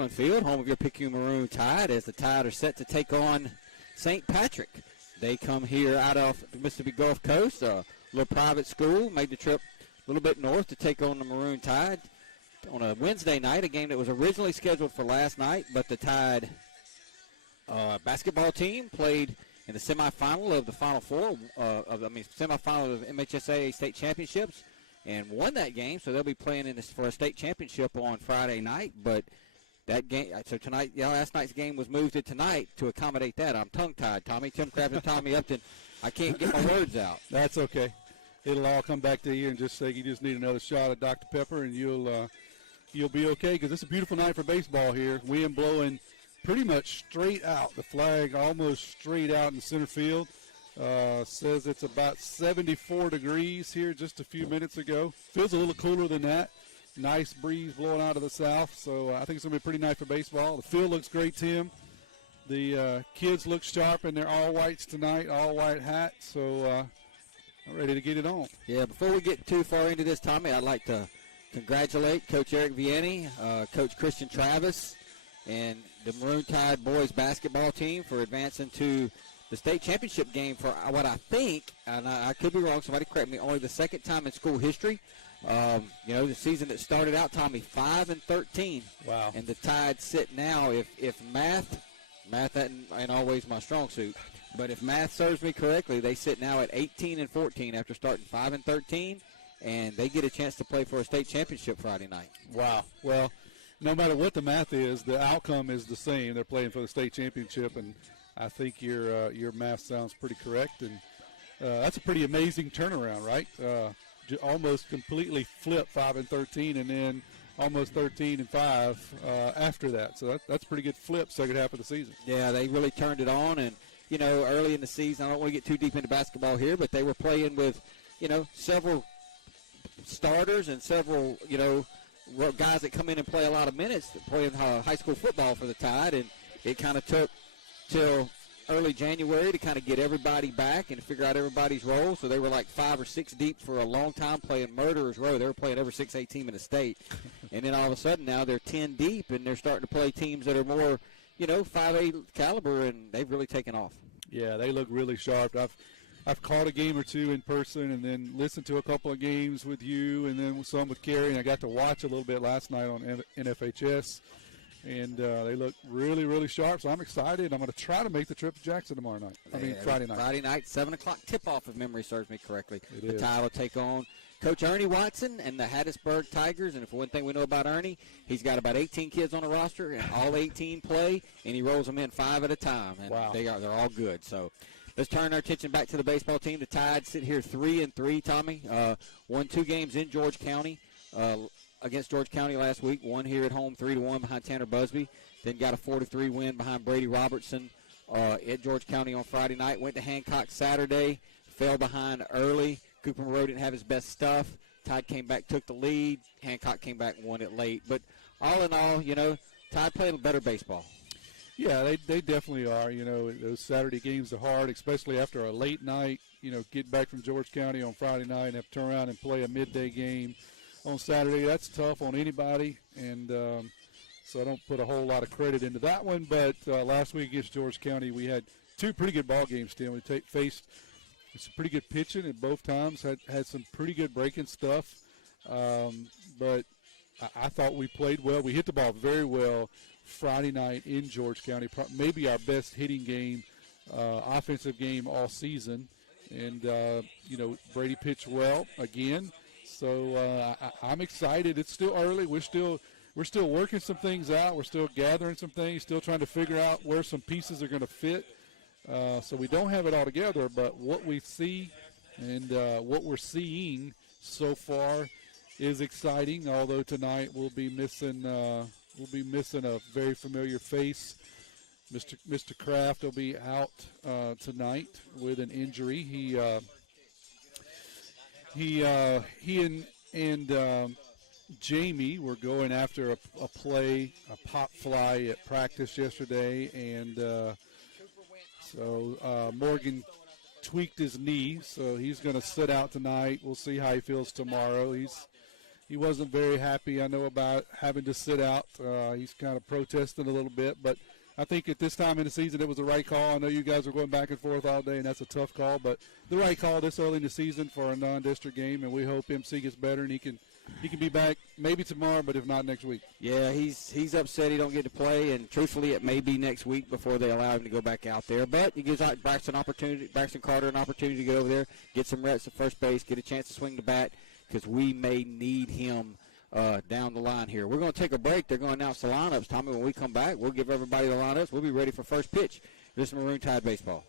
Franklin Field, home of your Picayune Maroon Tide, as the Tide are set to take on St. Patrick. They come here out of the Mississippi Gulf Coast, a little private school, made the trip a little bit north to take on the Maroon Tide on a Wednesday night, a game that was originally scheduled for last night, but the Tide basketball team played in the semifinal of the Final Four, semifinal of MHSAA state championships, and won that game. So they'll be playing for a state championship on Friday night. But that game, so tonight, last night's game was moved to tonight to accommodate that. I'm tongue-tied, Tommy. Tim Krabs and Tommy Upton. I can't get my words out. That's okay. It'll all come back to you and just say you just need another shot of Dr. Pepper, and you'll be okay, because it's a beautiful night for baseball here. Wind blowing pretty much straight out. The flag almost straight out in center field. Says it's about 74 degrees here just a few minutes ago. Feels a little cooler than that. Nice breeze blowing out of the south, so I think it's going to be a pretty night for baseball. The field looks great, Tim. The kids look sharp in their all-whites tonight, all-white hats, so I'm ready to get it on. Yeah, before we get too far into this, Tommy, I'd like to congratulate Coach Eric Vianney, Coach Christian Travis, and the Maroon Tide boys basketball team for advancing to the state championship game for what I think, and I could be wrong, somebody correct me, only the second time in school history. The season that started out, Tommy, 5-13. Wow. And the Tide sit now, if math ain't always my strong suit, but if math serves me correctly, they sit now at 18-14 after starting 5-13, and they get a chance to play for a state championship Friday night. Wow. Well, no matter what the math is, the outcome is the same. They're playing for the state championship, and I think your math sounds pretty correct. And that's a pretty amazing turnaround, right? Almost completely flip 5-13, and then almost 13-5 after that. So that's a pretty good flip second half of the season. Yeah, they really turned it on, and early in the season, I don't want to get too deep into basketball here, but they were playing with several starters and several guys that come in and play a lot of minutes, playing high school football for the Tide, and it kind of took till early January to kind of get everybody back and figure out everybody's role. So they were like 5 or 6 deep for a long time playing murderer's row. They were playing every 6A team in the state. And then all of a sudden now they're 10 deep, and they're starting to play teams that are more, 5A caliber, and they've really taken off. Yeah, they look really sharp. I've caught a game or two in person and then listened to a couple of games with you and then some with Kerry, and I got to watch a little bit last night on NFHS. And they look really, really sharp, so I'm excited. I'm going to try to make the trip to Jackson tomorrow night. Friday night. Friday night, 7 o'clock tip-off, if memory serves me correctly. The Tide will take on Coach Ernie Watson and the Hattiesburg Tigers. And if one thing we know about Ernie, he's got about 18 kids on the roster, and all 18 play, and he rolls them in 5 at a time. And wow. They're all good. So let's turn our attention back to the baseball team. The Tide sit here 3-3, Tommy. Won 2 games in George County. Against George County last week, won here at home 3-1 behind Tanner Busby. Then got a 4-3 win behind Brady Robertson at George County on Friday night. Went to Hancock Saturday, fell behind early. Cooper Monroe didn't have his best stuff. Tide came back, took the lead. Hancock came back and won it late. But all in all, Tide played better baseball. Yeah, they definitely are. Those Saturday games are hard, especially after a late night. Get back from George County on Friday night and have to turn around and play a midday game on Saturday. That's tough on anybody, and so I don't put a whole lot of credit into that one. But last week against George County, we had 2 pretty good ball games, Tim. We faced some pretty good pitching at both times, had some pretty good breaking stuff, but I thought we played well. We hit the ball very well Friday night in George County, maybe our best hitting game, offensive game all season. And, Brady pitched well again. So I'm excited. It's still early. We're still working some things out. We're still gathering some things, still trying to figure out where some pieces are going to fit. So we don't have it all together, but what we see and what we're seeing so far is exciting. Although tonight we'll be missing a very familiar face. Mr. Kraft will be out tonight with an injury. He and Jamie were going after a pop fly at practice yesterday, and so Morgan tweaked his knee, so he's going to sit out tonight. We'll see how he feels tomorrow. he wasn't very happy, I know, about having to sit out. He's kind of protesting a little bit, but I think at this time in the season it was the right call. I know you guys are going back and forth all day, and that's a tough call, but the right call this early in the season for a non-district game, and we hope MC gets better and he can be back maybe tomorrow, but if not next week. Yeah, he's upset he don't get to play, and truthfully it may be next week before they allow him to go back out there. But it gives Braxton Carter an opportunity to get over there, get some reps at first base, get a chance to swing the bat, because we may need him down the line here. We're going to take a break. They're going to announce the lineups. Tommy, when we come back, we'll give everybody the lineups. We'll be ready for first pitch. This is Maroon Tide Baseball.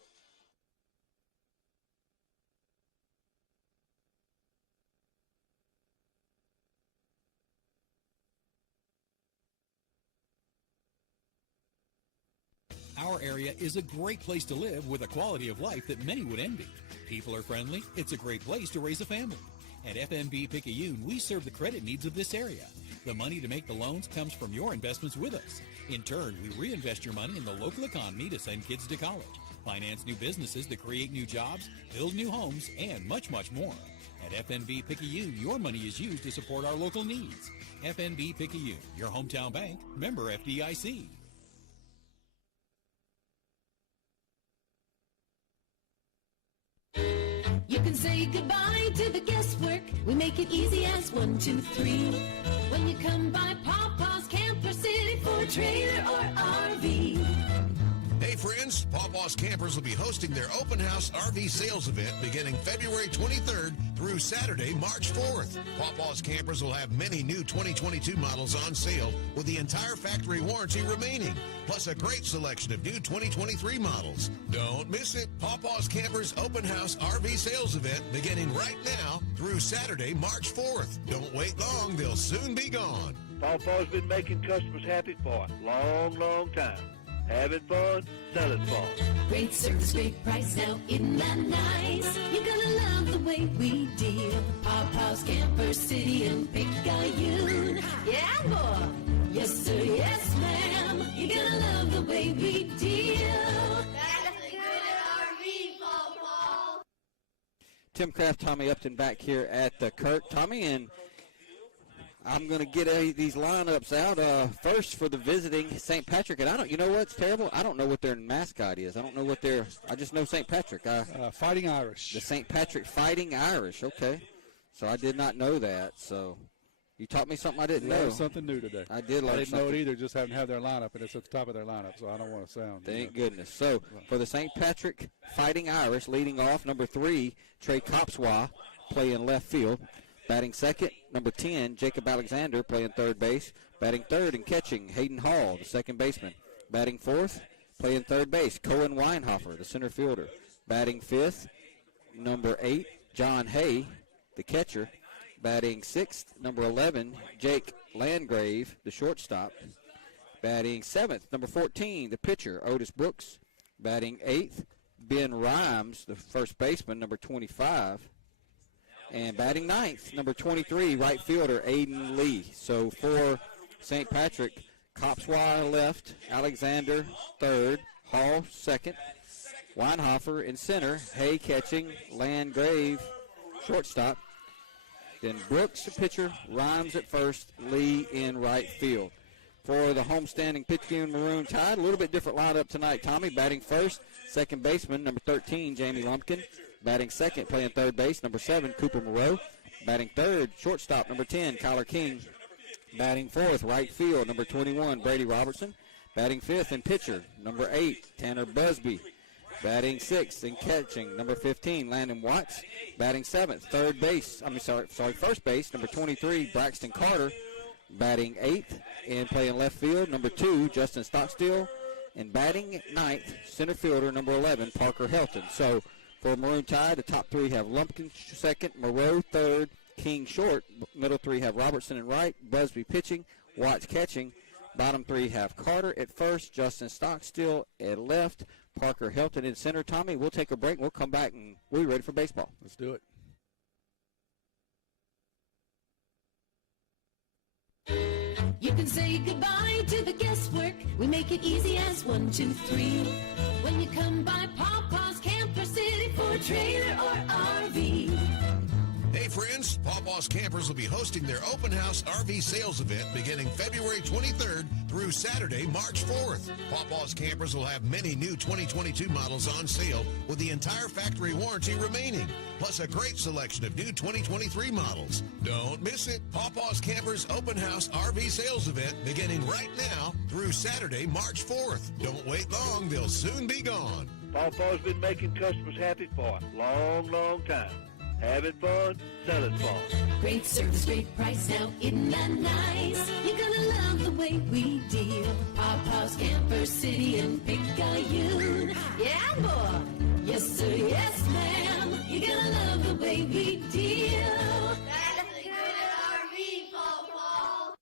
Our area is a great place to live with a quality of life that many would envy. People are friendly. It's a great place to raise a family. At FNB Picayune, we serve the credit needs of this area. The money to make the loans comes from your investments with us. In turn, we reinvest your money in the local economy to send kids to college, finance new businesses to create new jobs, build new homes, and much, much more. At FNB Picayune, your money is used to support our local needs. FNB Picayune, your hometown bank, member FDIC. You can say goodbye to the guesswork. We make it easy as 1, 2, 3. When you come by Papa's Camper City for a trailer or RV. Hey friends, Pawpaw's Campers will be hosting their open house RV sales event beginning February 23rd through Saturday, March 4th. Pawpaw's Campers will have many new 2022 models on sale with the entire factory warranty remaining, plus a great selection of new 2023 models. Don't miss it. Pawpaw's Campers open house RV sales event beginning right now through Saturday, March 4th. Don't wait long. They'll soon be gone. Pawpaw's been making customers happy for a long, long time. Having fun, selling fun. Great service, great price, now isn't that nice? You're gonna love the way we deal. Papa's Camper City and Picayune. Yeah, boy. Yes, sir, yes, ma'am. You're gonna love the way we deal. That's a good RV, Pawpaw. Tim Kraft, Tommy Upton back here at the Kirk. Tommy, and I'm going to get these lineups out first for the visiting St. Patrick. And you know what's terrible? I don't know what their mascot is. I just know St. Patrick. Fighting Irish. The St. Patrick Fighting Irish. Okay. So I did not know that. So you taught me something I didn't know. Something new today. I did learn I didn't something. know it either, just haven't had their lineup, and it's at the top of their lineup, so I don't want to sound. Thank goodness. So for the St. Patrick Fighting Irish, leading off, number 3, Trey Copswa, playing left field. Batting second, number 10, Jacob Alexander, playing third base. Batting third and catching, Hayden Hall, the second baseman. Batting fourth, playing third base, Cohen Weinhofer, the center fielder. Batting fifth, number 8, John Hay, the catcher. Batting sixth, number 11, Jake Landgrave, the shortstop. Batting seventh, number 14, the pitcher, Otis Brooks. Batting eighth, Ben Rhymes, the first baseman, number 25. And batting ninth, number 23, right fielder, Aiden Lee. So for St. Patrick, Copswa left, Alexander third, Hall second, Weinhofer in center, Hay catching, Landgrave shortstop. Then Brooks, the pitcher, Rhymes at first, Lee in right field. For the homestanding Picayune Maroon Tide, a little bit different lineup tonight, Tommy. Batting first, second baseman, number 13, Jamie Lumpkin. Batting second, playing third base, number 7, Cooper Moreau. Batting third, shortstop, number 10, Kyler King. Batting fourth, right field, number 21, Brady Robertson. Batting fifth and pitcher, number 8, Tanner Busby. Batting sixth and catching, number 15, Landon Watts. Batting seventh, first base, number 23, Braxton Carter. Batting eighth and playing left field, number 2, Justin Stockstill. And batting ninth, center fielder, number 11, Parker Helton. So for Maroon Tide, the top 3 have Lumpkin second, Moreau third, King short. Middle 3 have Robertson in right, Busby pitching, Watts catching. Bottom 3 have Carter at first, Justin Stockstill at left, Parker Helton in center. Tommy, we'll take a break. We'll come back, and we'll be ready for baseball. Let's do it. You can say goodbye to the guesswork. We make it easy as 1, 2, 3. When you come by Papa's Camper City for a trailer or RV. Hey friends, Pawpaw's Campers will be hosting their open house RV sales event beginning February 23rd through Saturday, March 4th. Pawpaw's Campers will have many new 2022 models on sale with the entire factory warranty remaining, plus a great selection of new 2023 models. Don't miss it. Pawpaw's Campers open house RV sales event beginning right now through Saturday, March 4th. Don't wait long, they'll soon be gone. Pawpaw's been making customers happy for a long, long time. Having fun, selling fun. Great service, great price, now isn't that nice? You're gonna love the way we deal. Pawpaw's Camper City and Picayune. Yeah, boy. Yes, sir, yes, ma'am. You're gonna love the way we deal. That's a good RV, Pawpaw.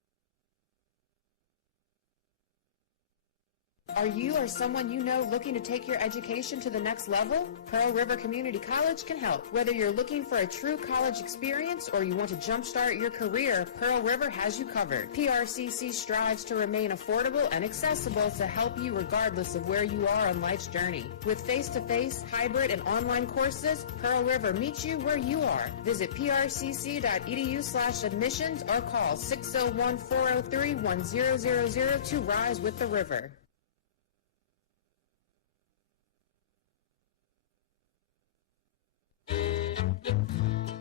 Are you or someone you know looking to take your education to the next level? Pearl River Community College can help. Whether you're looking for a true college experience or you want to jumpstart your career, Pearl River has you covered. PRCC strives to remain affordable and accessible to help you regardless of where you are on life's journey. With face-to-face, hybrid, and online courses, Pearl River meets you where you are. Visit prcc.edu/admissions or call 601-403-1000 to rise with the river.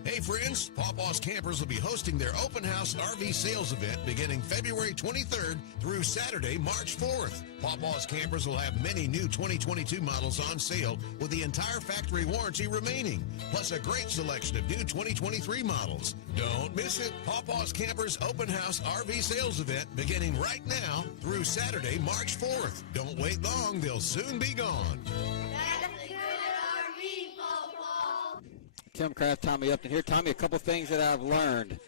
Hey friends, Pawpaw's Campers will be hosting their open house RV sales event beginning February 23rd through Saturday, March 4th. Pawpaw's Campers will have many new 2022 models on sale with the entire factory warranty remaining, plus a great selection of new 2023 models. Don't miss it. Pawpaw's Campers open house RV sales event beginning right now through Saturday, March 4th. Don't wait long, they'll soon be gone. Tim Kraft, Tommy Upton here. Tommy, a couple things that I've learned.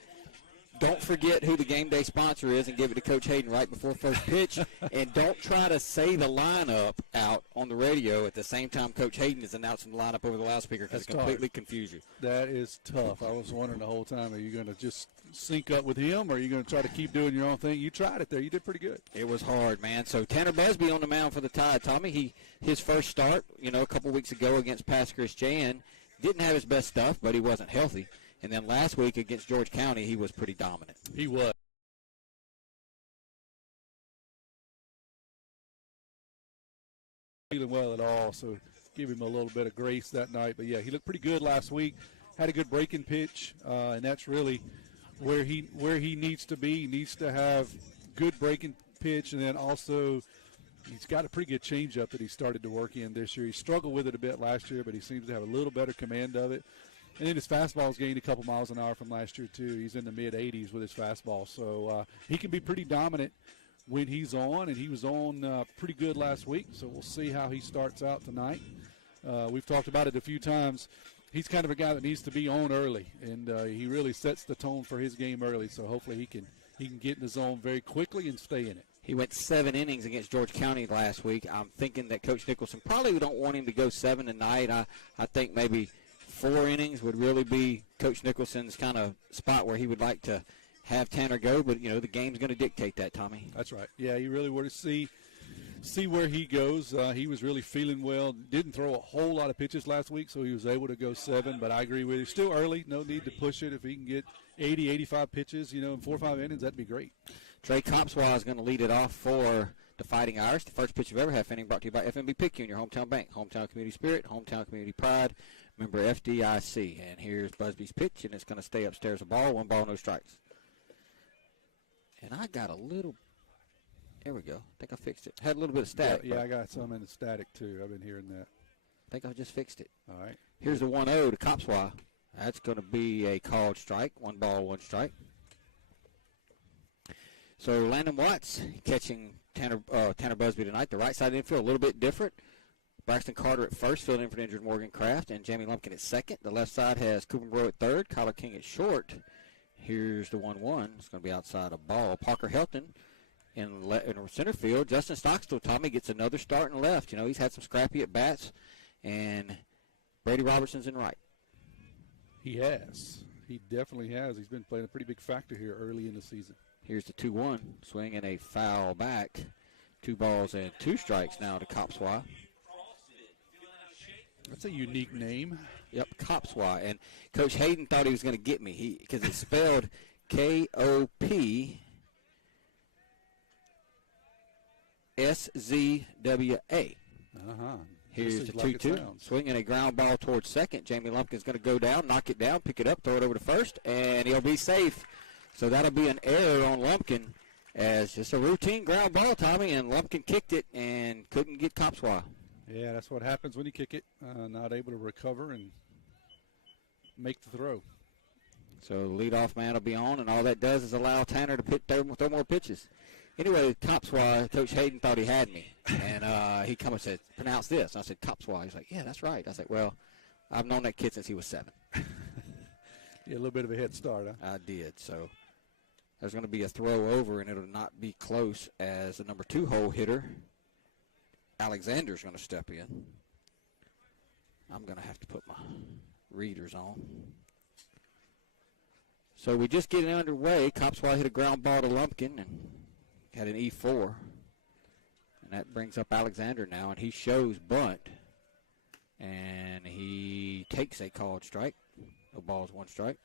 Don't forget who the game day sponsor is and give it to Coach Hayden right before first pitch. And don't try to say the lineup out on the radio at the same time Coach Hayden is announcing the lineup over the loudspeaker because it completely confuse you. That is tough. I was wondering the whole time, are you going to just sync up with him or are you going to try to keep doing your own thing? You tried it there. You did pretty good. It was hard, man. So Tanner Busby on the mound for the Tide. Tommy, his first start, a couple weeks ago against Pascaris Jan, didn't have his best stuff, but he wasn't healthy. And then last week against George County, he was pretty dominant. He was. Feeling well at all, so give him a little bit of grace that night. But, yeah, he looked pretty good last week. Had a good breaking pitch, and that's really where he needs to be. He needs to have good breaking pitch, and then also he's got a pretty good changeup that he started to work in this year. He struggled with it a bit last year, but he seems to have a little better command of it. And then his fastball's gained a couple miles an hour from last year, too. He's in the mid-80s with his fastball. So he can be pretty dominant when he's on, and he was on pretty good last week. So we'll see how he starts out tonight. We've talked about it a few times. He's kind of a guy that needs to be on early, and he really sets the tone for his game early. So hopefully he can get in the zone very quickly and stay in it. He went 7 innings against George County last week. I'm thinking that Coach Nicholson probably don't want him to go 7 tonight. I think maybe 4 innings would really be Coach Nicholson's kind of spot where he would like to have Tanner go. But, the game's going to dictate that, Tommy. That's right. Yeah, you really want to see where he goes. He was really feeling well. Didn't throw a whole lot of pitches last week, so he was able to go 7. But I agree with you. Still early. No need to push it. If he can get 80, 85 pitches, in 4 or 5 innings, that'd be great. Trey Copswa is going to lead it off for the Fighting Irish. The first pitch you've ever had inning brought to you by FMB Picayune, your hometown bank, hometown community spirit, hometown community pride, member FDIC. And here's Busby's pitch, and it's going to stay upstairs. A ball, 1 ball, no strikes. And I got a little, there we go. I think I fixed it. Had a little bit of static. Yeah, I got some in the static, too. I've been hearing that. I think I just fixed it. All right. Here's the 1-0 to Copswa. That's going to be a called strike. 1 ball, 1 strike. So Landon Watts catching Tanner Busby tonight. The right side infield a little bit different. Braxton Carter at first, filling in for the injured Morgan Kraft, and Jamie Lumpkin at second. The left side has Cooper Monroe at third, Kyler King at short. Here's the 1-1. It's going to be outside a ball. Parker Helton in center field. Justin Stockstill, Tommy, gets another start in left. He's had some scrappy at bats, and Brady Robertson's in right. He has. He definitely has. He's been playing a pretty big factor here early in the season. Here's the 2-1. Swing and a foul back. 2 balls and 2 strikes now to Copswa. That's a unique name. Yep, Copswa. And Coach Hayden thought he was going to get me because it's spelled Kopszwa. Here's the 2-2. Swinging a ground ball towards second. Jamie Lumpkin's going to go down, knock it down, pick it up, throw it over to first, and he'll be safe. So that'll be an error on Lumpkin as just a routine ground ball, Tommy, and Lumpkin kicked it and couldn't get Copswa. Yeah, that's what happens when you kick it, not able to recover and make the throw. So the leadoff man will be on, and all that does is allow Tanner to throw more pitches. Anyway, Copswa, Coach Hayden thought he had me, and he come and said, pronounce this. I said, Copswa. He's like, yeah, that's right. I said, well, I've known that kid since he was 7. Yeah, a little bit of a head start, huh? I did. So there's going to be a throw over, and it'll not be close as the number 2 hole hitter, Alexander's going to step in. I'm going to have to put my readers on. So we just get it underway. Copswa hit a ground ball to Lumpkin and had an E4. And that brings up Alexander now, and he shows bunt. And he takes a called strike. No balls, 1 strike.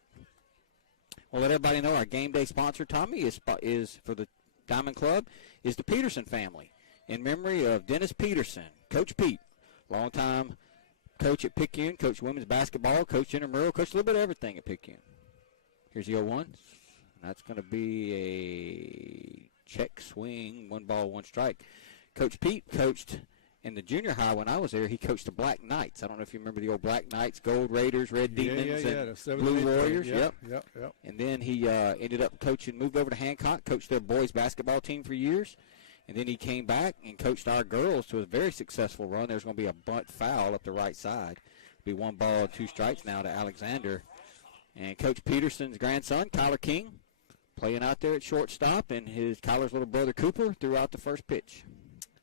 Well, let everybody know our game day sponsor, Tommy, is for the Diamond Club, is the Peterson family. In memory of Dennis Peterson, Coach Pete, longtime coach at Picayune, coached women's basketball, coached intramural, coached a little bit of everything at Picayune. Here's the 0-1. That's going to be a check swing, 1 ball, 1 strike. Coach Pete coached in the junior high when I was there. He coached the Black Knights. I don't know if you remember the old Black Knights, Gold Raiders, Red Demons, and Blue Warriors. Yep. And then he ended up coaching, moved over to Hancock, coached their boys basketball team for years. And then he came back and coached our girls to a very successful run. There's going to be a bunt foul up the right side. It'll be 1 ball, 2 strikes now to Alexander. And Coach Peterson's grandson, Kyler King, playing out there at shortstop, and Kyler's little brother Cooper threw out the first pitch.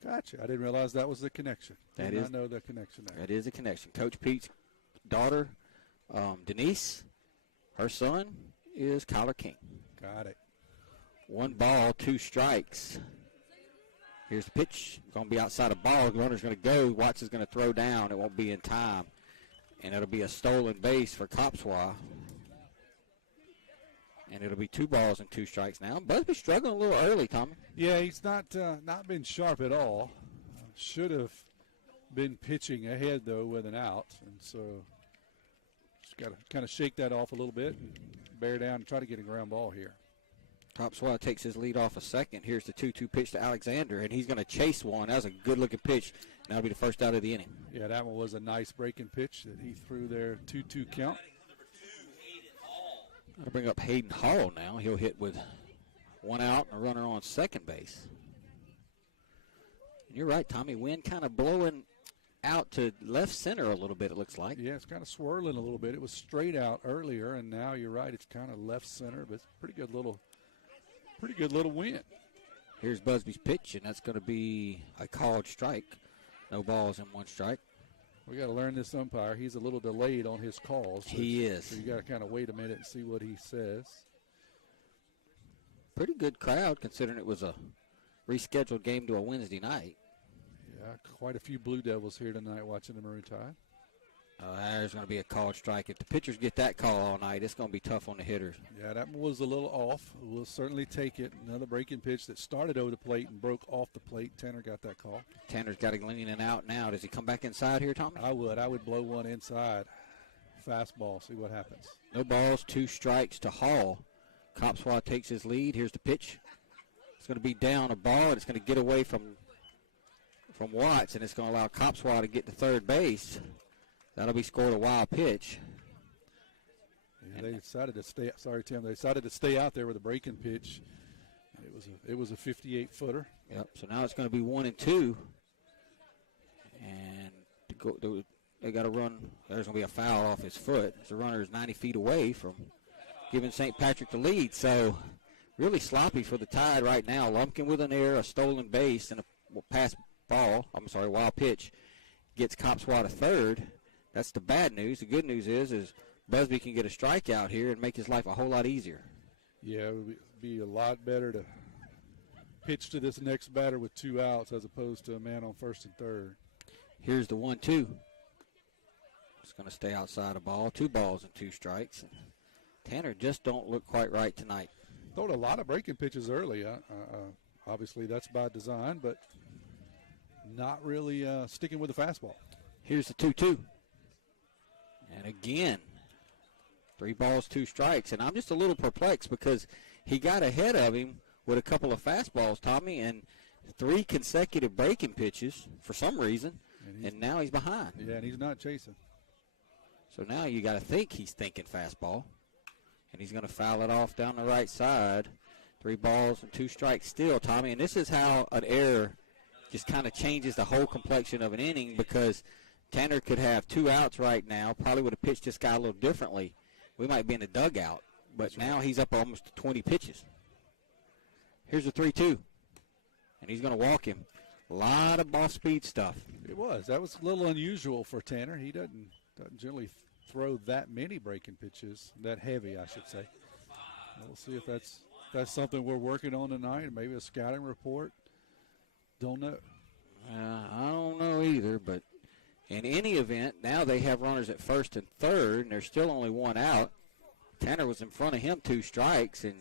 Gotcha. I didn't realize that was the connection. Did not know the connection there. That is a connection. Coach Pete's daughter, Denise, her son is Kyler King. Got it. 1 ball, 2 strikes. Here's the pitch. Going to be outside a ball. The runner's going to go. Watts is going to throw down. It won't be in time. And it'll be a stolen base for Copswa. And it'll be 2 balls and 2 strikes now. Busby's struggling a little early, Tommy. Yeah, he's not been sharp at all. Should have been pitching ahead, though, with an out. And so just got to kind of shake that off a little bit and bear down and try to get a ground ball here. Copswa takes his lead off a second. Here's the 2-2 pitch to Alexander, and he's going to chase one. That was a good-looking pitch. And that'll be the first out of the inning. Yeah, that one was a nice breaking pitch that he threw there, 2-2 count. That'll bring up Hayden Hall now. He'll hit with 1 out and a runner on second base. And you're right, Tommy. Wind kind of blowing out to left center a little bit, it looks like. Yeah, it's kind of swirling a little bit. It was straight out earlier, and now you're right. It's kind of left center, but it's pretty good little wind. Here's Busby's pitch, and that's going to be a called strike. No balls and 1 strike. We got to learn this umpire. He's a little delayed on his calls. He is. So you got to kind of wait a minute and see what he says. Pretty good crowd considering it was a rescheduled game to a Wednesday night. Yeah, quite a few Blue Devils here tonight watching the Maroon Tide. There's going to be a called strike. If the pitchers get that call all night, it's going to be tough on the hitters. Yeah, that one was a little off. We'll certainly take it. Another breaking pitch that started over the plate and broke off the plate. Tanner got that call. Tanner's got to lean in and out now. Does he come back inside here, Tommy? I would blow one inside. Fastball, see what happens. No balls, 2 strikes to Hall. Copswa takes his lead. Here's the pitch. It's going to be down a ball, and it's going to get away from Watts, and it's going to allow Copswa to get to third base. That'll be scored a wild pitch. Yeah, they decided to stay. Sorry, Tim. They decided to stay out there with a breaking pitch. It was a 58-footer. Yep. So now it's going to be 1-2, and they got to run. There's going to be a foul off his foot. The runner is 90 feet away from giving St. Patrick the lead. So really sloppy for the Tide right now. Lumpkin with an error, a stolen base, and a wild pitch gets Copswa to third. That's the bad news. The good news is Busby can get a strikeout here and make his life a whole lot easier. Yeah, it would be a lot better to pitch to this next batter with 2 outs as opposed to a man on first and third. Here's the 1-2. It's going to stay outside the ball. 2 balls and 2 strikes. Tanner just don't look quite right tonight. Throwed a lot of breaking pitches early. Obviously, that's by design, but not really sticking with the fastball. Here's the 2-2. And again, 3 balls, 2 strikes. And I'm just a little perplexed because he got ahead of him with a couple of fastballs, Tommy, and 3 consecutive breaking pitches for some reason, and now he's behind. Yeah, and he's not chasing. So now you got to think he's thinking fastball, and he's going to foul it off down the right side. 3 balls and 2 strikes still, Tommy. And this is how an error just kind of changes the whole complexion of an inning, because Tanner could have 2 outs right now, probably would have pitched this guy a little differently. We might be in the dugout, but now he's up almost to 20 pitches. Here's a 3-2, and he's going to walk him. A lot of off-speed stuff. It was. That was a little unusual for Tanner. He doesn't generally throw that many breaking pitches, that heavy, I should say. We'll see if that's something we're working on tonight, maybe a scouting report. Don't know. I don't know either, but in any event, now they have runners at first and third, and there's still only 1 out. Tanner was in front of him 2 strikes and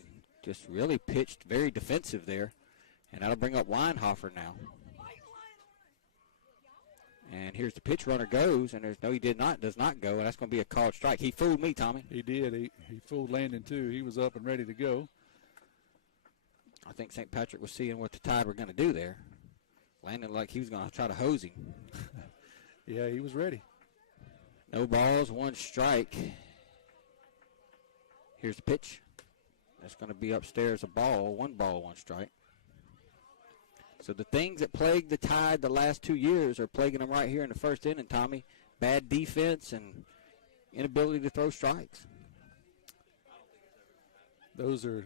just really pitched very defensive there. And that'll bring up Weinhofer now. And here's the pitch, runner goes, and he does not go, and that's going to be a called strike. He fooled me, Tommy. He did. He fooled Landon, too. He was up and ready to go. I think St. Patrick was seeing what the Tide were going to do there. Landon like he was going to try to hose him. Yeah, he was ready. No balls, 1 strike. Here's the pitch. That's going to be upstairs a ball. 1 ball, 1 strike. So the things that plagued the Tide the last 2 years are plaguing them right here in the first inning, Tommy. Bad defense and inability to throw strikes. Those are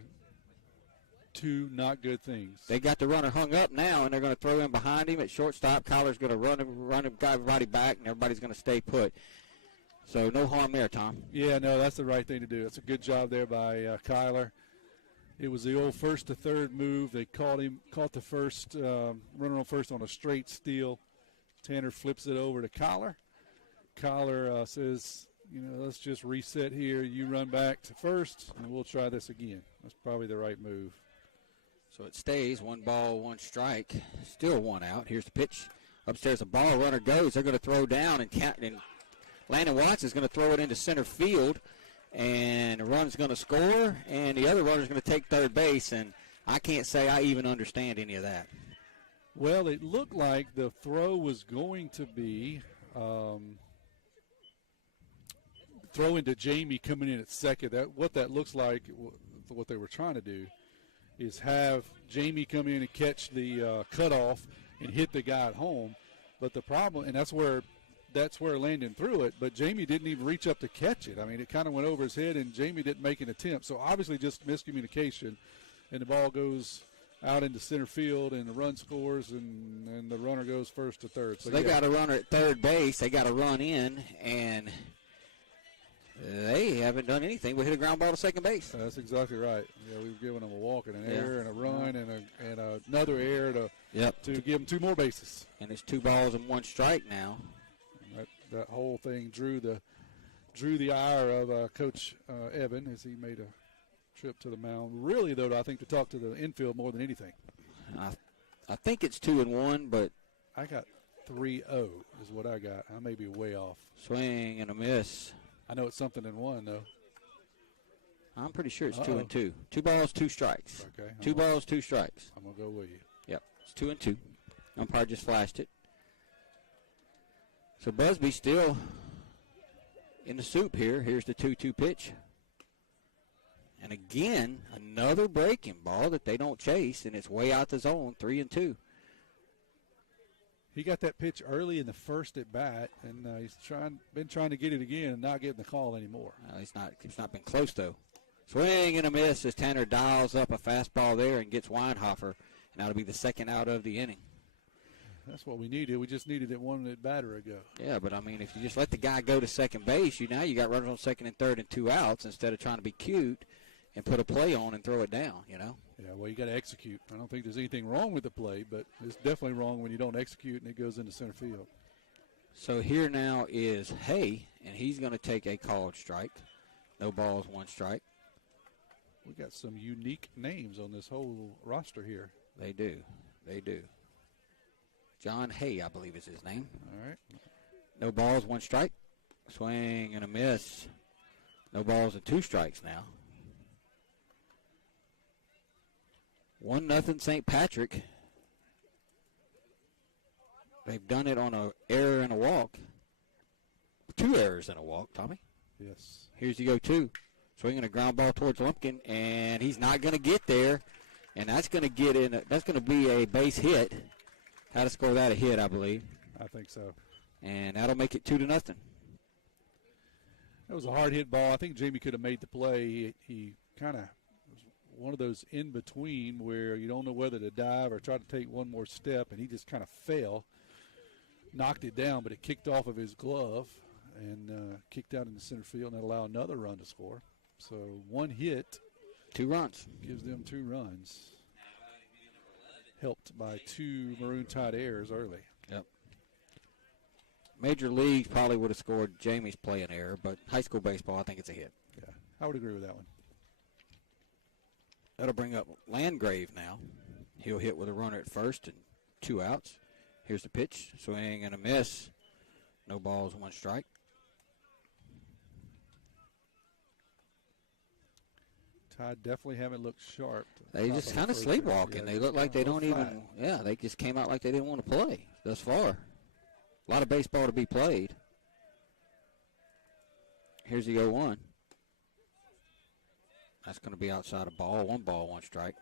2 not good things. They got the runner hung up now, and they're going to throw him behind him at shortstop. Kyler's going to run everybody back, and everybody's going to stay put. So no harm there, Tom. Yeah, no, that's the right thing to do. That's a good job there by Kyler. It was the old first to third move. They caught the first runner on first on a straight steal. Tanner flips it over to Kyler. Kyler says, let's just reset here. You run back to first, and we'll try this again. That's probably the right move. So it stays 1 ball, 1 strike. Still 1 out. Here's the pitch. Upstairs, a ball. Runner goes. They're going to throw down, and Landon Watts is going to throw it into center field. And the run's going to score, and the other runner's going to take third base, and I can't say I even understand any of that. Well, it looked like the throw was going to be throwing to Jamie coming in at second. What that looks like, what they were trying to do, is have Jamie come in and catch the cutoff and hit the guy at home. But the problem, and that's where Landon threw it, but Jamie didn't even reach up to catch it. I mean, it kind of went over his head, and Jamie didn't make an attempt. So obviously just miscommunication, and the ball goes out into center field, and the run scores, and the runner goes first to third. So they got a runner at third base. They got to run in, and they haven't done anything. We hit a ground ball to second base. That's exactly right. Yeah, we've given them a walk and an error and a run and another error to give them 2 more bases. And it's 2 balls and 1 strike now. That whole thing drew the ire of Coach Evan as he made a trip to the mound. Really, though, I think to talk to the infield more than anything. I think it's 2-1, but I got 3-0 is what I got. I may be way off. Swing and a miss. I know it's something in 1 though. I'm pretty sure it's 2-2. 2 balls, 2 strikes. Okay. 2 balls, 2 strikes. I'm gonna go with you. Yep, it's 2-2. Umpire just flashed it. So Busby still in the soup here. Here's the 2-2 pitch. And again, another breaking ball that they don't chase, and it's way out the zone, 3-2. He got that pitch early in the first at bat, and he's been trying to get it again and not getting the call anymore. It's not been close, though. Swing and a miss as Tanner dials up a fastball there and gets Weinhofer, and that'll be the 2nd out of the inning. That's what we needed. We just needed it 1 at batter ago. Yeah, but, I mean, if you just let the guy go to second base, now you got runners on second and third and 2 outs instead of trying to be cute and put a play on and throw it down, Yeah, well, you got to execute. I don't think there's anything wrong with the play, but it's definitely wrong when you don't execute and it goes into center field. So here now is Hay, and he's going to take a called strike. No balls, 1 strike. We got some unique names on this whole roster here. They do. They do. John Hay, I believe is his name. All right. No balls, 1 strike. Swing and a miss. No balls and 2 strikes now. 1-0 St. Patrick. They've done it on an error and a walk. 2 errors and a walk, Tommy. Yes. Here's the 0-2. Swinging a ground ball towards Lumpkin, and he's not going to get there. And that's going to get in. That's going to be a base hit. How to score that a hit, I believe. I think so. And that'll make it 2-0. That was a hard hit ball. I think Jamie could have made the play. He kind of was one of those in between where you don't know whether to dive or try to take one more step, and he just kind of fell, knocked it down, but it kicked off of his glove and kicked out in the center field and allowed another run to score. So 1 hit, 2 runs, gives them 2 runs. Helped by 2 Maroon Tide errors early. Yep. Major leagues probably would have scored Jamie's play an error, but high school baseball, I think it's a hit. Yeah, I would agree with that one. That'll bring up Landgrave now. He'll hit with a runner at first and 2 outs. Here's the pitch. Swing and a miss. No balls, 1 strike. Tide definitely haven't looked sharp. They just kind of sleepwalking. They look like they don't even, they just came out like they didn't want to play thus far. A lot of baseball to be played. Here's the 0-1. That's going to be outside of ball. 1 ball, 1 strike.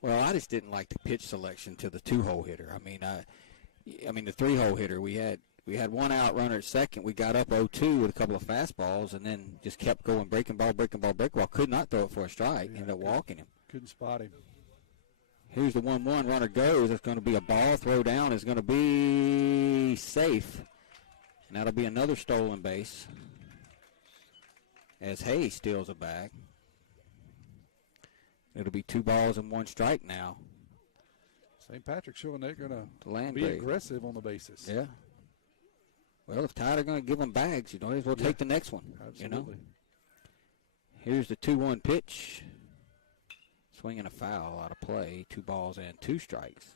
Well, I just didn't like the pitch selection to the 2-hole hitter. I mean, the 3-hole hitter. We had 1 out runner at second. We got up 0-2 with a couple of fastballs, and then just kept going breaking ball. Could not throw it for a strike. Ended up walking him. Couldn't spot him. Here's the 1-1. Runner goes. It's going to be a ball. Throw down is going to be safe. And that'll be another stolen base as Hayes steals a bag. It'll be 2 balls and 1 strike now. St. Patrick showing they're going to be Landgrave. aggressive on the bases. Yeah. Well, if Tide are going to give them bags, we'll take the next one. Absolutely. Here's the 2-1 pitch. Swinging a foul out of play. 2 balls and 2 strikes.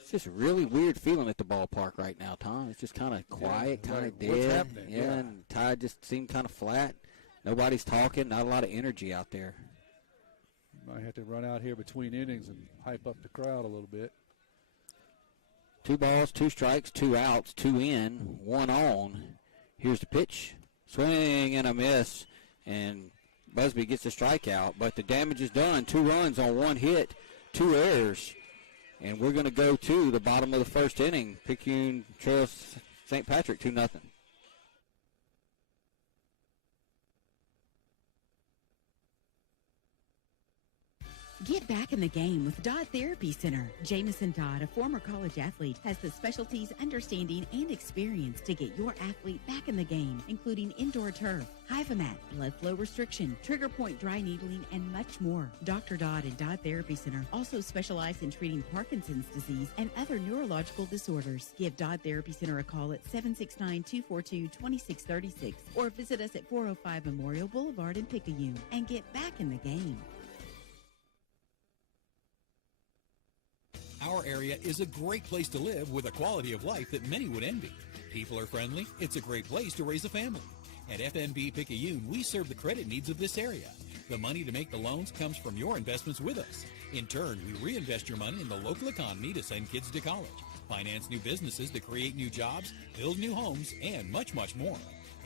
It's just a really weird feeling at the ballpark right now, Tom. It's just kind of quiet, kind of dead. What's happening? Yeah, and Tide just seemed kind of flat. Nobody's talking. Not a lot of energy out there. Might have to run out here between innings and hype up the crowd a little bit. 2 balls, 2 strikes, 2 outs, 2 in, 1 on. Here's the pitch. Swing and a miss. And Busby gets a strikeout, but the damage is done. 2 runs on 1 hit, 2 errors. And we're going to go to the bottom of the first inning. Picayune trails St. Patrick 2-0. Get back in the game with Dodd Therapy Center. Jamison Dodd, a former college athlete, has the specialties, understanding, and experience to get your athlete back in the game, including indoor turf, Hyphomat, blood flow restriction, trigger point dry needling, and much more. Dr. Dodd and Dodd Therapy Center also specialize in treating Parkinson's disease and other neurological disorders. Give Dodd Therapy Center a call at 769-242-2636 or visit us at 405 Memorial Boulevard in Picayune and get back in the game. Our area is a great place to live with a quality of life that many would envy. People are friendly. It's a great place to raise a family. At FNB Picayune, we serve the credit needs of this area. The money to make the loans comes from your investments with us. In turn, we reinvest your money in the local economy to send kids to college, finance new businesses to create new jobs, build new homes, and much, much more.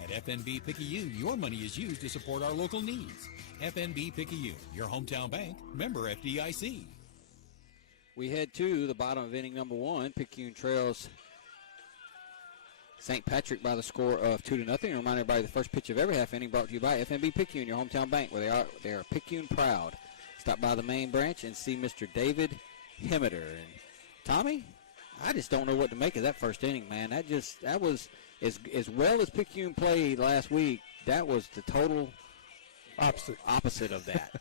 At FNB Picayune, your money is used to support our local needs. FNB Picayune, your hometown bank, member FDIC. We head to the bottom of inning number 1. Picayune trails St. Patrick by the score of 2-0. Remind everybody the first pitch of every half inning brought to you by FNB Picayune, your hometown bank, where they are Picayune proud. Stop by the main branch and see Mr. David Hemmeter. And Tommy, I just don't know what to make of that first inning, man. That was as well as Picayune played last week. That was the total opposite of that.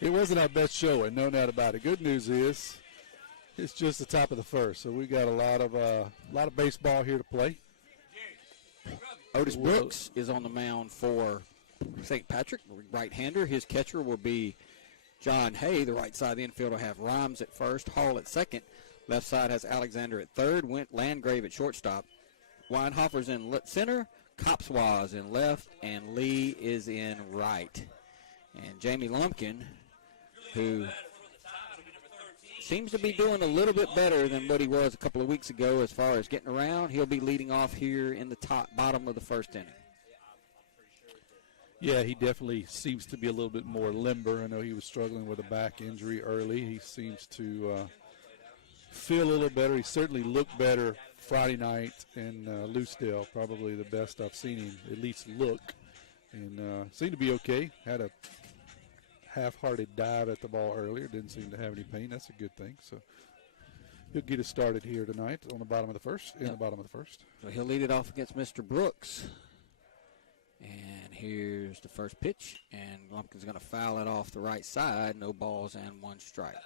It wasn't our best showing, no doubt about it. Good news is It's just the top of the first, so we got a lot of baseball here to play. Otis Brooks is on the mound for St. Patrick, right-hander. His catcher will be John Hay. The right side of the infield will have Rhymes at first, Hall at second. Left side has Alexander at third, Landgrave at shortstop. Weinhofer's in center, Copswa in left, and Lee is in right. And Jamie Lumpkin, who seems to be doing a little bit better than what he was a couple of weeks ago as far as getting around. He'll be leading off here in the bottom of the first inning. Yeah, he definitely seems to be a little bit more limber. I know he was struggling with a back injury early. He seems to feel a little better. He certainly looked better Friday night in Loosedale, probably the best I've seen him at least look. And seemed to be okay. Had a half-hearted dive at the ball earlier. Didn't seem to have any pain. That's a good thing. So he'll get us started here tonight on the bottom of the first. In the bottom of the first. So he'll lead it off against Mr. Brooks. And here's the first pitch. And Lumpkin's going to foul it off the right side. No balls and one strike.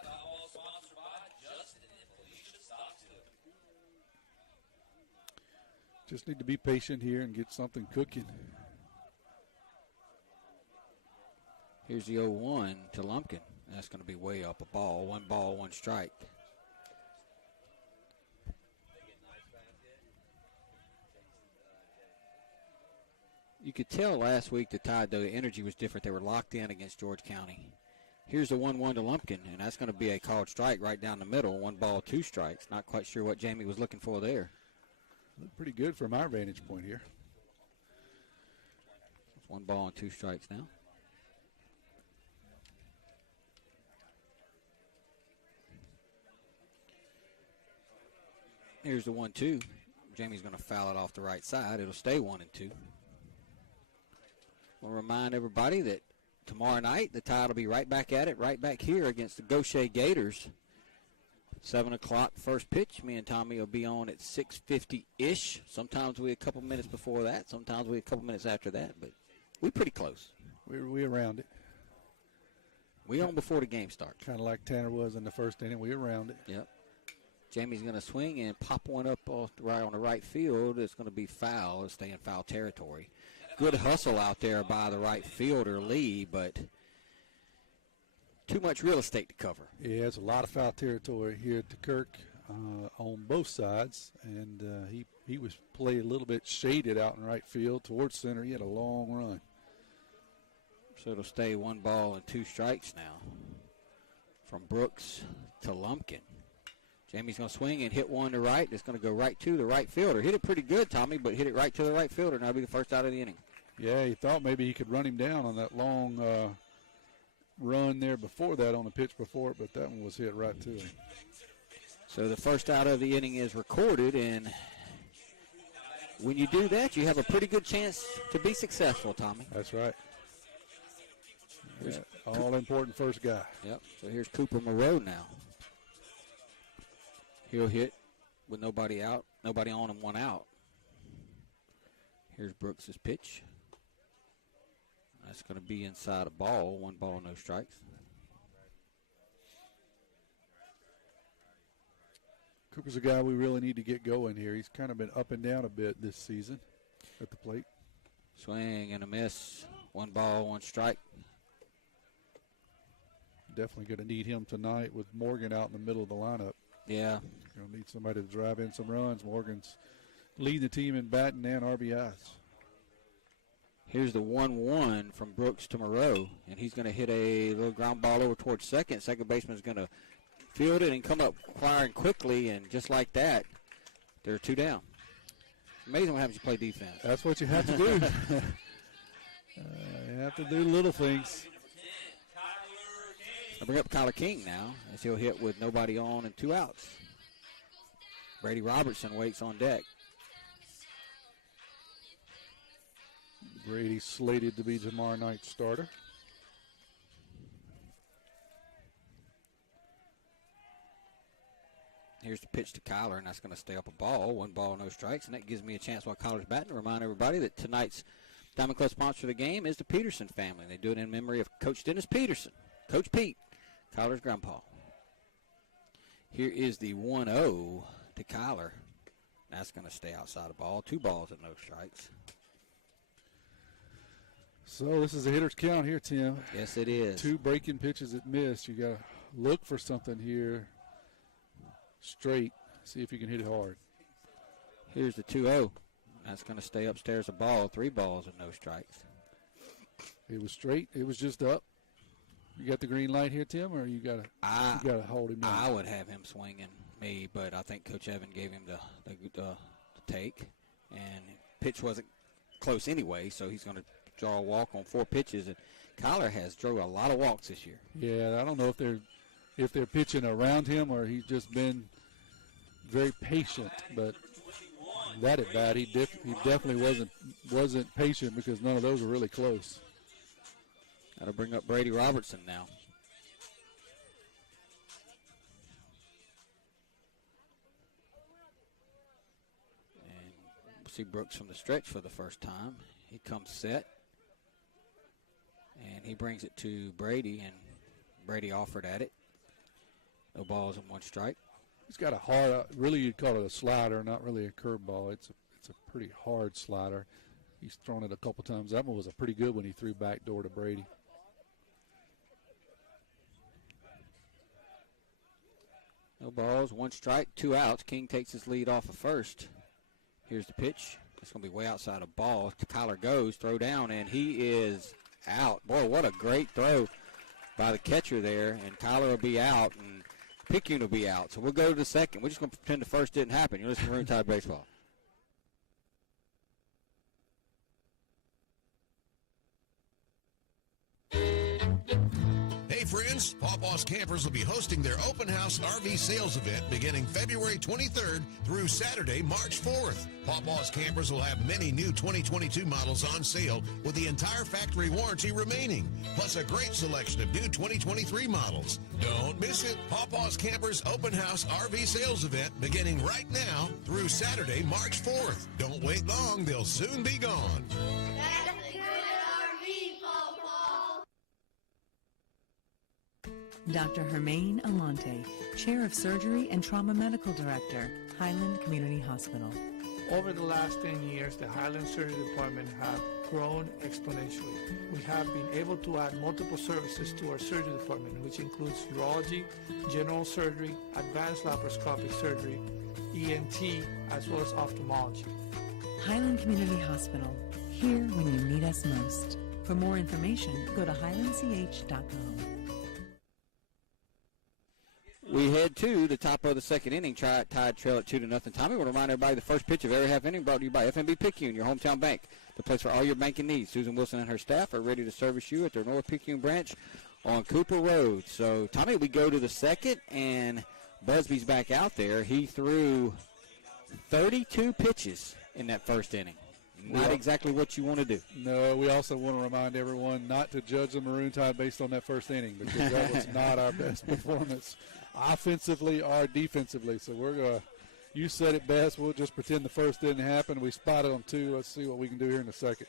Just need to be patient here and get something cooking. Here's the 0-1 to Lumpkin. That's going to be way up a ball. One ball, one strike. You could tell last week the Tide, though, the energy was different. They were locked in against George County. Here's the 1-1 to Lumpkin, and that's going to be a called strike right down the middle. One ball, two strikes. Not quite sure what Jamie was looking for there. Looked pretty good from our vantage point here. It's one ball and two strikes now. Here's the 1-2. Jamie's going to foul it off the right side. It'll stay 1-2. We'll remind everybody that tomorrow night the Tide will be right back at it, right back here against the Gaucher Gators. 7 o'clock first pitch. Me and Tommy will be on at 6:50-ish. Sometimes we a couple minutes before that. Sometimes we a couple minutes after that. But we're pretty close. We're around it. We on before the game starts. Kind of like Tanner was in the first inning. We're around it. Yep. Jamie's going to swing and pop one up right on the right field. It's going to be foul. It'll stay in foul territory. Good hustle out there by the right fielder, Lee, but too much real estate to cover. Yeah, it's a lot of foul territory here at the Kirk on both sides, and he was playing a little bit shaded out in right field towards center. He had a long run. So it'll stay one ball and two strikes now from Brooks to Lumpkin. Jamie's going to swing and hit one to right. It's going to go right to the right fielder. Hit it pretty good, Tommy, but hit it right to the right fielder. And that'll be the first out of the inning. Yeah, he thought maybe he could run him down on that long run there before that on the pitch before it, but that one was hit right to him. So the first out of the inning is recorded, and when you do that, you have a pretty good chance to be successful, Tommy. That's right. Yeah, all-important first guy. Yep, so here's Cooper Moreau now. He'll hit with nobody out, nobody on and one out. Here's Brooks' pitch. That's going to be inside a ball. One ball, no strikes. Cooper's a guy we really need to get going here. He's kind of been up and down a bit this season at the plate. Swing and a miss. One ball, one strike. Definitely going to need him tonight with Morgan out in the middle of the lineup. Yeah. Going to need somebody to drive in some runs. Morgan's leading the team in batting and RBIs. Here's the 1-1 from Brooks to Moreau, and he's going to hit a little ground ball over towards second. Second baseman's going to field it and come up firing quickly, and just like that, there are two down. Amazing what happens when you play defense. That's what you have to do. You have to do little things. I bring up Kyler King now as he'll hit with nobody on and two outs. Brady Robertson waits on deck. Brady slated to be tomorrow night's starter. Here's the pitch to Kyler, and that's going to stay up a ball. One ball, no strikes, and that gives me a chance while Kyler's batting to remind everybody that tonight's Diamond Club sponsor of the game is the Peterson family. They do it in memory of Coach Dennis Peterson, Coach Pete, Kyler's grandpa. Here is the 1-0 to Kyler. That's going to stay outside the ball. 2 balls and no strikes. So this is a hitter's count here, Tim. Yes, it is. 2 breaking pitches that missed. You got to look for something here straight. See if you can hit it hard. Here's the 2-0. That's going to stay upstairs a ball. 3 balls and no strikes. It was straight. It was just up. You got the green light here, Tim, or you got to hold him down? I would have him swinging me, but I think Coach Evan gave him the take, and pitch wasn't close anyway, so he's going to draw a walk on 4 pitches. And Kyler has drew a lot of walks this year. Yeah, I don't know if they're pitching around him or he's just been very patient, but that at bat he definitely wasn't patient because none of those were really close. Got to bring up Brady Robertson now. And see Brooks from the stretch for the first time. He comes set. And he brings it to Brady, and Brady offered at it. No balls and 1 strike. He's got a hard, really you'd call it a slider, not really a curveball. It's a pretty hard slider. He's thrown it a couple times. That one was a pretty good one he threw backdoor to Brady. No balls, 1 strike, 2 outs. King takes his lead off of first. Here's the pitch. It's going to be way outside of ball. Kyler goes, throw down, and he is out. Boy, what a great throw by the catcher there. And Kyler will be out, and Picayune will be out. So we'll go to the second. We're just going to pretend the first didn't happen. You're listening to Maroon Tide Baseball. Hey friends, Pawpaw's Campers will be hosting their open house RV sales event beginning February 23rd through Saturday, March 4th. Pawpaw's Campers will have many new 2022 models on sale with the entire factory warranty remaining, plus a great selection of new 2023 models. Don't miss it. Pawpaw's Campers open house RV sales event beginning right now through Saturday, March 4th. Don't wait long, they'll soon be gone. That's a good RV, Paw. Dr. Hermaine Alante, Chair of Surgery and Trauma Medical Director, Highland Community Hospital. Over the last 10 years, the Highland Surgery Department have grown exponentially. We have been able to add multiple services to our surgery department, which includes urology, general surgery, advanced laparoscopic surgery, ENT, as well as ophthalmology. Highland Community Hospital, here when you need us most. For more information, go to highlandch.com. We head to the top of the second inning. Tide trail at 2-0. Tommy will remind everybody the first pitch of every half inning brought to you by FNB Picayune, your hometown bank, the place for all your banking needs. Susan Wilson and her staff are ready to service you at their North Picayune branch on Cooper Road. So, Tommy, we go to the second, and Busby's back out there. He threw 32 pitches in that first inning. Not exactly what you want to do. No, we also want to remind everyone not to judge the Maroon Tide based on that first inning because that was not our best performance offensively or defensively. So we're going to, you said it best, we'll just pretend the first didn't happen. We spotted them two. Let's see what we can do here in the second.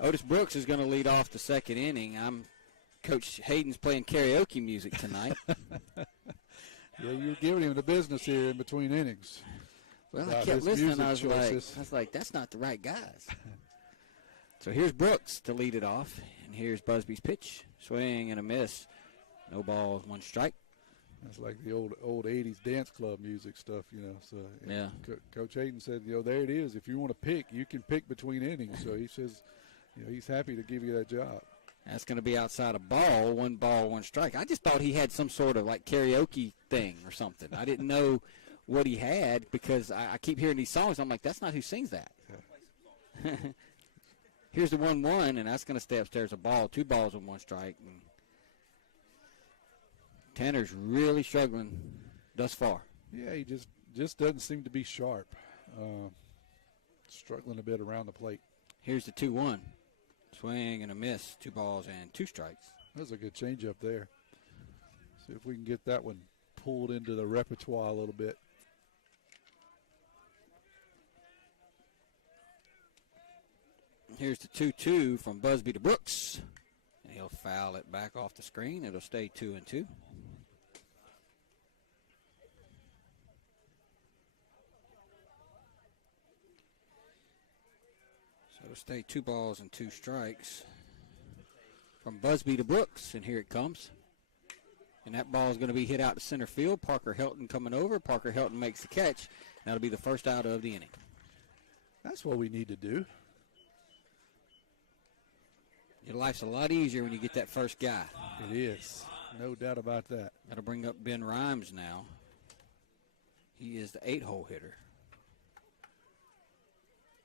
Otis Brooks is going to lead off the second inning. Coach Hayden's playing karaoke music tonight. Yeah, you're giving him the business here in between innings. Well, I kept listening. I was like, that's not the right guys. So here's Brooks to lead it off, and here's Busby's pitch. Swing and a miss. No balls, 1 strike. That's like the old 80s dance club music stuff, you know. So yeah. Coach Hayden said, there it is. If you want to pick, you can pick between innings. So he says, he's happy to give you that job. That's going to be outside a ball, 1 strike. I just thought he had some sort of like karaoke thing or something. I didn't know what he had because I keep hearing these songs. I'm like, that's not who sings that. Yeah. Here's the 1-1, and that's going to stay upstairs a ball. 2 balls and 1 strike. And Tanner's really struggling thus far. Yeah, he just doesn't seem to be sharp. Struggling a bit around the plate. Here's the 2-1. Swing and a miss. 2 balls and 2 strikes. That's a good changeup there. See if we can get that one pulled into the repertoire a little bit. Here's the 2-2 from Busby to Brooks. And he'll foul it back off the screen. It'll stay 2-2. It'll stay 2 balls and 2 strikes. From Busby to Brooks, and here it comes. And that ball is going to be hit out to center field. Parker Helton coming over. Parker Helton makes the catch. That'll be the first out of the inning. That's what we need to do. Your life's a lot easier when you get that first guy. It is. No doubt about that. That'll bring up Ben Rhymes now. He is the 8-hole hitter.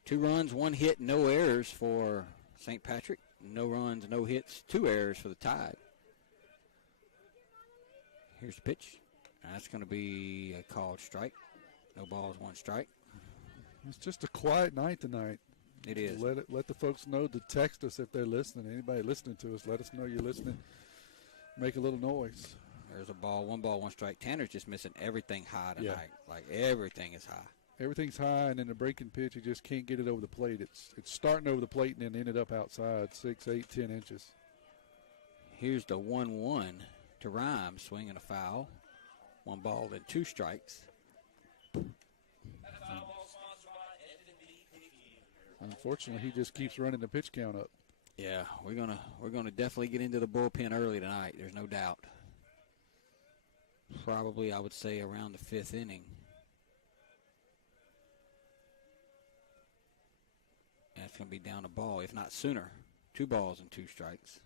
2 runs, 1 hit, no errors for St. Patrick. No runs, no hits, 2 errors for the Tide. Here's the pitch. That's going to be a called strike. No balls, 1 strike. It's just a quiet night tonight. It is. Let the folks know to text us if they're listening. Anybody listening to us, let us know you're listening. Make a little noise. There's a ball, 1 ball, 1 strike. Tanner's just missing everything high tonight. Yeah. Like everything is high. Everything's high, and then the breaking pitch, you just can't get it over the plate. It's starting over the plate and then ended up outside 6, 8, 10 inches. Here's the 1-1 to Rhymes, swinging a foul. 1 ball and 2 strikes. Unfortunately, he just keeps running the pitch count up. Yeah, we're gonna definitely get into the bullpen early tonight. There's no doubt. Probably, I would say, around the 5th inning. And it's going to be down a ball, if not sooner. 2 balls and 2 strikes.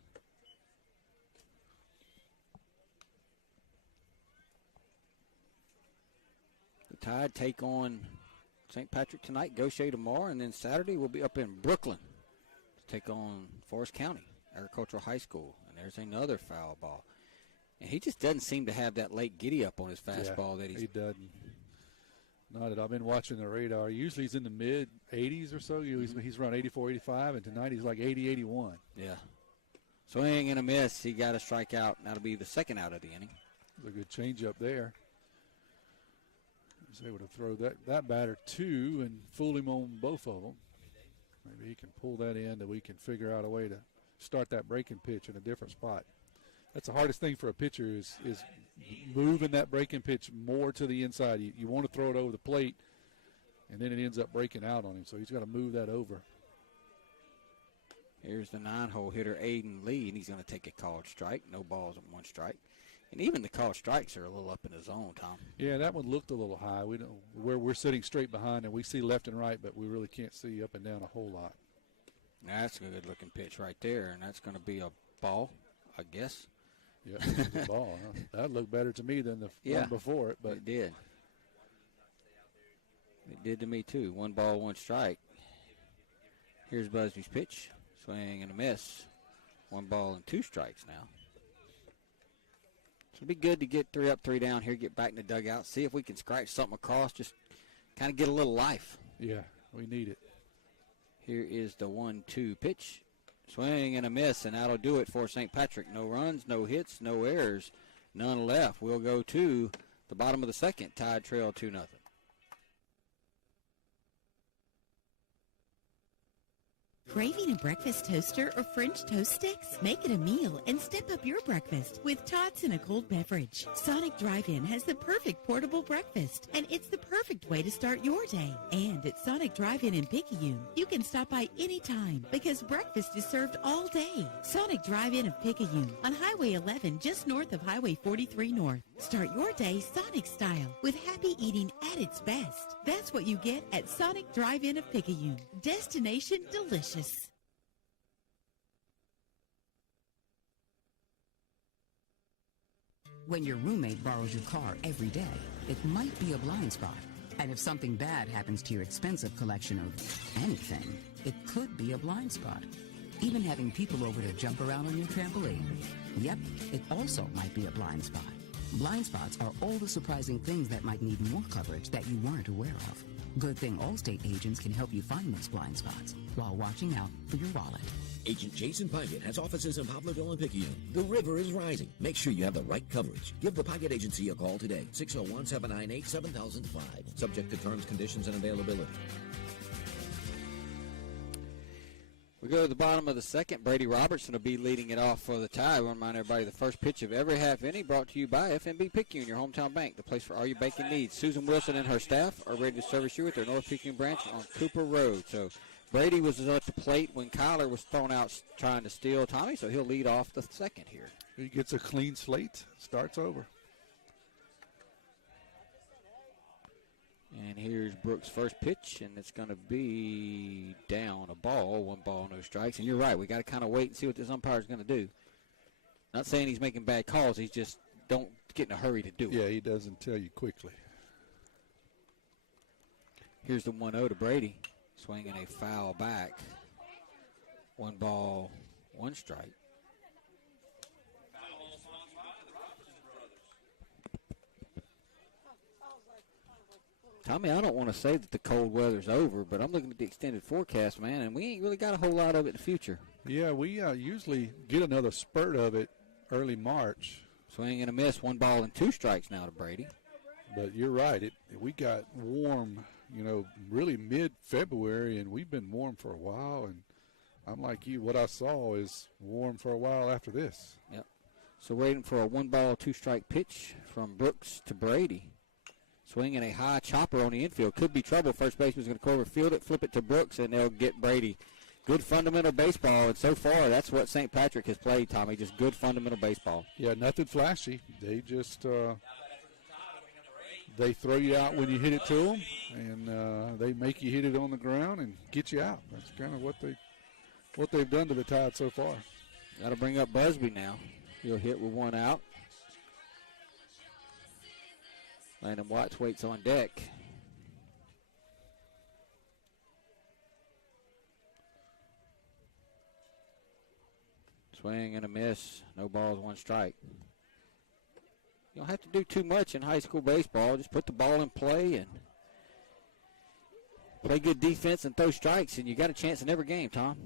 The Tide take on St. Patrick tonight, Gaucher tomorrow, and then Saturday we'll be up in Brooklyn to take on Forest County Agricultural High School. And there's another foul ball. And he just doesn't seem to have that late giddy up on his fastball that he doesn't. Not at all. I've been watching the radar. Usually he's in the mid-80s or so. He's around 84, 85, and tonight he's like 80, 81. Yeah. Swing and a miss. He got a strikeout. That'll be the 2nd out of the inning. It's a good changeup there. He's able to throw that batter 2 and fool him on both of them. Maybe he can pull that in that we can figure out a way to start that breaking pitch in a different spot. That's the hardest thing for a pitcher is moving that breaking pitch more to the inside. You want to throw it over the plate, and then it ends up breaking out on him. So he's got to move that over. Here's the 9-hole hitter, Aiden Lee, and he's going to take a called strike. No balls and 1 strike. And even the called strikes are a little up in the zone, Tom. Yeah, that one looked a little high. We don't where we're sitting straight behind, and we see left and right, but we really can't see up and down a whole lot. That's a good-looking pitch right there, and that's going to be a ball, I guess. Yeah, the ball. Huh? That looked better to me than the one before it. But it did. It did to me, too. 1 ball, 1 strike. Here's Busby's pitch. Swing and a miss. 1 ball and 2 strikes now. So it'll be good to get 3 up, 3 down here, get back in the dugout, see if we can scratch something across, just kind of get a little life. Yeah, we need it. Here is the 1-2 pitch. Swing and a miss, and that'll do it for St. Patrick. No runs, no hits, no errors, none left. We'll go to the bottom of the 2nd. Tide trail 2-0. Craving a breakfast toaster or French toast sticks? Make it a meal and step up your breakfast with tots and a cold beverage. Sonic Drive-In has the perfect portable breakfast, and it's the perfect way to start your day. And at Sonic Drive-In in Picayune, you can stop by anytime because breakfast is served all day. Sonic Drive-In of Picayune on Highway 11 just north of Highway 43 North. Start your day Sonic style with happy eating at its best. That's what you get at Sonic Drive-In of Picayune. Destination delicious. When your roommate borrows your car every day, it might be a blind spot. And if something bad happens to your expensive collection of anything, it could be a blind spot. Even having people over to jump around on your trampoline. Yep, it also might be a blind spot. Blind spots are all the surprising things that might need more coverage that you weren't aware of. Good thing Allstate agents can help you find those blind spots while watching out for your wallet. Agent Jason Piggott has offices in Poplarville and Picayune. The river is rising. Make sure you have the right coverage. Give the Piggott Agency a call today, 601-798-7005. Subject to terms, conditions, and availability. We go to the bottom of the 2nd. Brady Robertson will be leading it off for the Tide. We'll remind everybody the first pitch of every half inning brought to you by FNB Picayune, your hometown bank, the place for all your banking needs. Susan Wilson and her staff are ready to service you at their North Picayune branch on Cooper Road. So Brady was at the plate when Kyler was thrown out trying to steal Tommy, so he'll lead off the second here. He gets a clean slate, starts over. And here's Brooks' first pitch, and it's going to be down a ball, 1 ball, no strikes. And you're right, we got to kind of wait and see what this umpire is going to do. Not saying he's making bad calls, he's just don't get in a hurry to do it. Yeah, he doesn't tell you quickly. Here's the 1-0 to Brady, swinging a foul back. 1 ball, 1 strike. Tommy, I don't want to say that the cold weather's over, but I'm looking at the extended forecast, man, and we ain't really got a whole lot of it in the future. Yeah, we usually get another spurt of it early March. Swing and a miss, 1 ball and 2 strikes now to Brady. But you're right. We got warm, really mid-February, and we've been warm for a while. And I'm like you. What I saw is warm for a while after this. Yep. So waiting for a 1 ball, 2 strike pitch from Brooks to Brady. Swinging a high chopper on the infield. Could be trouble. First baseman's going to go over, field it, flip it to Brooks, and they'll get Brady. Good fundamental baseball, and so far that's what St. Patrick has played, Tommy, just good fundamental baseball. Yeah, nothing flashy. They just they throw you out when you hit it to them, and they make you hit it on the ground and get you out. That's kind of what they've done to the Tide so far. Got to bring up Busby now. He'll hit with 1 out. Landon Watts waits on deck. Swing and a miss. No balls, 1 strike. You don't have to do too much in high school baseball. Just put the ball in play and play good defense and throw strikes, and you got a chance in every game, Tom.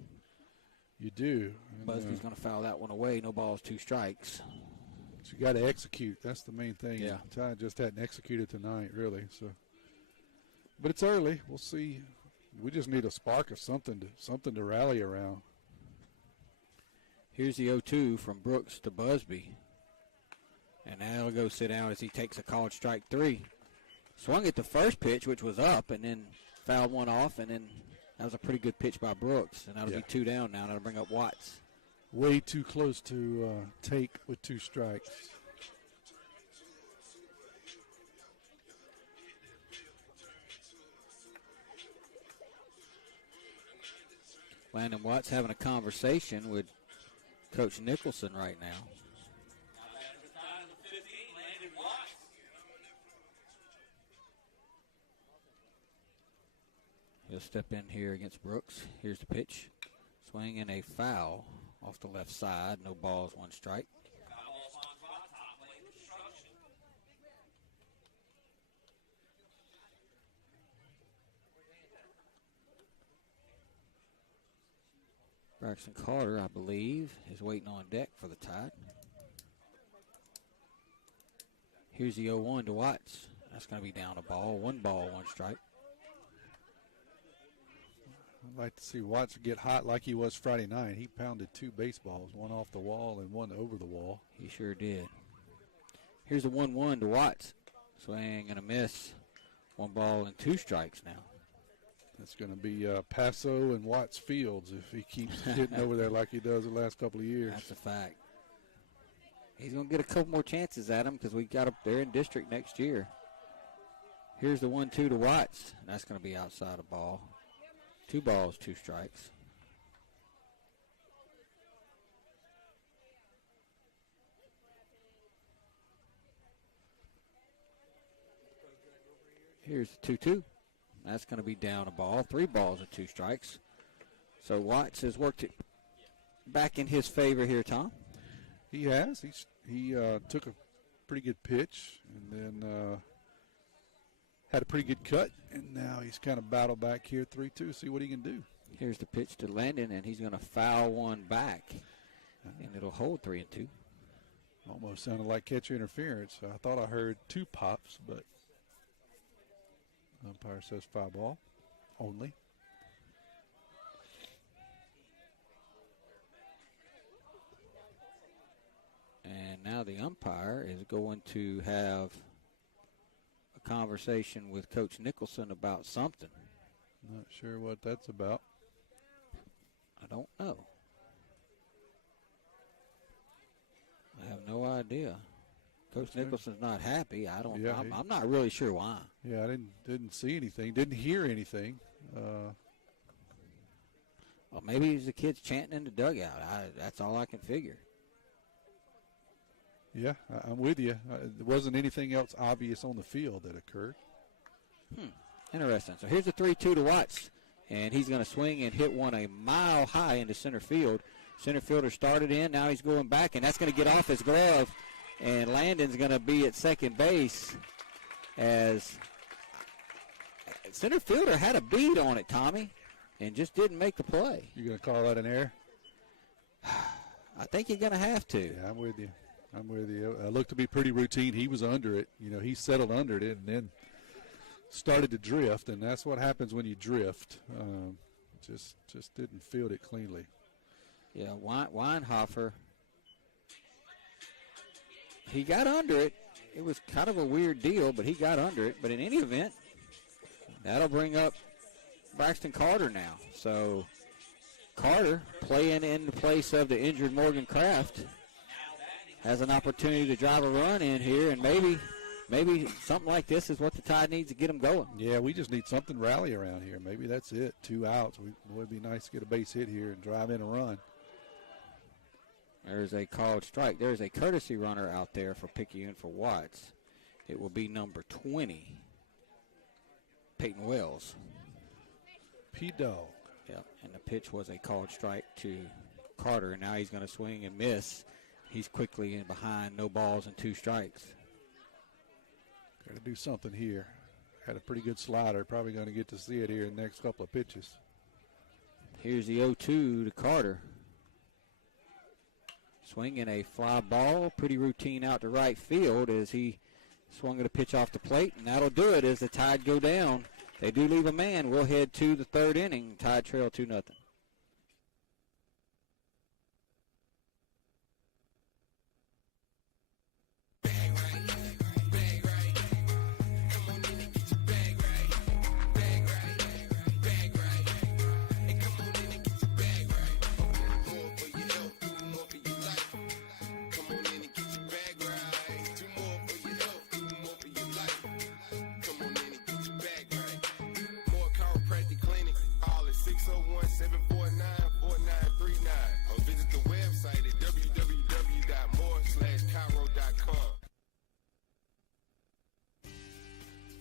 You do. Busby's going to foul that one away. No balls, 2 strikes. So you got to execute. That's the main thing. Yeah. Tide just hadn't executed tonight, really. So, but it's early. We'll see. We just need a spark of something to rally around. Here's the 0-2 from Brooks to Busby. And now he'll go sit down as he takes a called strike 3. Swung at the first pitch, which was up, and then fouled 1 off, and then that was a pretty good pitch by Brooks. And that'll be 2 down now. That'll bring up Watts. Way too close to take with 2 strikes. Landon Watts having a conversation with Coach Nicholson right now. He'll step in here against Brooks. Here's the pitch. Swing and a foul off the left side. No balls, 1 strike. Braxton Carter, I believe, is waiting on deck for the Tide. Here's the 0-1 to Watts. That's going to be down a ball. 1 ball, 1 strike. I'd like to see Watts get hot like he was Friday night. He pounded 2 baseballs, 1 off the wall and 1 over the wall. He sure did. Here's the 1-1 to Watts. Swing and a miss. 1 ball and 2 strikes now. That's going to be Paso and Watts Fields if he keeps hitting over there like he does the last couple of years. That's a fact. He's going to get a couple more chances at him because we got up there in district next year. Here's the 1-2 to Watts. And that's going to be outside a ball. 2 balls, 2 strikes. Here's the 2-2. That's going to be down a ball. 3 balls and 2 strikes. So Watts has worked it back in his favor here, Tom. He has. He took a pretty good pitch and then had a pretty good cut, and now he's kind of battled back here 3-2, see what he can do. Here's the pitch to Landon, and he's going to foul 1 back, and it'll hold 3-2. Almost sounded like catcher interference. I thought I heard 2 pops, but umpire says foul ball only. And now the umpire is going to have conversation with Coach Nicholson about something. Not sure what that's about. don't know. I have no idea. Coach Nicholson's not happy. I'm not really sure why. Yeah, I didn't see anything, didn't hear anything. Well, maybe it's the kids chanting in the dugout. That's all I can figure. Yeah, I'm with you. There wasn't anything else obvious on the field that occurred. Interesting. So here's the 3-2 to Watts, and he's going to swing and hit one a mile high into center field. Center fielder started in. Now he's going back, and that's going to get off his glove, and Landon's going to be at second base as center fielder had a bead on it, Tommy, and just didn't make the play. You going to call that an error? I think you're going to have to. Yeah, I'm with you. It looked to be pretty routine. He was under it. He settled under it and then started to drift, and that's what happens when you drift. Just didn't field it cleanly. Yeah, Weinhofer, he got under it. It was kind of a weird deal, but he got under it. But in any event, that'll bring up Braxton Carter now. So Carter, playing in the place of the injured Morgan Kraft, has an opportunity to drive a run in here, and maybe something like this is what the Tide needs to get them going. Yeah, we just need something rally around here. Maybe that's it. 2 outs. It would be nice to get a base hit here and drive in a run. There's a called strike. There's a courtesy runner out there for Picayune for Watts. It will be number 20, Peyton Wells. P-Dog. Yep, and the pitch was a called strike to Carter, and now he's going to swing and miss. He's quickly in behind, no balls and 2 strikes. Got to do something here. Had a pretty good slider. Probably going to get to see it here in the next couple of pitches. Here's the 0-2 to Carter. Swinging a fly ball, pretty routine out to right field as he swung at a pitch off the plate, and that'll do it as the Tide go down. They do leave a man. We'll head to the 3rd inning. Tide trail 2-0.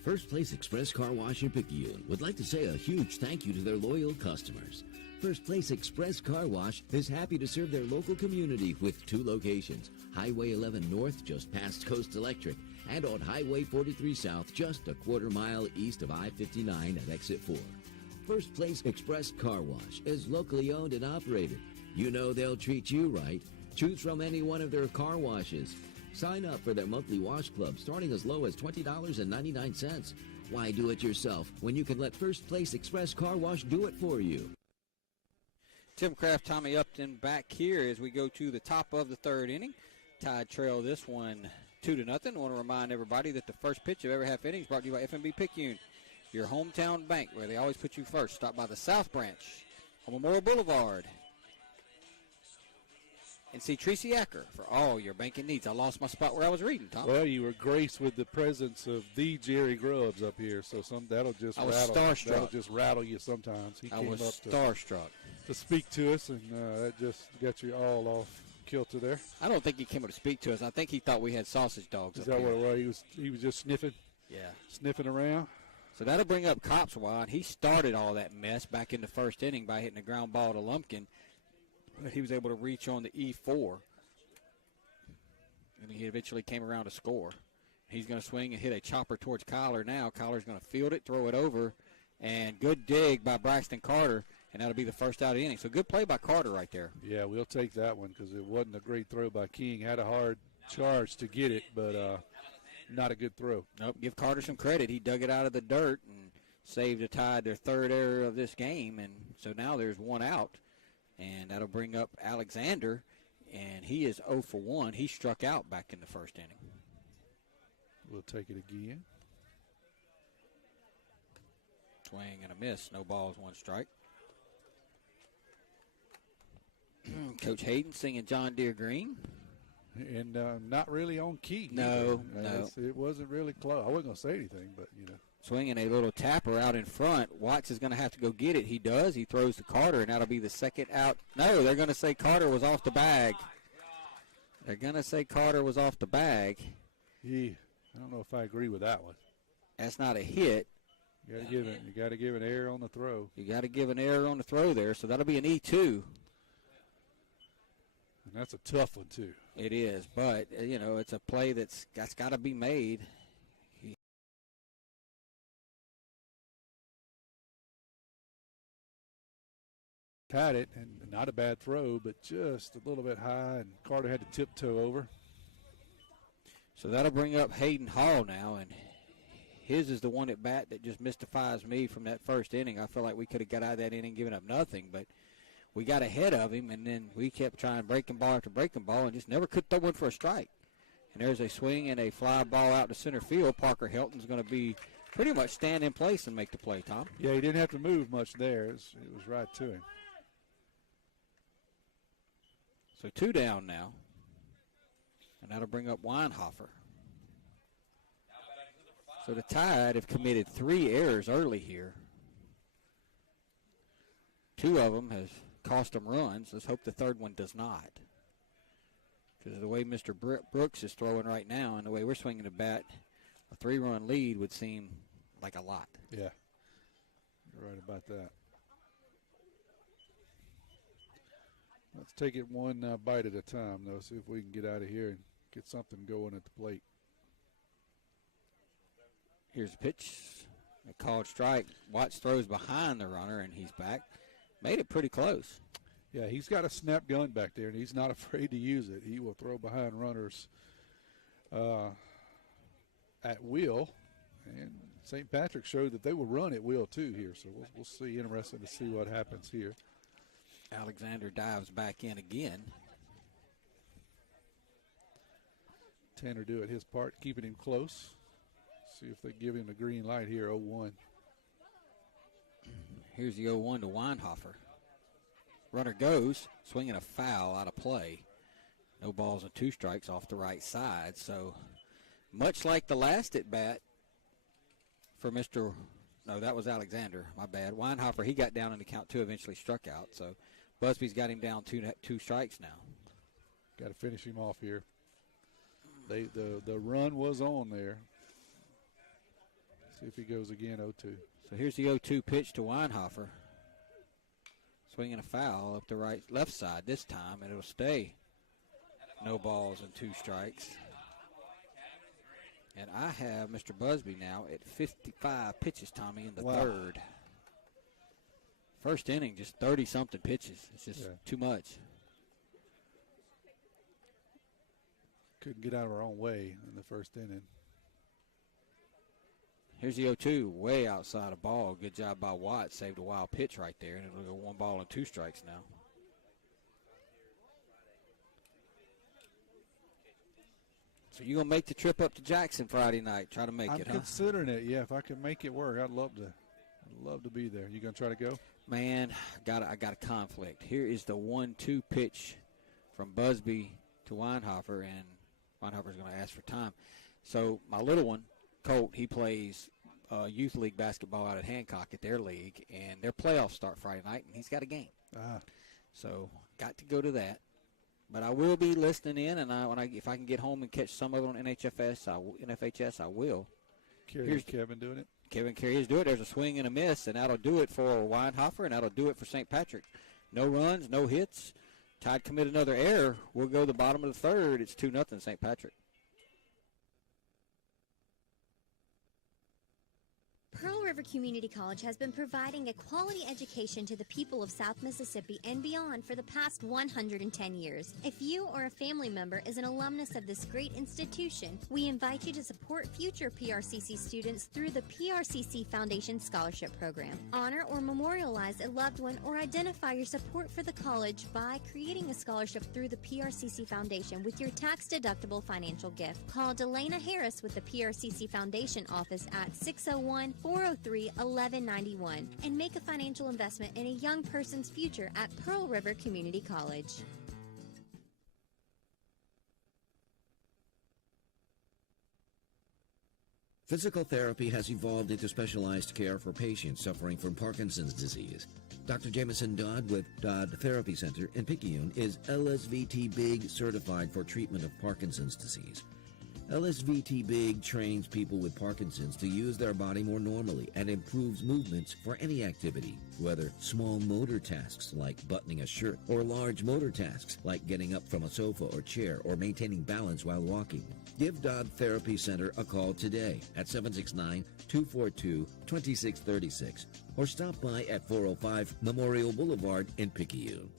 First Place Express Car Wash in Picayune would like to say a huge thank you to their loyal customers. First Place Express Car Wash is happy to serve their local community with 2 locations, Highway 11 North just past Coast Electric and on Highway 43 South just a quarter mile east of I-59 at Exit 4. First Place Express Car Wash is locally owned and operated. You know they'll treat you right. Choose from any one of their car washes. Sign up for their monthly wash club starting as low as $20.99. Why do it yourself when you can let First Place Express Car Wash do it for you? Tim Kraft, Tommy Upton back here as we go to the top of the 3rd inning. Tide trail this one 2-0. I want to remind everybody that the first pitch of every half inning is brought to you by FMB Picayune, your hometown bank where they always put you first. Stop by the South Branch on Memorial Boulevard and see Tracy Acker for all your banking needs. I lost my spot where I was reading, Tom. Well, you were graced with the presence of the Jerry Grubbs up here, so that'll just I was rattle. Starstruck. That'll just rattle you sometimes. He came was up starstruck to speak to us, and that just got you all off kilter there. I don't think he came up to speak to us. I think he thought we had sausage dogs. Is up that here. what it was? He was just sniffing. Yeah, sniffing around. So that'll bring up Copswa, and he started all that mess back in the 1st inning by hitting a ground ball to Lumpkin. He was able to reach on the E4. And he eventually came around to score. He's going to swing and hit a chopper towards Collar now. Collar's going to field it, throw it over, and good dig by Braxton Carter, and that'll be the first out of the inning. So good play by Carter right there. Yeah, we'll take that one because it wasn't a great throw by King. Had a hard charge to get it, but not a good throw. Nope, give Carter some credit. He dug it out of the dirt and saved the Tide their 3rd error of this game, and so now there's 1 out, and that'll bring up Alexander. And he is 0 for 1. He struck out back in the 1st inning. We'll take it again. Swing and a miss. No balls, 1 strike. Coach Hayden singing John Deere Green. And not really on key. No, either. no. It wasn't really close. I wasn't going to say anything, but, you know. Swinging a little tapper out in front. Watts is going to have to go get it. He does. He throws to Carter, and that'll be the second out. No, they're going to say Carter was off the bag. They're going to say Carter was off the bag. I don't know if I agree with that one. That's not a hit. You got to give an error on the throw. You got to give an error on the throw there, so that'll be an E2. And that's a tough one, too. It is, but, you know, it's a play that's got to be made. Had it, and not a bad throw, but just a little bit high, and Carter had to tiptoe over. So that'll bring up Hayden Hall now, and his is the one at bat that just mystifies me from that first inning. I feel like we could have got out of that inning giving up nothing, but we got ahead of him, and then we kept trying breaking ball after breaking ball and just never could throw one for a strike. And there's a swing and a fly ball out to center field. Parker Helton's going to be pretty much stand in place and make the play, Tom. Yeah, he didn't have to move much there. It was right to him. So 2 down now. And that'll bring up Weinhofer. So the Tide have committed 3 errors early here. 2 of them has cost them runs. Let's hope the third one does not. Because the way Mr. Brooks is throwing right now and the way we're swinging the bat, a 3-run lead would seem like a lot. Yeah, you're right about that. Let's take it one bite at a time, though, see if we can get out of here and get something going at the plate. Here's the pitch. A called strike. Watts throws behind the runner, and he's back. Made it pretty close. Yeah, he's got a snap gun back there, and he's not afraid to use it. He will throw behind runners at will. And St. Patrick showed that they will run at will, too, here. So we'll see. Interesting to see what happens here. Alexander dives back in again. Tanner doing his part, keeping him close. See if they give him the green light here, 0-1. Here's the 0-1 to Weinhofer. Runner goes, swinging a foul out of play. No balls and 2 strikes off the right side. So much like the last at bat for no, that was Alexander, my bad. Weinhofer, he got down in the count 2, eventually struck out. So Busby's got him down 2 strikes now. Got to finish him off here. The run was on there. See if he goes again, 0-2. So here's the 0-2 pitch to Weinhofer. Swinging a foul up the left side this time, and it'll stay. No balls and 2 strikes. And I have Mr. Busby now at 55 pitches, Tommy, in the third. First inning, just 30-something pitches. It's just too much. Couldn't get out of our own way in the first inning. Here's the 0-2, way outside of ball. Good job by Watt. Saved a wild pitch right there, and it'll go 1 ball and 2 strikes now. So you're going to make the trip up to Jackson Friday night. Try to make it, huh? I'm considering it, yeah. If I can make it work, I'd love to be there. You going to try to go? Man, I got a conflict. Here is the 1-2 pitch from Busby to Weinhofer, and Weinhofer's going to ask for time. So my little one, Colt, he plays youth league basketball out at Hancock at their league, and their playoffs start Friday night, and he's got a game. So got to go to that. But I will be listening in, and if I can get home and catch some of it on NFHS, I will. Here's Kevin doing it. Kevin Carey is doing it. There's a swing and a miss, and that'll do it for Weinhofer, and that'll do it for St. Patrick. No runs, no hits. Tide commit another error. We'll go to the bottom of the third. It's 2-0 St. Patrick. Pearl River Community College has been providing a quality education to the people of South Mississippi and beyond for the past 110 years. If you or a family member is an alumnus of this great institution, we invite you to support future PRCC students through the PRCC Foundation Scholarship Program. Honor or memorialize a loved one or identify your support for the college by creating a scholarship through the PRCC Foundation with your tax-deductible financial gift. Call Delana Harris with the PRCC Foundation office at 601-403-8255 603-1191 and make a financial investment in a young person's future at Pearl River Community College. Physical therapy has evolved into specialized care for patients suffering from Parkinson's disease. Dr. Jameson Dodd with Dodd Therapy Center in Picayune is LSVT Big certified for treatment of Parkinson's disease. LSVT Big trains people with Parkinson's to use their body more normally and improves movements for any activity, whether small motor tasks like buttoning a shirt or large motor tasks like getting up from a sofa or chair or maintaining balance while walking. Give Dodd Therapy Center a call today at 769-242-2636 or stop by at 405 Memorial Boulevard in Picayune.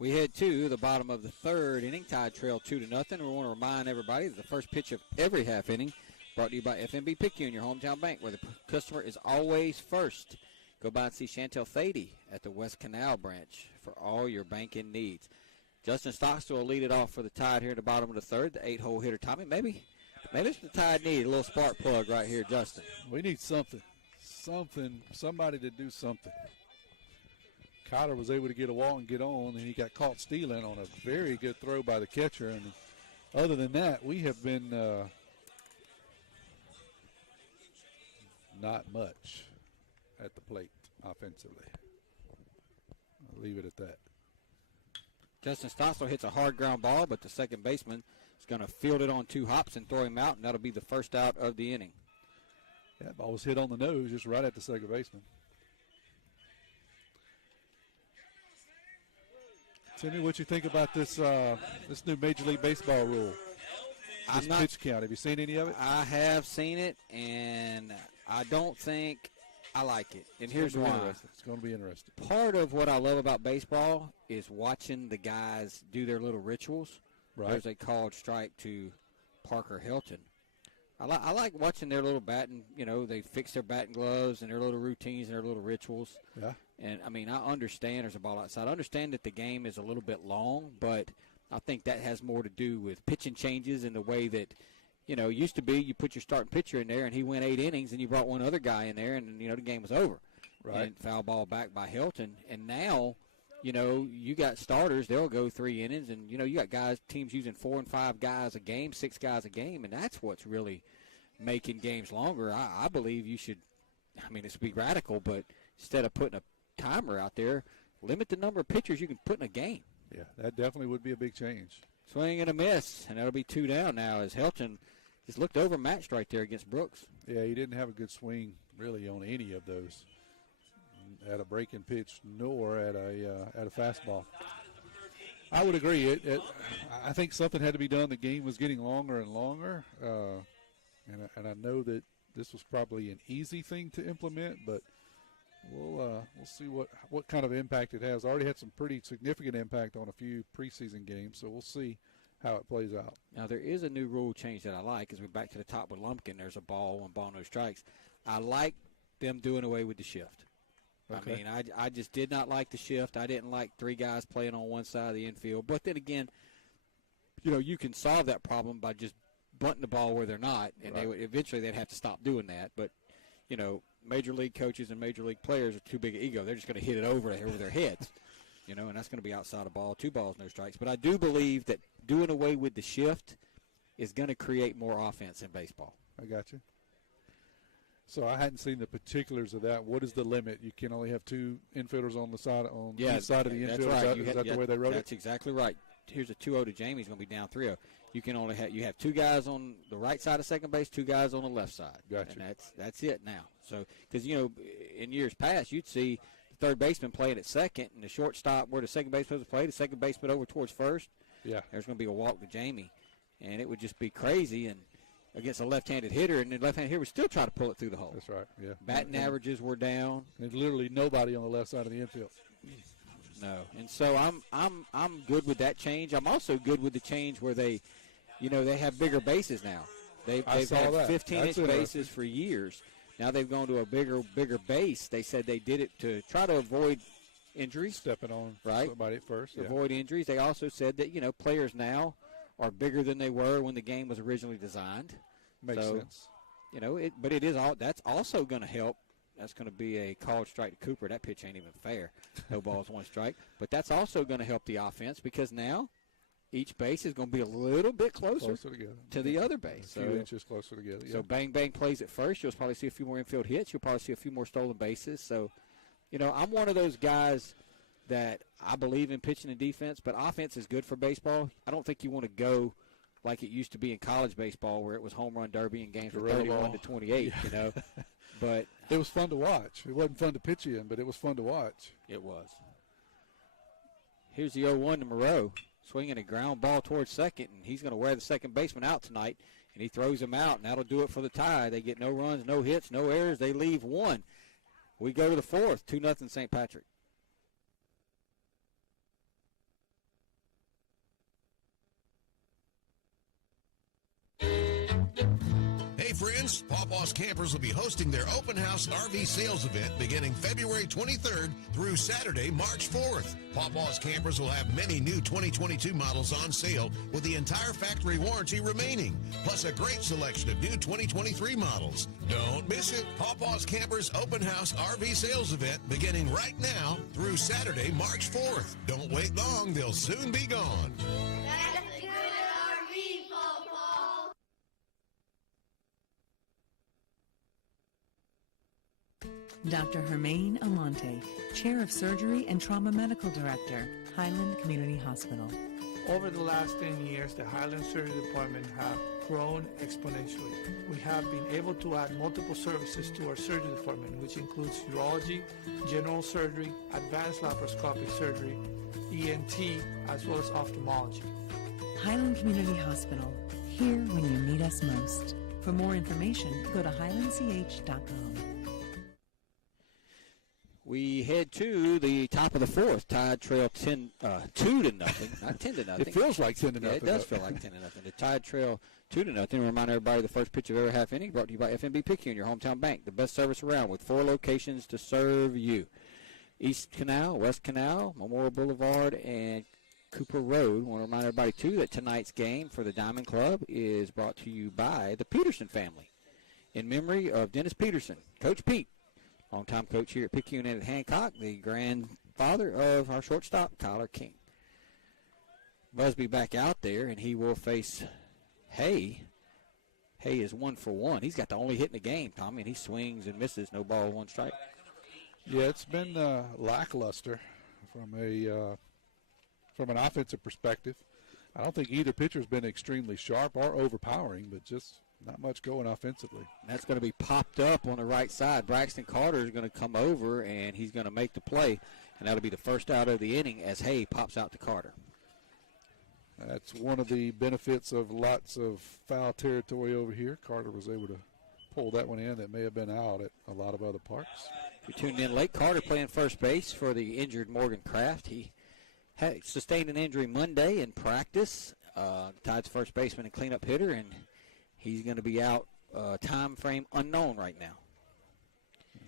We head to the bottom of the third inning. Tide trail 2-0. We want to remind everybody that the first pitch of every half inning brought to you by FNB Picayune, your hometown bank, where the customer is always first. Go by and see Chantel Thady at the West Canal branch for all your banking needs. Justin Stockstill will lead it off for the Tide here at the bottom of the third. The 8-hole hitter, Tommy. Maybe it's the Tide need a little spark plug right here, Justin. We need something, somebody to do something. Cotter was able to get a walk and get on, and he got caught stealing on a very good throw by the catcher. And other than that, we have been not much at the plate offensively. I'll leave it at that. Justin Stossel hits a hard ground ball, but the second baseman is going to field it on 2 hops and throw him out, and that'll be the first out of the inning. That ball was hit on the nose just right at the second baseman. Tell me what you think about this this new Major League Baseball rule. This pitch count. Have you seen any of it? I have seen it, and I don't think I like it. And here's why. It's going to be interesting. Part of what I love about baseball is watching the guys do their little rituals. Right. There's a called strike to Parker Hilton. I like watching their little batting, they fix their batting gloves and their little routines and their little rituals. Yeah. And, I understand there's a ball outside. I understand that the game is a little bit long, but I think that has more to do with pitching changes and the way that, used to be you put your starting pitcher in there and he went 8 innings and you brought one other guy in there and, the game was over. Right. And foul ball back by Hilton. And now, you got starters, they'll go 3 innings, and, you got teams using 4 and 5 guys a game, 6 guys a game, and that's what's really making games longer. I believe you should, it's be radical, but instead of putting a timer out there, limit the number of pitchers you can put in a game. Yeah, that definitely would be a big change. Swing and a miss, and that'll be 2 down now as Hilton just looked overmatched right there against Brooks. Yeah, he didn't have a good swing really on any of those. At a breaking pitch nor at a fastball. I would agree. I think something had to be done. The game was getting longer and longer, and I know that this was probably an easy thing to implement, but we'll see what kind of impact it has. Already had some pretty significant impact on a few preseason games, so we'll see how it plays out. Now there is a new rule change that I like. As we're back to the top with Lumpkin, there's a ball, 1 ball, no strikes. I like them doing away with the shift. Okay. I just did not like the shift. I didn't like 3 guys playing on one side of the infield. But then again, you can solve that problem by just bunting the ball where they're not, and right. Eventually they'd have to stop doing that. But, major league coaches and major league players are too big an ego. They're just going to hit it over their heads, and that's going to be outside a ball, 2 balls, no strikes. But I do believe that doing away with the shift is going to create more offense in baseball. I got you. So I hadn't seen the particulars of that. What is the limit? You can only have 2 infielders on the side each side of the infield. That's right. Is that the way they wrote it? That's exactly right. Here's a 2-0 to Jamie. He's going to be down 3-0. You can only have 2 guys on the right side of second base, 2 guys on the left side. Gotcha. And that's it now. So because in years past you'd see the third baseman playing at second and the shortstop where the second baseman was played, the second baseman over towards first. Yeah. There's going to be a walk to Jamie, and it would just be crazy and against a left-handed hitter, and the left-handed hitter would still try to pull it through the hole. That's right. Yeah. Batting averages were down. There's literally nobody on the left side of the infield. No, and so I'm good with that change. I'm also good with the change where they have bigger bases now. They've had 15-inch bases for years. Now they've gone to a bigger base. They said they did it to try to avoid injuries. Stepping on right? somebody at first. Yeah. Avoid injuries. They also said that players now are bigger than they were when the game was originally designed. Makes sense. but it is all. That's also going to help. That's going to be a called strike to Cooper. That pitch ain't even fair. No balls, one strike. But that's also going to help the offense because now each base is going to be a little bit closer together to the other base. A few inches closer together. So Bang Bang plays it first. You'll probably see a few more infield hits. You'll probably see a few more stolen bases. So, I'm one of those guys that I believe in pitching and defense, but offense is good for baseball. I don't think you want to go like it used to be in college baseball where it was home run derby and games were 31 to 28, But it was fun to watch. It wasn't fun to pitch in, but it was fun to watch. It was. Here's the 0-1 to Moreau, swinging a ground ball towards second, and he's going to wear the second baseman out tonight, and he throws him out, and that'll do it for the Tide. They get no runs, no hits, no errors. They leave one. We go to the fourth, 2-0 St. Patrick. Hey friends, Pawpaw's Campers will be hosting their open house RV sales event beginning February 23rd through Saturday, March 4th. Pawpaw's Campers will have many new 2022 models on sale with the entire factory warranty remaining, plus a great selection of new 2023 models. Don't miss it. Pawpaw's Campers open house RV sales event beginning right now through Saturday, March 4th. Don't wait long, they'll soon be gone. That's a good RV, Pawpaw. Dr. Hermaine Amante, Chair of Surgery and Trauma Medical Director, Highland Community Hospital. Over the last 10 years, the Highland Surgery Department have grown exponentially. We have been able to add multiple services to our surgery department, which includes urology, general surgery, advanced laparoscopic surgery, ENT, as well as ophthalmology. Highland Community Hospital, here when you need us most. For more information, go to highlandch.com. We head to the top of the fourth. Tide trail 2-0, not 10-0. It feels like 10-0. Yeah, it does feel like 10-0. The Tide trail 2-0. Remind everybody the first pitch of every half inning brought to you by FNB Picayune, your hometown bank. The best service around with 4 locations to serve you. East Canal, West Canal, Memorial Boulevard, and Cooper Road. I want to remind everybody, too, that tonight's game for the Diamond Club is brought to you by the Peterson family. In memory of Dennis Peterson, Coach Pete, longtime coach here at Picayune and at Hancock, the grandfather of our shortstop, Tyler King. Busby back out there, and he will face Hay. Hay is 1 for 1. He's got the only hit in the game, Tommy, and he swings and misses. No ball, 1 strike. Yeah, it's been lackluster from an offensive perspective. I don't think either pitcher's been extremely sharp or overpowering, but just not much going offensively. That's going to be popped up on the right side. Braxton Carter is going to come over, and he's going to make the play, and that'll be the first out of the inning as Hay pops out to Carter. That's one of the benefits of lots of foul territory over here. Carter was able to pull that one in that may have been out at a lot of other parks. If you tuned in late, Carter playing first base for the injured Morgan Kraft. He had sustained an injury Monday in practice. Tide's first baseman and cleanup hitter, and he's going to be out time frame unknown right now.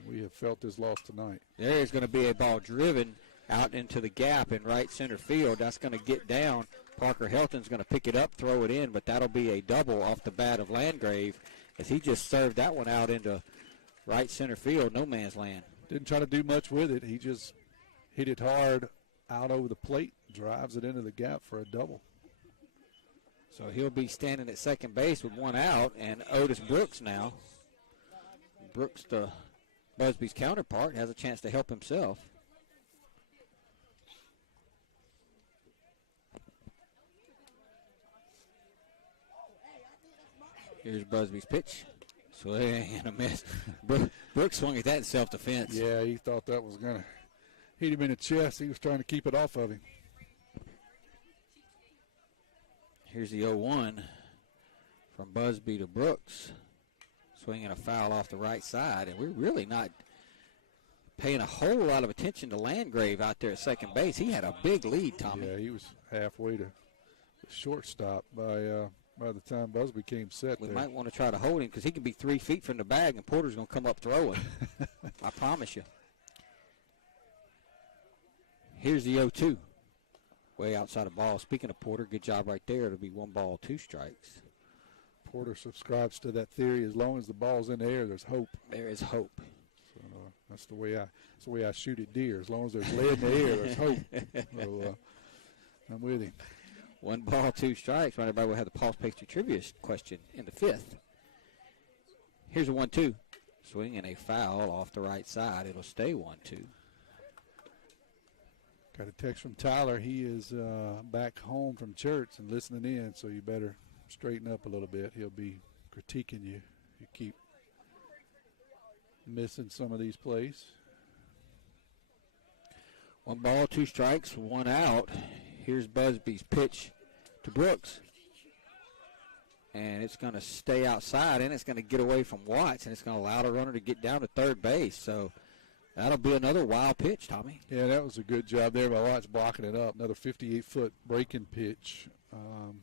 We have felt his loss tonight. There is going to be a ball driven out into the gap in right center field. That's going to get down. Parker Helton's going to pick it up, throw it in, but that'll be a double off the bat of Landgrave as he just served that one out into right center field, no man's land. Didn't try to do much with it. He just hit it hard out over the plate, drives it into the gap for a double. So he'll be standing at second base with 1 out, and Otis Brooks now. Brooks, the Busby's counterpart, has a chance to help himself. Here's Busby's pitch. Swing and a miss. Brooks swung at that in self-defense. Yeah, he thought that was going to hit him in the chest. He was trying to keep it off of him. Here's the 0-1 from Busby to Brooks. Swinging a foul off the right side. And we're really not paying a whole lot of attention to Landgrave out there at second base. He had a big lead, Tommy. Yeah, he was halfway to the shortstop by the time Busby came set. We might want to try to hold him because he can be 3 feet from the bag, and Porter's going to come up throwing. I promise you. Here's the 0-2. Way outside of ball. Speaking of Porter, good job right there. It'll be 1 ball, 2 strikes. Porter subscribes to that theory. As long as the ball's in the air, there's hope. There is hope. So that's the way I shoot at deer. As long as there's lead in the air, there's hope. So I'm with him. 1 ball, 2 strikes. Right, everybody will have the Paul's Pastry Trivia question in the 5th. Here's a 1-2. Swing and a foul off the right side. It'll stay 1-2. Got a text from Tyler. He is back home from church and listening in, so you better straighten up a little bit. He'll be critiquing you. You keep missing some of these plays. 1 ball, 2 strikes, 1 out. Here's Busby's pitch to Brooks. And it's going to stay outside, and it's going to get away from Watts, and it's going to allow the runner to get down to third base. So that'll be another wild pitch, Tommy. Yeah, that was a good job there by Watts blocking it up. Another 58-foot breaking pitch on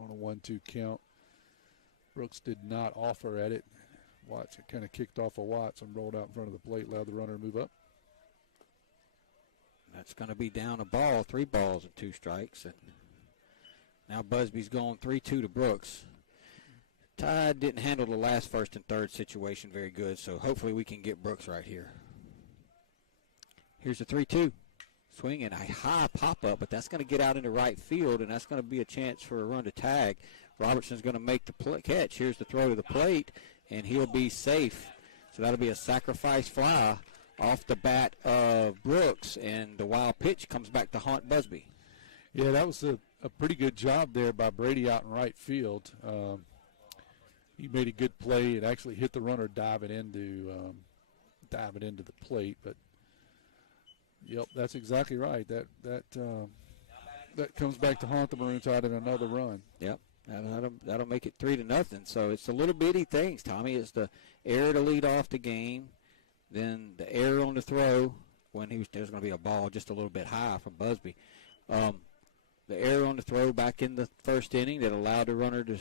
a 1-2 count. Brooks did not offer at it. Watts kind of kicked off of Watts and rolled out in front of the plate, allowed the runner to move up. That's going to be down a ball, 3 balls and 2 strikes. And now Busby's going 3-2 to Brooks. Tide didn't handle the last first and third situation very good, so hopefully we can get Brooks right here. Here's a 3-2. Swing and a high pop-up, but that's going to get out into right field, and that's going to be a chance for a run to tag. Robertson's going to make the catch. Here's the throw to the plate, and he'll be safe. So that'll be a sacrifice fly off the bat of Brooks, and the wild pitch comes back to haunt Busby. Yeah, that was a pretty good job there by Brady out in right field. He made a good play and actually hit the runner diving into the plate. But yep, that's exactly right. That comes back to haunt the Maroon Tide in another run. Yep, that'll make it 3-0. So it's the little bitty things, Tommy. It's the error to lead off the game, then the error on the throw when there's going to be a ball just a little bit high from Busby. The error on the throw back in the first inning that allowed the runner to.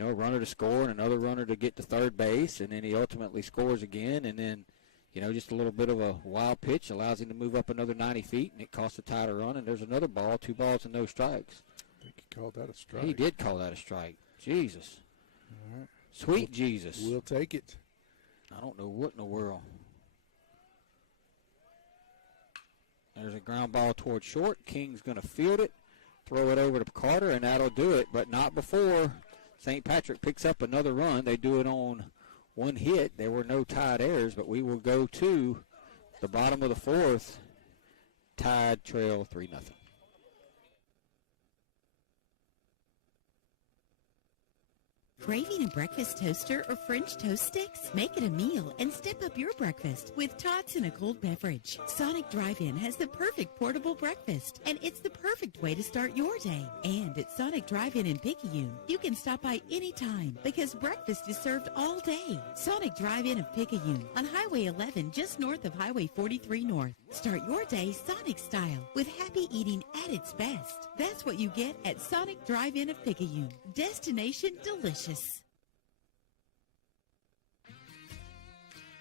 A runner to score and another runner to get to third base, and then he ultimately scores again, and then, just a little bit of a wild pitch allows him to move up another 90 feet, and it costs the Tide a run, and there's another ball, 2 balls and no strikes. I think he called that a strike. He did call that a strike. Jesus. All right. Sweet Jesus. We'll take it. I don't know what in the world. There's a ground ball toward short. King's going to field it, throw it over to Carter, and that'll do it, but not before St. Patrick picks up another run. They do it on 1 hit. There were no Tide errors, but we will go to the bottom of the 4th. Tide trail 3-0. Craving a breakfast toaster or French toast sticks? Make it a meal and step up your breakfast with tots and a cold beverage. Sonic Drive-In has the perfect portable breakfast, and it's the perfect way to start your day. And at Sonic Drive-In in Picayune, you can stop by anytime because breakfast is served all day. Sonic Drive-In of Picayune on Highway 11 just north of Highway 43 North. Start your day Sonic style with happy eating at its best. That's what you get at Sonic Drive-In of Picayune. Destination delicious.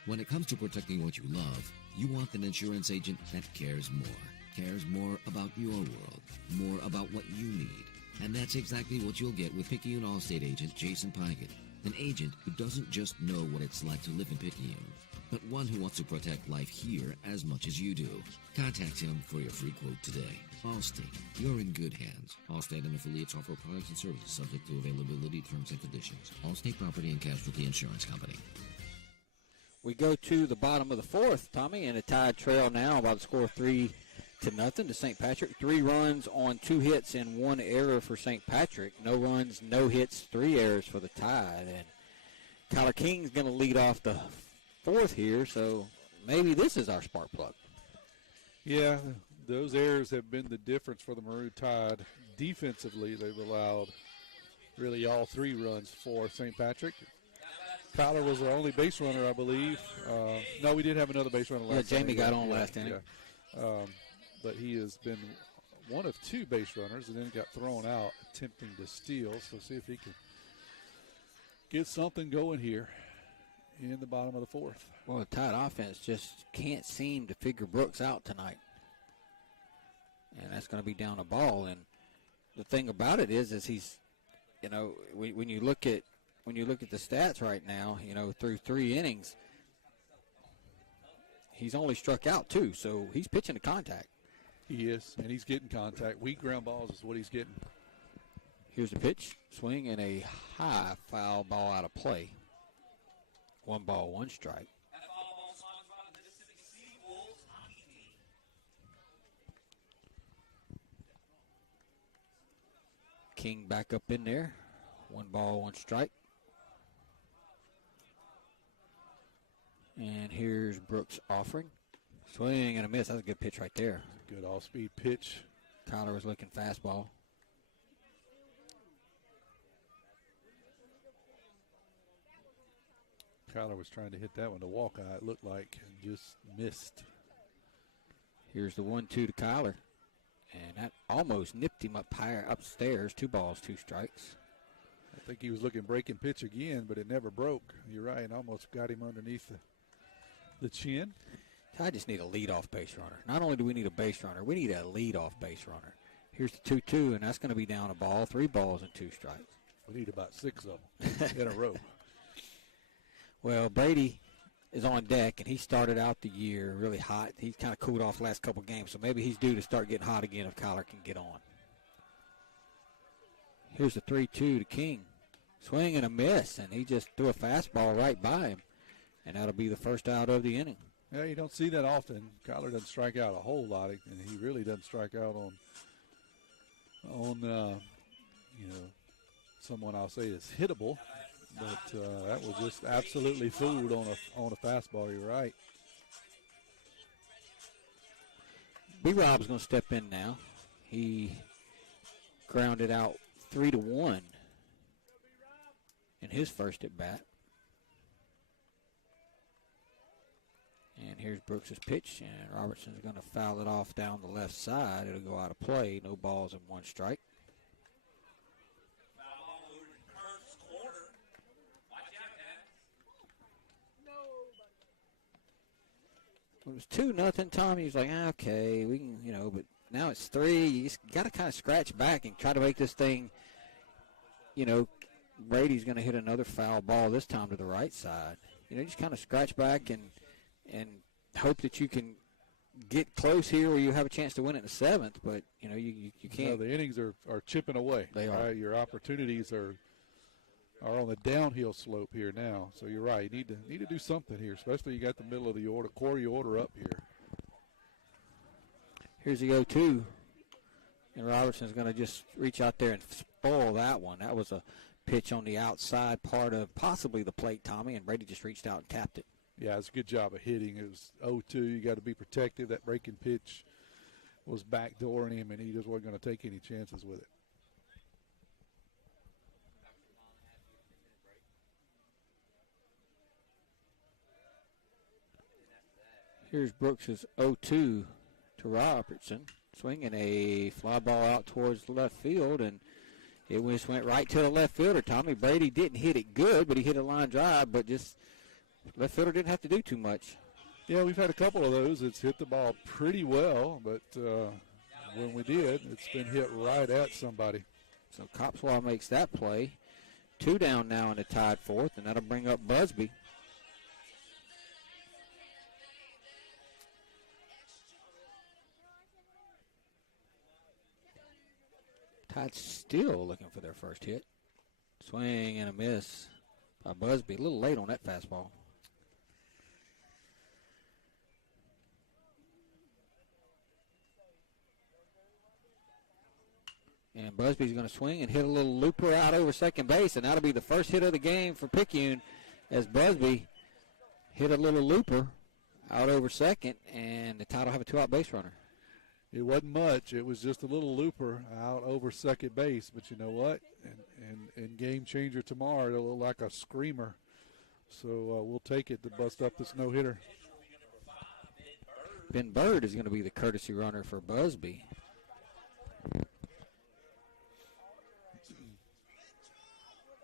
When it comes to protecting what you love, you want an insurance agent that cares more about your world, more about what you need. And that's exactly what you'll get with Picayune Allstate agent Jason Pygott, an agent who doesn't just know what it's like to live in Picayune, but one who wants to protect life here as much as you do. Contact him for your free quote today. Allstate, you're in good hands. Allstate and affiliates offer products and services subject to availability, terms, and conditions. Allstate Property and Casualty Insurance Company. We go to the bottom of the 4th, Tommy, and a Tide trail now by the score of 3-0 to St. Patrick. 3 runs on 2 hits and 1 error for St. Patrick. No runs, no hits, 3 errors for the Tide. And Kyler King's going to lead off the 4th here, so maybe this is our spark plug. Yeah, those errors have been the difference for the Maroon Tide. Defensively, they've allowed really all 3 runs for St. Patrick. Kyler was our only base runner, I believe. No, we did have another base runner last inning. Jamie got on last inning. Yeah. But he has been one of 2 base runners and then got thrown out attempting to steal. So see if he can get something going here in the bottom of the 4th. Well, the Tide offense just can't seem to figure Brooks out tonight. And that's going to be down a ball. And the thing about it is he's, when you look at when you look at the stats right now, through 3 innings, he's only struck out 2, so he's pitching to contact. He is, and he's getting contact. Weak ground balls is what he's getting. Here's the pitch. Swing and a high foul ball out of play. 1 ball, 1 strike. King back up in there. 1 ball, 1 strike. And here's Brooks offering. Swing and a miss. That's a good pitch right there. Good all-speed pitch. Kyler was looking fastball. Kyler was trying to hit that one to walk eye, it looked like, and just missed. Here's the 1-2 to Kyler. And that almost nipped him up higher upstairs. 2 balls, 2 strikes. I think he was looking breaking pitch again, but it never broke. You're right, almost got him underneath the chin. I just need a leadoff base runner. Not only do we need a base runner, we need a leadoff base runner. Here's the 2-2, and that's going to be down a ball. 3 balls and 2 strikes. We need about 6 of them in a row. Well, Brady is on deck, and he started out the year really hot. He's kind of cooled off the last couple games, so maybe he's due to start getting hot again if Kyler can get on. Here's the 3-2 to King. Swing and a miss, and he just threw a fastball right by him, and that'll be the first out of the inning. Yeah, you don't see that often. Kyler doesn't strike out a whole lot, and he really doesn't strike out on someone I'll say is hittable. But that was just absolutely fooled on a fastball. You're right. B-Rob's going to step in now. He grounded out 3-1 in his first at bat. And here's Brooks' pitch, and Robertson's going to foul it off down the left side. It'll go out of play. No balls and 1 strike. When it was 2-0, Tommy, he was like, okay, we can, but now it's 3. You just got to kind of scratch back and try to make this thing, Brady's going to hit another foul ball this time to the right side. Just kind of scratch back and hope that you can get close here where you have a chance to win it in the 7th, but, you can't. No, the innings are chipping away. They are. Your opportunities are on the downhill slope here now. So you're right. You need to do something here, especially you got the middle of the order, core of your order up here. Here's the 0-2. And Robertson's going to just reach out there and spoil that one. That was a pitch on the outside part of possibly the plate, Tommy, and Brady just reached out and tapped it. Yeah, it's a good job of hitting. It was 0-2. You got to be protective. That breaking pitch was backdooring him, and he just wasn't going to take any chances with it. Here's Brooks' 0-2 to Robertson. Swinging a fly ball out towards the left field, and it just went right to the left fielder. Tommy Brady didn't hit it good, but he hit a line drive, but just left fielder didn't have to do too much. Yeah, we've had a couple of those. It's hit the ball pretty well, but when we did, it's been hit right at somebody. So Copswell makes that play. 2 down now in the tied 4th, and that'll bring up Busby. Tide's still looking for their first hit. Swing and a miss by Busby. A little late on that fastball. And Busby's going to swing and hit a little looper out over second base, and that'll be the first hit of the game for Picayune as Busby hit a little looper out over second, and the Tide will have a 2-out base runner. It wasn't much. It was just a little looper out over second base. But you know what? And game changer tomorrow, it'll look like a screamer. So we'll take it to bust up this no-hitter. Ben Bird is going to be the courtesy runner for Busby.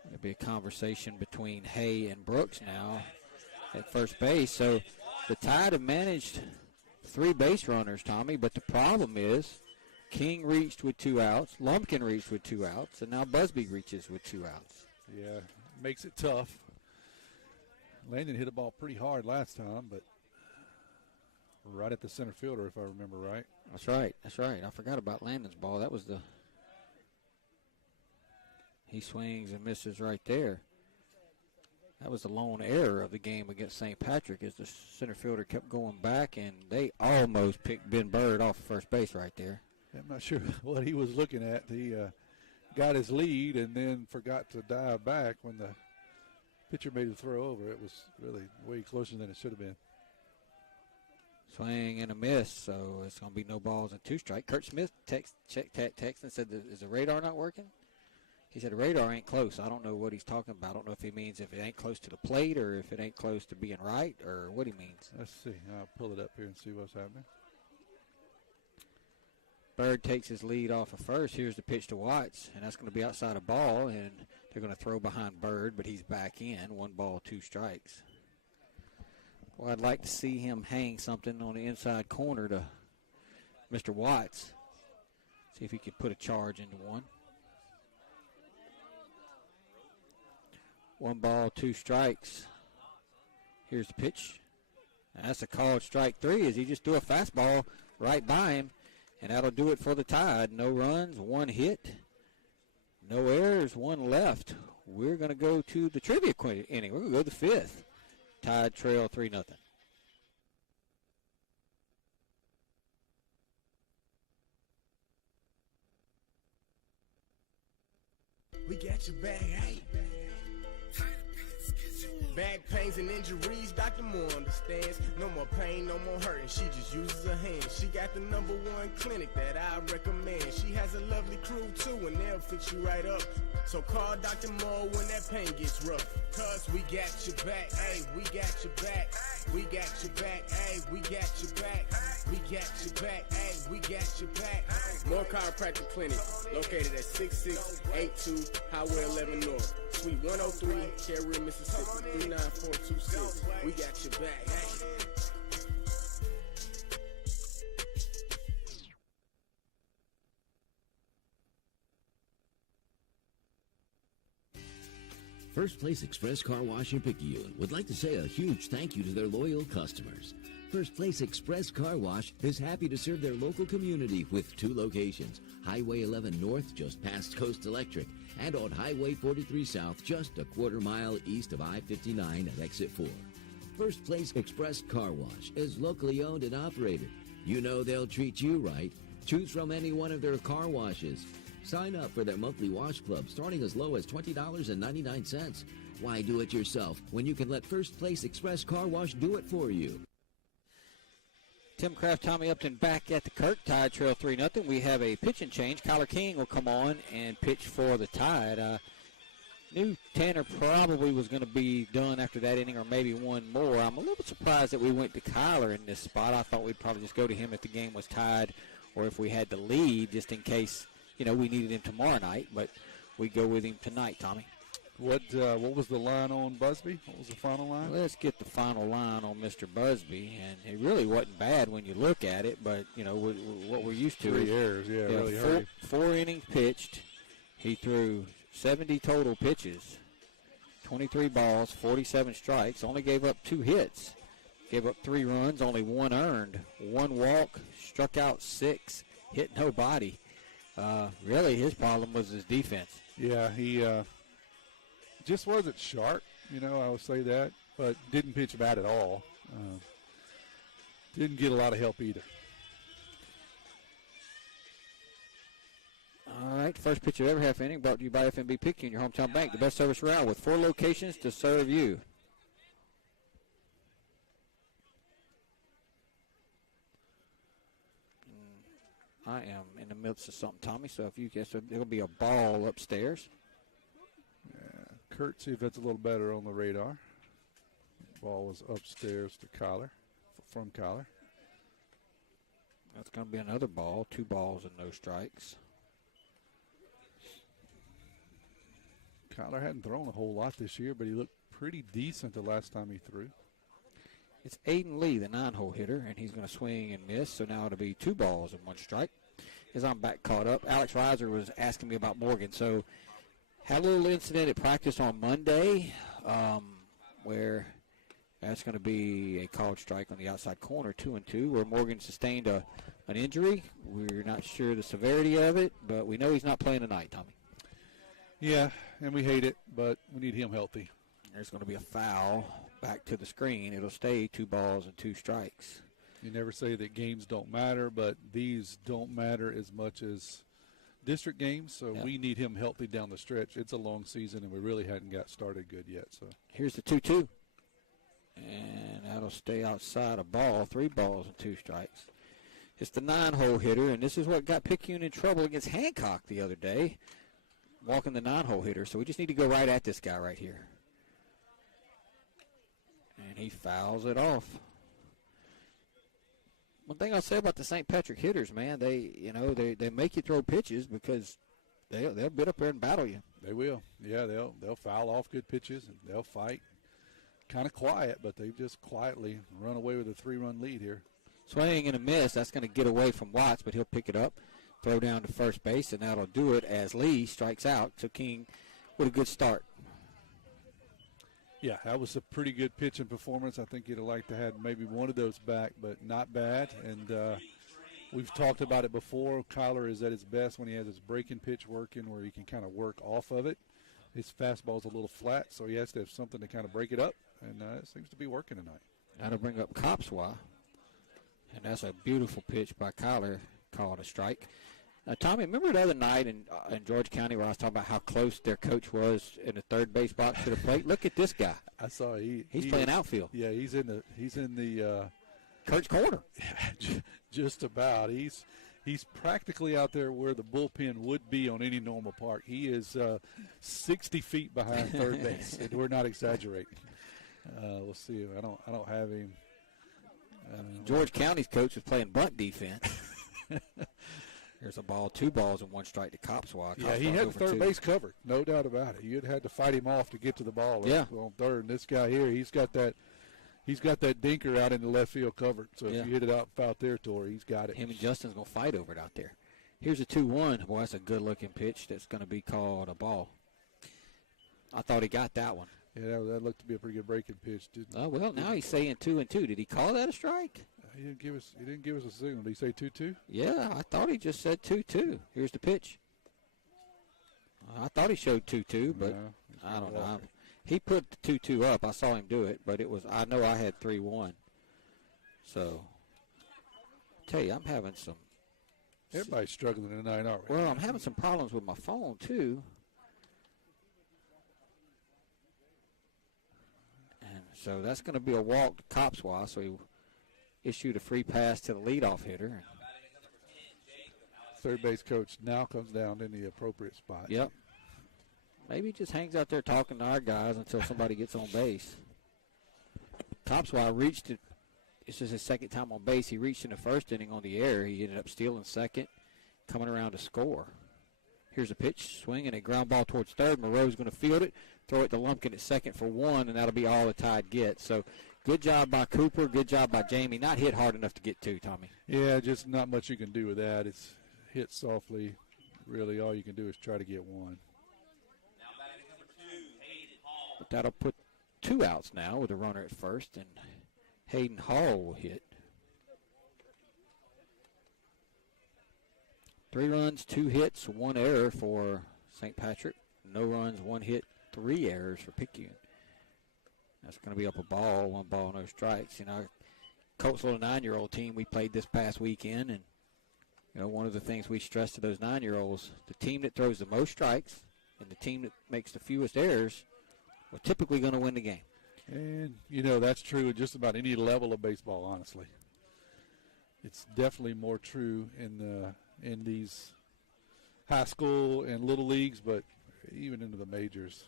There'll be a conversation between Hay and Brooks now at first base. So the Tide have managed 3 base runners, Tommy, but the problem is King reached with 2 outs, Lumpkin reached with 2 outs, and now Busby reaches with 2 outs. Yeah, makes it tough. Landon hit a ball pretty hard last time, but right at the center fielder, if I remember right. That's right. That's right. I forgot about Landon's ball. That was he swings and misses right there. That was the lone error of the game against St. Patrick, as the center fielder kept going back, and they almost picked Ben Bird off of first base right there. I'm not sure what he was looking at. He got his lead and then forgot to dive back when the pitcher made the throw over. It was really way closer than it should have been. Swing and a miss, so it's going to be no balls and 2 strikes. Kurt Smith text and said, is the radar not working? He said the radar ain't close. I don't know what he's talking about. I don't know if he means if it ain't close to the plate or if it ain't close to being right or what he means. Let's see. I'll pull it up here and see what's happening. Bird takes his lead off of first. Here's the pitch to Watts, and that's going to be outside a ball, and they're going to throw behind Bird, but he's back in. 1 ball, 2 strikes. Well, I'd like to see him hang something on the inside corner to Mr. Watts. See if he could put a charge into one. 1 ball, 2 strikes. Here's the pitch. And that's a called strike 3 as he just threw a fastball right by him. And that'll do it for the Tide. No runs, 1 hit, no errors, 1 left. We're going to go to the trivia inning. We're going to go to the 5th. Tide trail 3-0. We got your back, hey. Back pains and injuries, Dr. Moore understands. No more pain, no more hurting. She just uses her hands. She got the #1 clinic that I recommend. She has a lovely crew too, and they'll fix you right up. So call Dr. Moore when that pain gets rough. Cause we got your back, hey, we got your back. We got your back, hey, we got your back. We got your back, hey, we got your back. Moore Chiropractic Clinic, located at 6682 Highway 11 North, Suite 103, Cary, Mississippi, 39426. We got your back, hey. First Place Express Car Wash in Picayune would like to say a huge thank you to their loyal customers. First Place Express Car Wash is happy to serve their local community with 2 locations, Highway 11 North just past Coast Electric and on Highway 43 South just a quarter-mile east of I-59 at Exit 4. First Place Express Car Wash is locally owned and operated. You know they'll treat you right. Choose from any one of their car washes. Sign up for their monthly wash club starting as low as $20.99. Why do it yourself when you can let First Place Express Car Wash do it for you? Tim Kraft, Tommy Upton back at the Kirk. Tide trail 3-0. We have a pitching change. Kyler King will come on and pitch for the Tide. Knew Tanner probably was going to be done after that inning or maybe one more. I'm a little bit surprised that we went to Kyler in this spot. I thought we'd probably just go to him if the game was tied or if we had the lead just in case, we needed him tomorrow night. But we go with him tonight, Tommy. What was the line on Busby? What was the final line? Let's get the final line on Mr. Busby, and it really wasn't bad when you look at it, but, what we're used to 3 errors, really hurt. 4 innings pitched. He threw 70 total pitches, 23 balls, 47 strikes, only gave up 2 hits, gave up 3 runs, only 1 earned, 1 walk, struck out 6, hit nobody. Really, his problem was his defense. Yeah, he just wasn't sharp, I would say that, but didn't pitch bad at all. Didn't get a lot of help either. All right, first pitch of every half inning brought to you by FNB Picayune, your hometown bank, the best service around with 4 locations to serve you. I am in the midst of something, Tommy, so if you guess it'll be a ball upstairs. Yeah, Kurt, see if that's a little better on the radar. Ball was upstairs to Kyler, from Kyler. That's going to be another ball, 2 balls and no strikes. Kyler hadn't thrown a whole lot this year, but he looked pretty decent the last time he threw. It's Aiden Lee, the 9-hole hitter, and he's going to swing and miss, so now it'll be 2 balls and 1 strike. As I'm back caught up, Alex Reiser was asking me about Morgan. So Had a little incident at practice on Monday where that's going to be a called strike on the outside corner, 2-2, where Morgan sustained an injury. We're not sure the severity of it, but we know he's not playing tonight, Tommy. Yeah, and we hate it, but we need him healthy. There's going to be a foul back to the screen. It'll stay 2 balls and 2 strikes. You never say that games don't matter, but these don't matter as much as district games, so we need him healthy down the stretch. It's a long season, and we really hadn't got started good yet. So here's the 2-2. And that'll stay outside a ball, 3 balls and 2 strikes. It's the 9-hole hitter, and this is what got Picayune in trouble against Hancock the other day, walking the 9-hole hitter. So we just need to go right at this guy right here. And he fouls it off. One thing I'll say about the St. Patrick hitters, man, they make you throw pitches because they'll get up there and battle you. They will. Yeah, they'll foul off good pitches, and they'll fight. Kind of quiet, but they've just quietly run away with a 3-run lead here. Swing and a miss. That's going to get away from Watts, but he'll pick it up, throw down to first base, and that'll do it as Lee strikes out. So King with a good start. Yeah, that was a pretty good pitching performance. I think you'd have liked to have maybe one of those back, but not bad. And we've talked about it before. Kyler is at his best when he has his breaking pitch working where he can kind of work off of it. His fastball's a little flat, so he has to have something to kind of break it up, and it seems to be working tonight. That'll bring up Copswa, and that's a beautiful pitch by Kyler, called a strike. Tommy, remember the other night in George County where I was talking about how close their coach was in the third base box to the plate? Look at this guy. I saw he's playing outfield. Yeah, he's in the Kurt's corner. Just about. He's practically out there where the bullpen would be on any normal park. He is 60 feet behind third base, and we're not exaggerating. We'll see. I don't have him. George County's coach was playing bunt defense. There's a ball, 2 balls, and 1 strike to Copswa. Yeah, he had third base covered, no doubt about it. You'd had to fight him off to get to the ball on third. And this guy here, he's got that dinker out in the left field covered. So if you hit it out in foul territory, he's got it. Him and Justin's going to fight over it out there. Here's a 2-1. Boy, that's a good-looking pitch that's going to be called a ball. I thought he got that one. Yeah, that looked to be a pretty good breaking pitch, didn't it? Oh, well, now he's saying 2-2. Did he call that a strike? He didn't give us a signal. Did he say 2-2? Yeah, I thought he just said 2-2. Here's the pitch. I thought he showed 2-2, but I don't know. He put the 2-2 up. I saw him do it, but I know I had 3-1. So, I tell you, I'm having some. Everybody's struggling tonight, aren't we? Well, I'm having some problems with my phone too. And so that's going to be a walk to Copswa. So he issued a free pass to the leadoff hitter. Third base coach now comes down in the appropriate spot. Yep. Maybe he just hangs out there talking to our guys until somebody gets on base. Copswa reached it. This is his second time on base. He reached in the first inning on the air. He ended up stealing second, coming around to score. Here's a pitch, swinging a ground ball towards third. Moreau's going to field it, throw it to Lumpkin at second for 1, and that'll be all the Tide gets. So good job by Cooper, good job by Jamie. Not hit hard enough to get 2, Tommy. Yeah, just not much you can do with that. It's hit softly. Really, all you can do is try to get 1. But that'll put 2 outs now with a runner at first, and Hayden Hall will hit. 3 runs, 2 hits, 1 error for St. Patrick. No runs, 1 hit, 3 errors for Picayune. That's going to be up a ball, 1 ball, no strikes. You know, Colt's little 9-year-old team we played this past weekend, and you know, one of the things we stress to those 9-year-olds, the team that throws the most strikes and the team that makes the fewest errors, we're typically going to win the game. And, you know, that's true at just about any level of baseball, honestly. It's definitely more true in these high school and little leagues, but even into the majors.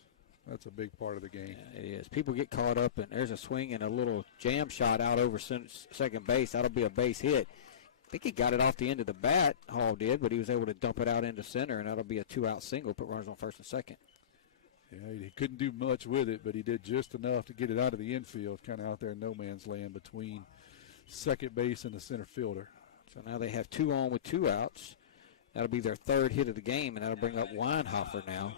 That's a big part of the game. Yeah, it is. People get caught up, and there's a swing and a little jam shot out over second base. That'll be a base hit. I think he got it off the end of the bat, Hall did, but he was able to dump it out into center, and that'll be a 2-out single, put runners on first and second. Yeah, he couldn't do much with it, but he did just enough to get it out of the infield, kind of out there in no man's land between second base and the center fielder. So now they have 2 on with 2 outs. That'll be their 3rd hit of the game, and that'll bring up Weinhofer now.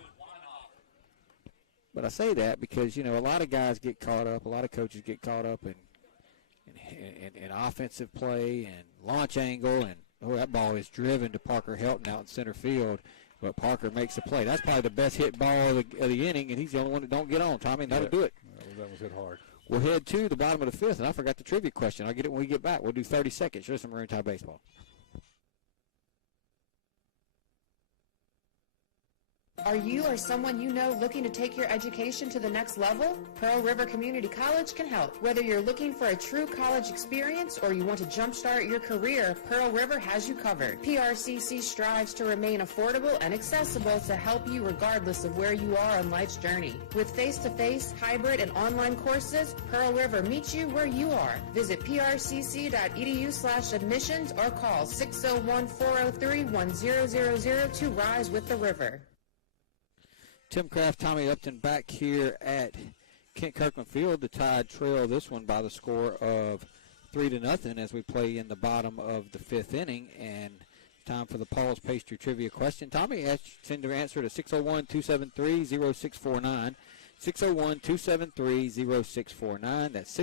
But I say that because, a lot of guys get caught up, a lot of coaches get caught up in offensive play and launch angle, and, that ball is driven to Parker Helton out in center field, but Parker makes the play. That's probably the best hit ball of the inning, and he's the only one that don't get on. Tommy, that'll do it. That was hit hard. We'll head to the bottom of the fifth, and I forgot the trivia question. I'll get it when we get back. We'll do 30 seconds. Show some Maroon Tide baseball. Are you or someone you know looking to take your education to the next level? Pearl River Community College can help. Whether you're looking for a true college experience or you want to jumpstart your career, Pearl River has you covered. PRCC strives to remain affordable and accessible to help you regardless of where you are on life's journey. With face-to-face, hybrid, and online courses, Pearl River meets you where you are. Visit prcc.edu/admissions or call 601-403-1000 to rise with the river. Tim Kraft, Tommy Upton back here at Kent Kirkland Field. The Tide trail this one by the score of 3-0 as we play in the bottom of the fifth inning. And time for the Paul's Pastry Trivia question. Tommy, send your answer to 601-273-0649. 601-273-0649. That's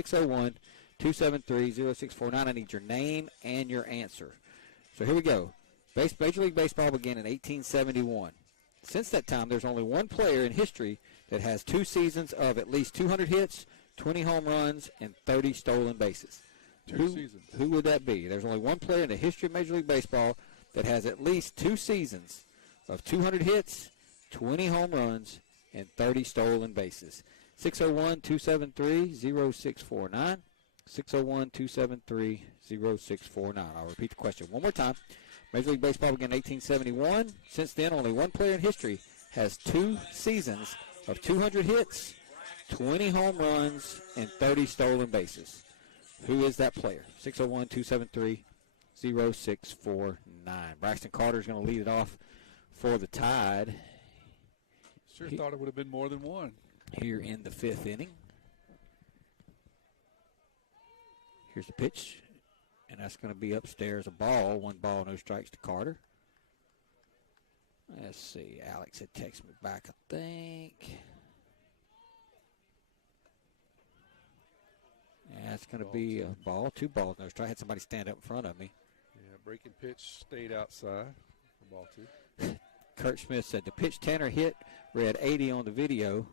601-273-0649. I need your name and your answer. So here we go. Major League Baseball began in 1871. Since that time, there's only one player in history that has 2 seasons of at least 200 hits, 20 home runs, and 30 stolen bases. Who would that be? There's only one player in the history of Major League Baseball that has at least 2 seasons of 200 hits, 20 home runs, and 30 stolen bases. 601-273-0649. 601-273-0649. I'll repeat the question one more time. Major League Baseball began in 1871. Since then, only one player in history has 2 seasons of 200 hits, 20 home runs, and 30 stolen bases. Who is that player? 601-273-0649. Braxton Carter is going to lead it off for the Tide. Thought it would have been more than one. Here in the fifth inning. Here's the pitch. And that's going to be upstairs, a ball. 1 ball, no strikes to Carter. Let's see. Alex had texted me back, I think. Yeah, that's going to be a ball. 2 balls, no strike. I had somebody stand up in front of me. Yeah, breaking pitch stayed outside for ball 2. Kurt Smith said the pitch Tanner hit read 80 on the video,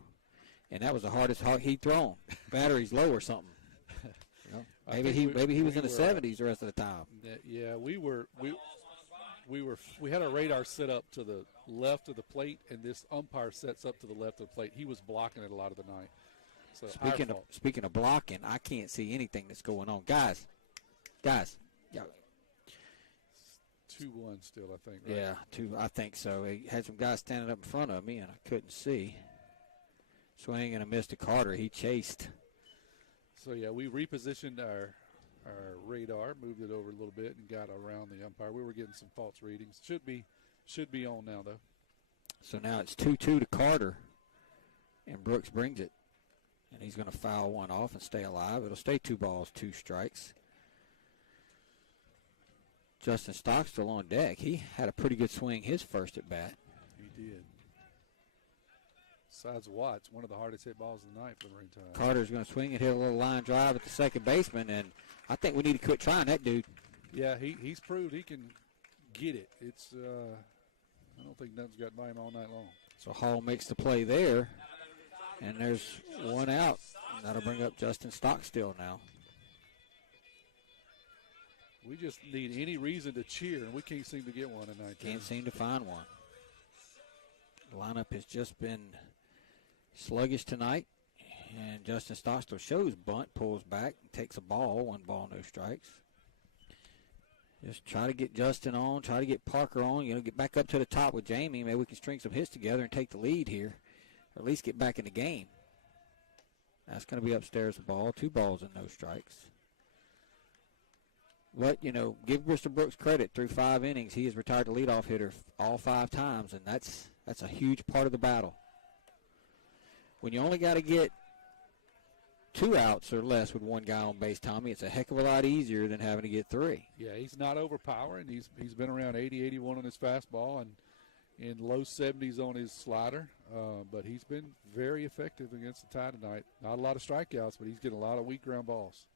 and that was the hardest he'd thrown. Battery's low or something. Maybe he was in the 70s the rest of the time. Yeah, we had our radar set up to the left of the plate, and this umpire sets up to the left of the plate. He was blocking it a lot of the night. So speaking of blocking, I can't see anything that's going on, guys. Yeah. 2-1 still, I think. Right? Yeah, 2. I think so. He had some guys standing up in front of me, and I couldn't see. Swing and a miss to Carter. He chased. So, yeah, we repositioned our radar, moved it over a little bit, and got around the umpire. We were getting some false readings. Should be on now, though. So now it's 2-2 to Carter, and Brooks brings it. And he's going to foul one off and stay alive. It'll stay 2 balls, 2 strikes. Justin Stock's still on deck. He had a pretty good swing his first at bat. He did. Besides Watts, one of the hardest hit balls of the night for the Maroon Tide. Carter's going to swing and hit a little line drive at the second baseman, and I think we need to quit trying that dude. Yeah, he's proved he can get it. It's I don't think nothing's got by him all night long. So Hall makes the play there, and there's 1 out. That'll bring up Justin Stockstill now. We just need any reason to cheer, and we can't seem to get one tonight. Can't seem to find one. The lineup has just been sluggish tonight, and Justin Stockstill shows bunt, pulls back, takes a ball. 1 ball, no strikes. Just try to get Justin on, try to get Parker on, get back up to the top with Jamie. Maybe we can string some hits together and take the lead here, or at least get back in the game. That's going to be upstairs a ball, 2 balls and no strikes. But, give Mr. Brooks credit. Through 5 innings, he has retired the leadoff hitter all 5 times, and that's a huge part of the battle. When you only got to get 2 outs or less with 1 guy on base, Tommy, it's a heck of a lot easier than having to get 3. Yeah, he's not overpowering. He's been around 80, 81 on his fastball, and in low 70s on his slider, but he's been very effective against the Tide tonight. Not a lot of strikeouts, but he's getting a lot of weak ground balls.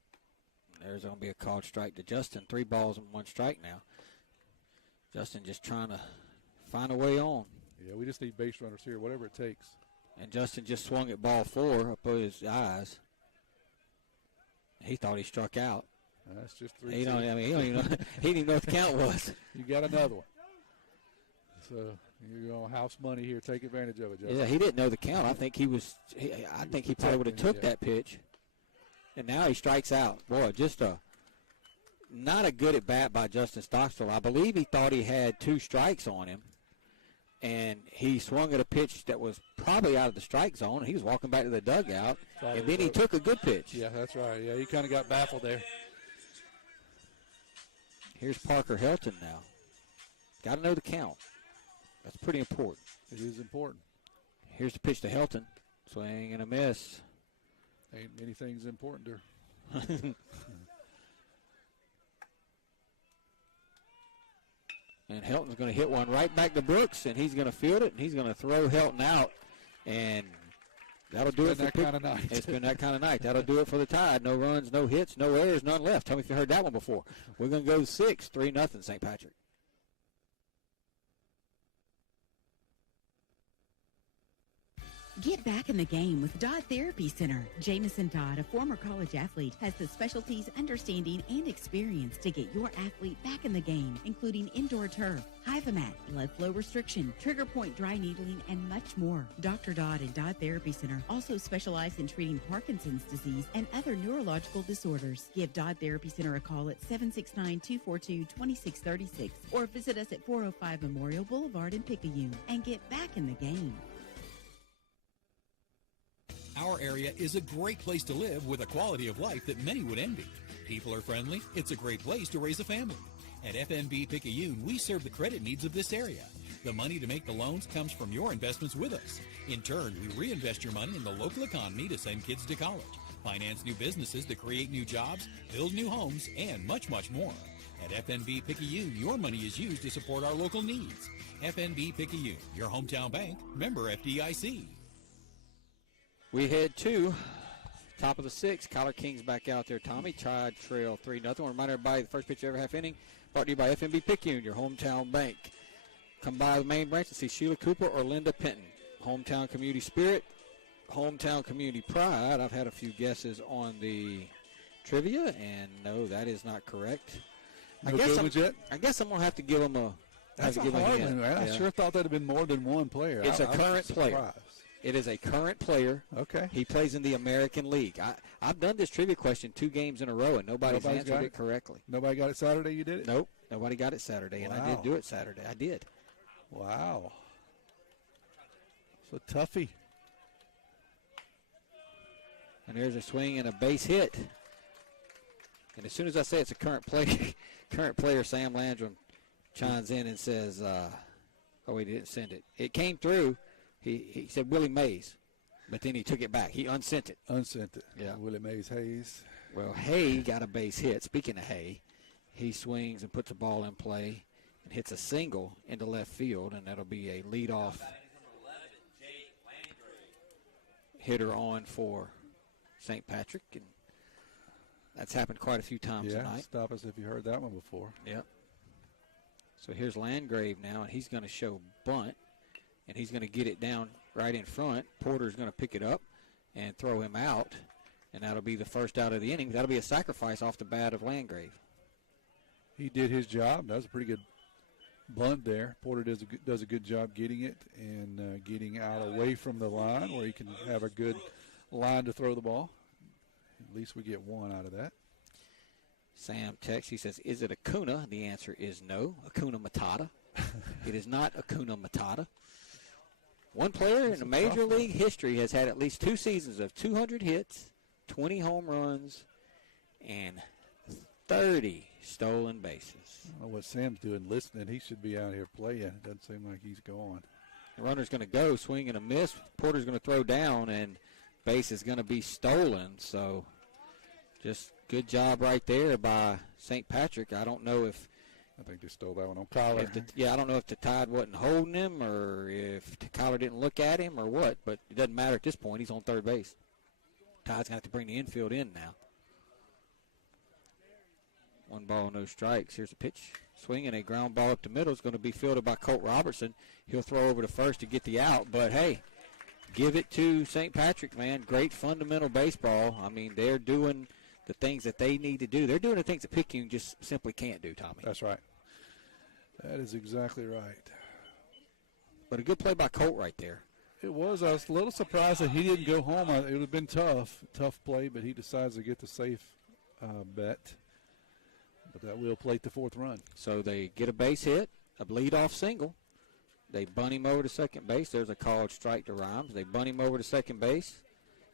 There's going to be a called strike to Justin. 3 balls and 1 strike now. Justin just trying to find a way on. Yeah, we just need base runners here, whatever it takes. And Justin just swung at ball 4 up at his eyes. He thought he struck out. That's just 3. He don't even know. He didn't even know what the count was. You got another one. So you're on house money here. Take advantage of it, Justin. Yeah, he didn't know the count. I think he probably would have took that pitch. And now he strikes out. Boy, just not a good at bat by Justin Stockstill. I believe he thought he had 2 strikes on him. And he swung at a pitch that was probably out of the strike zone. He was walking back to the dugout, and then he took a good pitch. Yeah, that's right. Yeah, he kind of got baffled there. Here's Parker Helton now. Got to know the count. That's pretty important. It is important. Here's the pitch to Helton. Swing and a miss. Ain't many things important to And Helton's going to hit one right back to Brooks, and he's going to field it, and he's going to throw Helton out. And that'll do it for that kind of night. It's been that kind of night. That'll do it for the Tide. No runs, no hits, no errors, none left. Tell me if you heard that one before. We're going to go 6, 3-0 St. Patrick. Get back in the game with Dodd Therapy Center. Jamison Dodd, a former college athlete, has the specialties, understanding, and experience to get your athlete back in the game, including indoor turf, Hyvamat, blood flow restriction, trigger point dry needling, and much more. Dr. Dodd and Dodd Therapy Center also specialize in treating Parkinson's disease and other neurological disorders. Give Dodd Therapy Center a call at 769-242-2636 or visit us at 405 Memorial Boulevard in Picayune and get back in the game. Our area is a great place to live with a quality of life that many would envy. People are friendly. It's a great place to raise a family. At FNB Picayune, we serve the credit needs of this area. The money to make the loans comes from your investments with us. In turn, we reinvest your money in the local economy to send kids to college, finance new businesses to create new jobs, build new homes, and much, much more. At FNB Picayune, your money is used to support our local needs. FNB Picayune, your hometown bank, member FDIC. We head to top of the 6th. Collard Kings back out there. Tommy Tide trail 3-0. Remind everybody the first pitch of every half inning brought to you by FNB Picayune, your hometown bank. Come by the main branch and see Sheila Cooper or Linda Penton. Hometown community spirit, hometown community pride. I've had a few guesses on the trivia, and no, that is not correct. I guess I'm going to have to give them a That's a hard one, man. I sure thought that had been more than one player. It's a current player. It is a current player. Okay. He plays in the American League. I've done this trivia question 2 games in a row, and nobody's answered it correctly. Nobody got it Saturday? You did it? Nope. Nobody got it Saturday, and I did do it Saturday. I did. Wow. It's a toughie. And there's a swing and a base hit. And as soon as I say it's a current player, Sam Landrum chimes in and says, oh, he didn't send it. It came through. He said Willie Mays, but then he took it back. He unsent it. Yeah. Willie Mays Hayes. Well, Hay got a base hit. Speaking of Hay, he swings and puts the ball in play and hits a single into left field, and that'll be a leadoff hitter on for St. Patrick. And that's happened quite a few times tonight. Stop us if you heard that one before. Yep. So here's Landgrave now, and he's going to show bunt. And he's going to get it down right in front. Porter's going to pick it up and throw him out. And that'll be the first out of the inning. That'll be a sacrifice off the bat of Landgrave. He did his job. That was a pretty good bunt there. Porter does a good job getting it and getting out away from the line where he can have a good line to throw the ball. At least we get one out of that. Sam texts. He says, is it Acuna? The answer is no. Acuna Matata. It is not Acuna Matata. One player in the Major League history has had at least 2 seasons of 200 hits, 20 home runs, and 30 stolen bases. I don't know what Sam's doing listening. He should be out here playing. It doesn't seem like he's going. The runner's going to go, swing and a miss. Porter's going to throw down, and base is going to be stolen. So just good job right there by St. Patrick. I don't know if I think they stole that one on Collar. I don't know if the Tide wasn't holding him or if Collar didn't look at him or what, but it doesn't matter at this point. He's on third base. Tide's going to have to bring the infield in now. 1 ball, no strikes. Here's a pitch. Swinging a ground ball up the middle is going to be fielded by Colt Robertson. He'll throw over to first to get the out, but hey, give it to St. Patrick, man. Great fundamental baseball. I mean, they're doing the things that they need to do. They're doing the things that Picayune just simply can't do, Tommy. That's right. That is exactly right. But a good play by Colt right there. It was. I was a little surprised that he didn't go home. It would have been tough play, but he decides to get the safe bet. But that will plate the 4th run. So they get a base hit, a leadoff single. They bunt him over to second base. There's a called strike to Rhymes. They bunt him over to second base.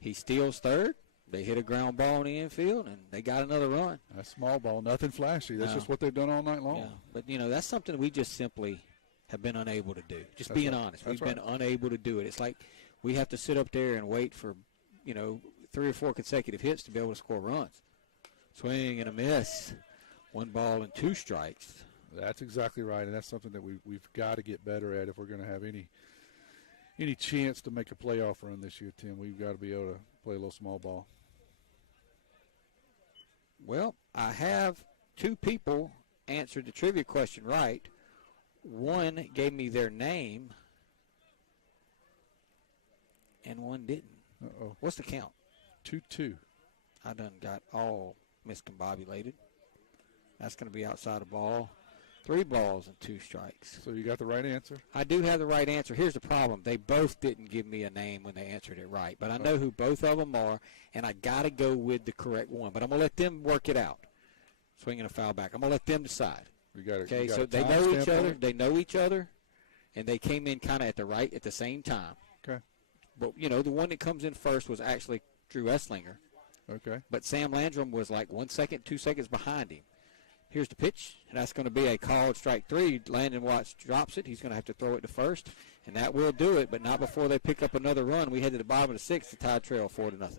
He steals third. They hit a ground ball in the infield, and they got another run. That's small ball, nothing flashy. That's just what they've done all night long. Yeah. But, that's something we just simply have been unable to do. Just being honest. We've been unable to do it. It's like we have to sit up there and wait for, 3 or 4 consecutive hits to be able to score runs. Swing and a miss. 1 ball and 2 strikes. That's exactly right, and that's something that we've got to get better at if we're going to have any chance to make a playoff run this year, Tim. We've got to be able to play a little small ball. Well, I have 2 people answered the trivia question right. One gave me their name, and one didn't. Uh-oh. What's the count? 2-2. I done got all miscombobulated. That's going to be outside the ball. 3 balls and 2 strikes. So you got the right answer? I do have the right answer. Here's the problem. They both didn't give me a name when they answered it right. But I know who both of them are, and I got to go with the correct one. But I'm going to let them work it out. Swinging a foul back. I'm going to let them decide. Okay, so they know each other. They know each other, and they came in kind of at the same time. Okay. But, the one that comes in first was actually Drew Esslinger. Okay. But Sam Landrum was like 1 second, 2 seconds behind him. Here's the pitch, and that's going to be a called strike 3. Landon Watts drops it. He's going to have to throw it to first, and that will do it, but not before they pick up another run. We head to the bottom of the 6th, the Tide trail 4-0.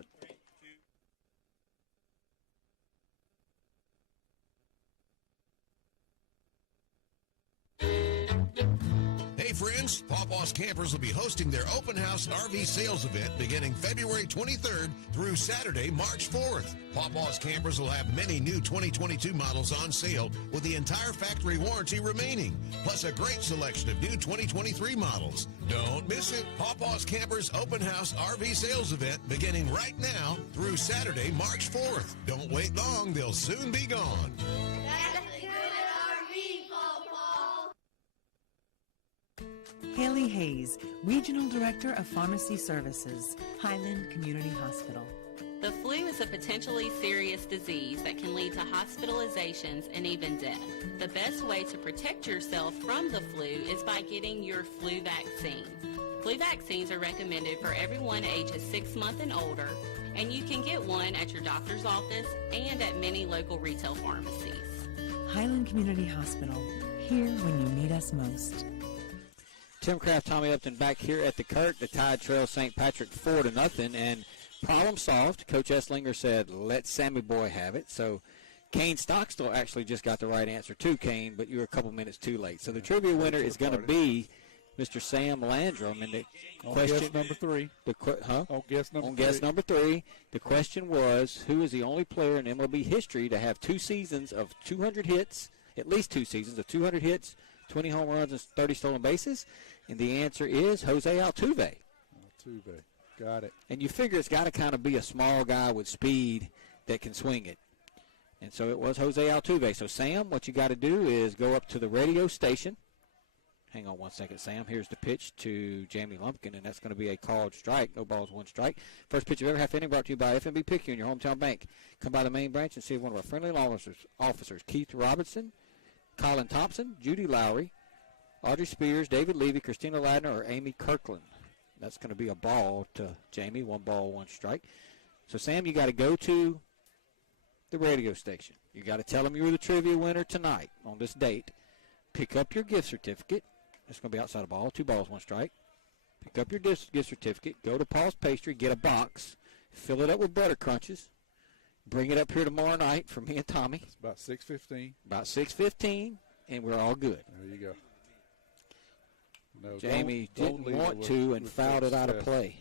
Hey friends, Pawpaw's Campers will be hosting their open house RV sales event beginning February 23rd through Saturday, March 4th. Pawpaw's Campers will have many new 2022 models on sale with the entire factory warranty remaining, plus a great selection of new 2023 models. Don't miss it. Pawpaw's Campers open house RV sales event beginning right now through Saturday, March 4th. Don't wait long, they'll soon be gone. Haley Hayes, Regional Director of Pharmacy Services, Highland Community Hospital. The flu is a potentially serious disease that can lead to hospitalizations and even death. The best way to protect yourself from the flu is by getting your flu vaccine. Flu vaccines are recommended for everyone ages 6 months and older, and you can get one at your doctor's office and at many local retail pharmacies. Highland Community Hospital, here when you need us most. Tim Kraft, Tommy Upton back here at the Kirk. The Tide trails St. Patrick 4-0, and problem solved. Coach Esslinger said, let Sammy Boy have it. So Kane Stockstill actually just got the right answer too, Kane, but you were a couple minutes too late. So the trivia winner is going to be Mr. Sam Landrum. And the question, guess number 3. On guess number 3. The question was, who is the only player in MLB history to have 2 seasons of 200 hits, at least 2 seasons of 200 hits, 20 home runs, and 30 stolen bases? And the answer is Jose Altuve. Altuve. Got it. And you figure it's got to kind of be a small guy with speed that can swing it. And so it was Jose Altuve. So, Sam, what you got to do is go up to the radio station. Hang on 1 second, Sam. Here's the pitch to Jamie Lumpkin, and that's going to be a called strike. No balls, 1 strike. First pitch of every half inning brought to you by FMB Picayune, your hometown bank. Come by the main branch and see one of our friendly law officers, Keith Robinson, Colin Thompson, Judy Lowry, Audrey Spears, David Levy, Christina Ladner, or Amy Kirkland. That's going to be a ball to Jamie. 1 ball, 1 strike. So, Sam, you got to go to the radio station. You got to tell them you were the trivia winner tonight on this date. Pick up your gift certificate. That's going to be outside the ball. 2 balls, 1 strike. Pick up your gift certificate. Go to Paul's Pastry. Get a box. Fill it up with butter crunches. Bring it up here tomorrow night for me and Tommy. It's about 6:15. About 6:15. and we're all good. There you go. No, Jamie don't didn't want to and fouled it out of play.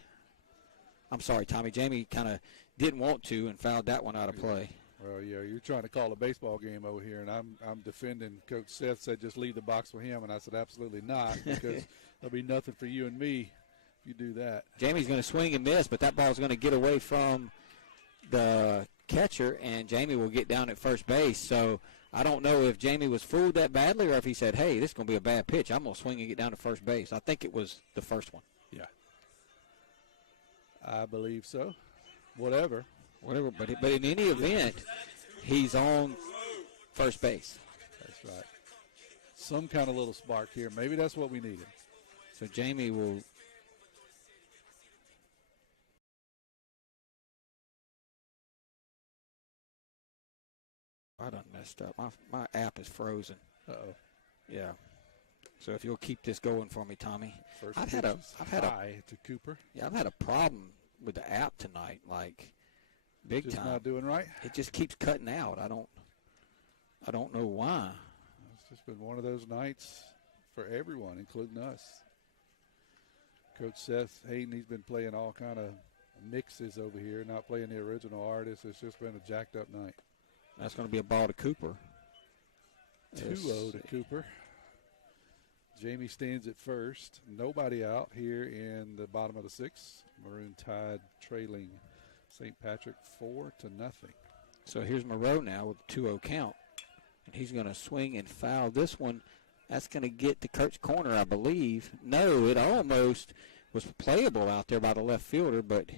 I'm sorry, Tommy. Jamie kind of didn't want to and fouled that one out of play. Well, yeah, you're trying to call a baseball game over here, and I'm defending. Coach Seth said just leave the box for him, and I said absolutely not, because there'll be nothing for you and me if you do that. Jamie's going to swing and miss, but that ball's going to get away from the catcher, and Jamie will get down at first base. So I don't know if Jamie was fooled that badly or if he said, hey, this is going to be a bad pitch. I'm going to swing and get down to first base. I think it was the first one. Yeah. I believe so. Whatever, but in any event, he's on first base. That's right. Some kind of little spark here. Maybe that's what we needed. So Jamie will. I done messed up. My app is frozen. Uh-oh. Yeah. So if you'll keep this going for me, Tommy. First I've had a to Cooper. Yeah, I've had a problem with the app tonight, like big just time. Not doing right. It just keeps cutting out. I don't know why. It's just been one of those nights for everyone, including us. Coach Seth Hayden, he's been playing all kind of mixes over here, not playing the original artist. It's just been a jacked up night. That's going to be a ball to Cooper. 2-0 to Cooper. Jamie stands at first. Nobody out here in the bottom of the sixth. Maroon Tide trailing St. Patrick 4-0. So here's Moreau now with a 2-0 count. And he's going to swing and foul this one. That's going to get to Kurt's corner, I believe. No, it almost was playable out there by the left fielder, but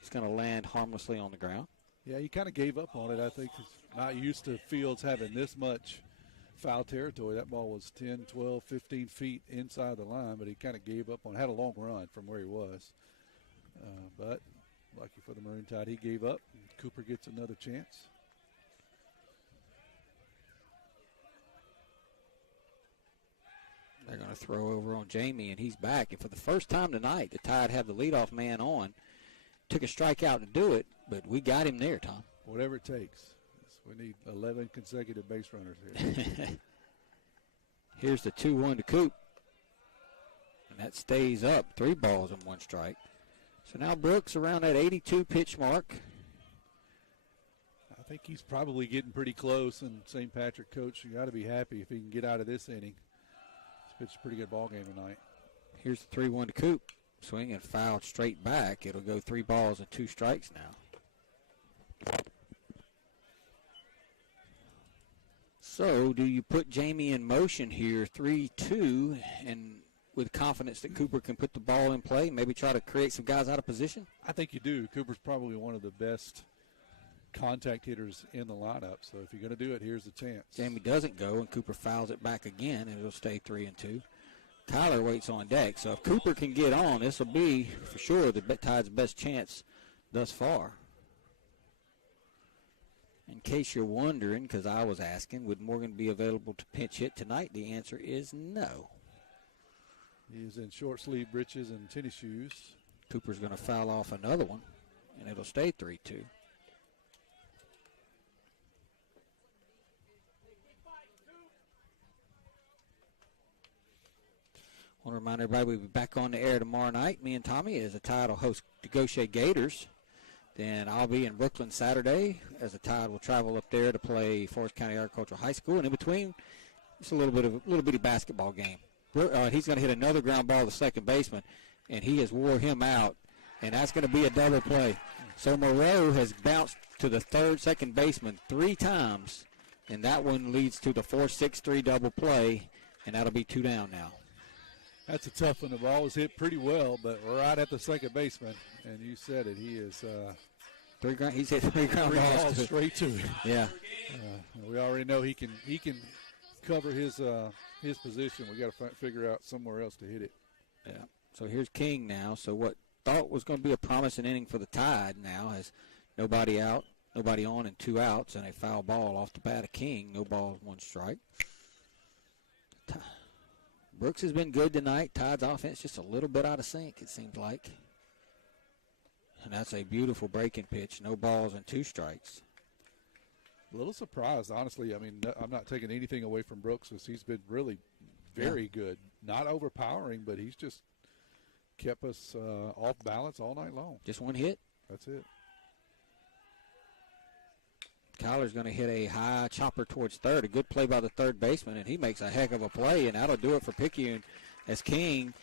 he's going to land harmlessly on the ground. Yeah, he kind of gave up on it. I think he's not used to Fields having this much foul territory. That ball was 10, 12, 15 feet inside the line, but he kind of gave up on it. Had a long run from where he was. But lucky for the Maroon Tide, he gave up. Cooper gets another chance. They're going to throw over on Jamie, and he's back. And for the first time tonight, the Tide have the leadoff man on. Took a strikeout to do it, but we got him there, Tom. Whatever it takes. We need 11 consecutive base runners here. Here's the 2-1 to Coop. And that stays up. 3 balls and 1 strike. So now Brooks around that 82 pitch mark. I think he's probably getting pretty close. And St. Patrick coach, you got to be happy if he can get out of this inning. He's pitched a pretty good ball game tonight. Here's the 3-1 to Coop. Swing and fouled straight back. It'll go 3 balls and 2 strikes now. So do you put Jamie in motion here, 3-2, and with confidence that Cooper can put the ball in play, maybe try to create some guys out of position? I think you do. Cooper's probably one of the best contact hitters in the lineup. So if you're going to do it, here's the chance. Jamie doesn't go, and Cooper fouls it back again, and it'll stay 3-2. Tyler waits on deck. So if Cooper can get on, this will be, for sure, the Tide's best chance thus far. In case you're wondering, because I was asking, would Morgan be available to pinch hit tonight? The answer is no. He is in short sleeve breeches and tennis shoes. Cooper's going to foul off another one, and it'll stay 3-2. I want to remind everybody we'll be back on the air tomorrow night. Me and Tommy, as the Tide will host Gaucher Gators. Then I'll be in Brooklyn Saturday as the Tide will travel up there to play Forest County Agricultural High School. And in between, it's a little bitty basketball game. He's going to hit another ground ball to second baseman, and he has wore him out, and that's going to be a double play. So Moreau has bounced to the second baseman 3 times, and that one leads to the 4-6-3 double play, and that'll be 2 down now. That's a tough one. The ball was hit pretty well, but right at the second baseman. And you said it. He is he's hit 3 ground balls straight to it. Yeah. We already know he can cover his position. We got to figure out somewhere else to hit it. Yeah. So here's King now. So what thought was going to be a promising inning for the Tide now has nobody out, nobody on, and 2 outs, and a foul ball off the bat of King. No balls, 1 strike. Brooks has been good tonight. Tide's offense just a little bit out of sync, it seems like. And that's a beautiful breaking pitch. No balls and 2 strikes. A little surprised, honestly. I mean, I'm not taking anything away from Brooks, because he's been really very good. Not overpowering, but he's just kept us off balance all night long. Just one hit. That's it. Kyler's going to hit a high chopper towards third. A good play by the third baseman, and he makes a heck of a play, and that'll do it for Picayune as King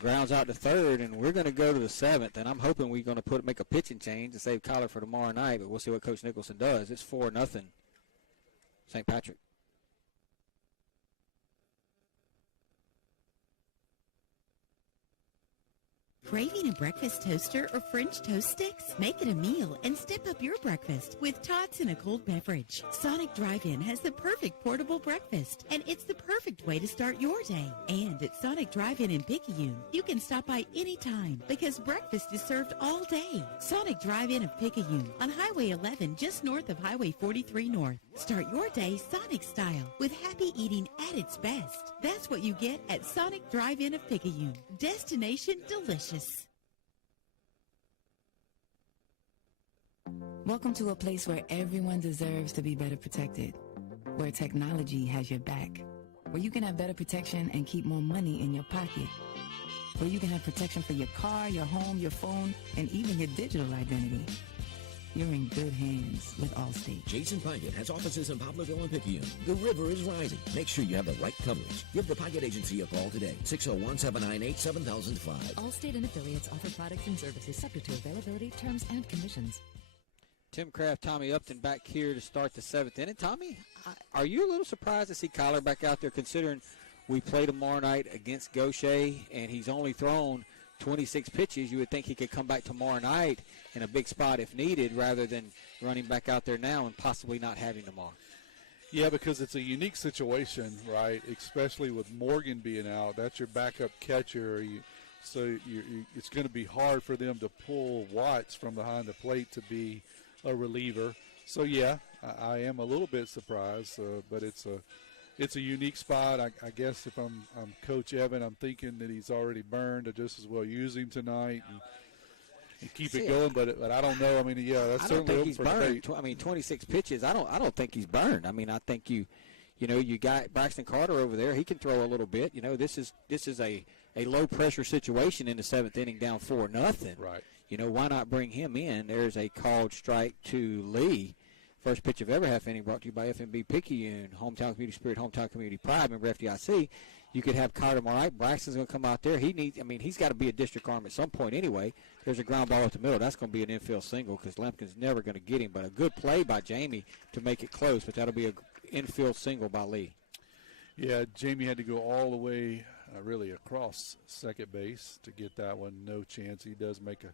grounds out to third, and we're going to go to the seventh, and I'm hoping we're going to make a pitching change to save Kyler for tomorrow night, but we'll see what Coach Nicholson does. It's 4-0 St. Patrick. Craving a breakfast toaster or French toast sticks? Make it a meal and step up your breakfast with tots and a cold beverage. Sonic Drive-In has the perfect portable breakfast, and it's the perfect way to start your day. And at Sonic Drive-In in Picayune, you can stop by anytime because breakfast is served all day. Sonic Drive-In of Picayune on Highway 11 just north of Highway 43 North. Start your day Sonic style with happy eating at its best. That's what you get at Sonic Drive-In of Picayune. Destination delicious. Welcome to a place where everyone deserves to be better protected, where technology has your back, where you can have better protection and keep more money in your pocket, where you can have protection for your car, your home, your phone, and even your digital identity. You're in good hands with Allstate. Jason Pyatt has offices in Poplarville and Picayune. The river is rising. Make sure you have the right coverage. Give the Pyatt Agency a call today. 601-798-7005. Allstate and affiliates offer products and services subject to availability, terms, and conditions. Tim Kraft, Tommy Upton back here to start the seventh inning. Tommy, are you a little surprised to see Kyler back out there, considering we play tomorrow night against Gaucher and he's only thrown 26 pitches? You would think he could come back tomorrow night in a big spot if needed, rather than running back out there now and possibly not having tomorrow. Yeah, because it's a unique situation, right? Especially with Morgan being out. That's your backup catcher. It's going to be hard for them to pull Watts from behind the plate to be a reliever. So, yeah, I am a little bit surprised, but it's a unique spot. I guess if I'm Coach Evan, I'm thinking that he's already burned. I just as well use him tonight and keep it going. But I don't know. I mean, yeah, that's certainly open for debate. 26 pitches. I don't think he's burned. I mean, I think you got Braxton Carter over there. He can throw a little bit. This is a low pressure situation in the seventh inning, down 4-0. Right. Why not bring him in? There's a called strike to Lee. First pitch of every half inning brought to you by FMB Picayune, Hometown Community Spirit, Hometown Community Pride, member FDIC. You could have Carter tomorrow night. Braxton's going to come out there. He's got to be a district arm at some point anyway. There's a ground ball up the middle. That's going to be an infield single because Lempkin's never going to get him. But a good play by Jamie to make it close, but that'll be an infield single by Lee. Yeah, Jamie had to go all the way really across second base to get that one. No chance. He does make,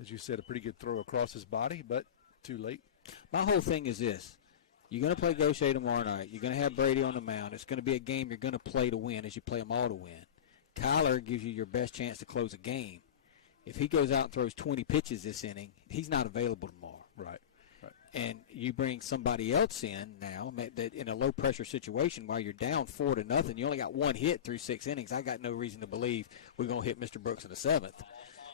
as you said, a pretty good throw across his body, but too late. My whole thing is this. You're going to play Gaucher tomorrow night. You're going to have Brady on the mound. It's going to be a game you're going to play to win as you play them all to win. Kyler gives you your best chance to close a game. If he goes out and throws 20 pitches this inning, he's not available tomorrow. Right. And you bring somebody else in now that in a low-pressure situation while you're down 4-0. You only got one hit through 6 innings. I got no reason to believe we're going to hit Mr. Brooks in the 7th.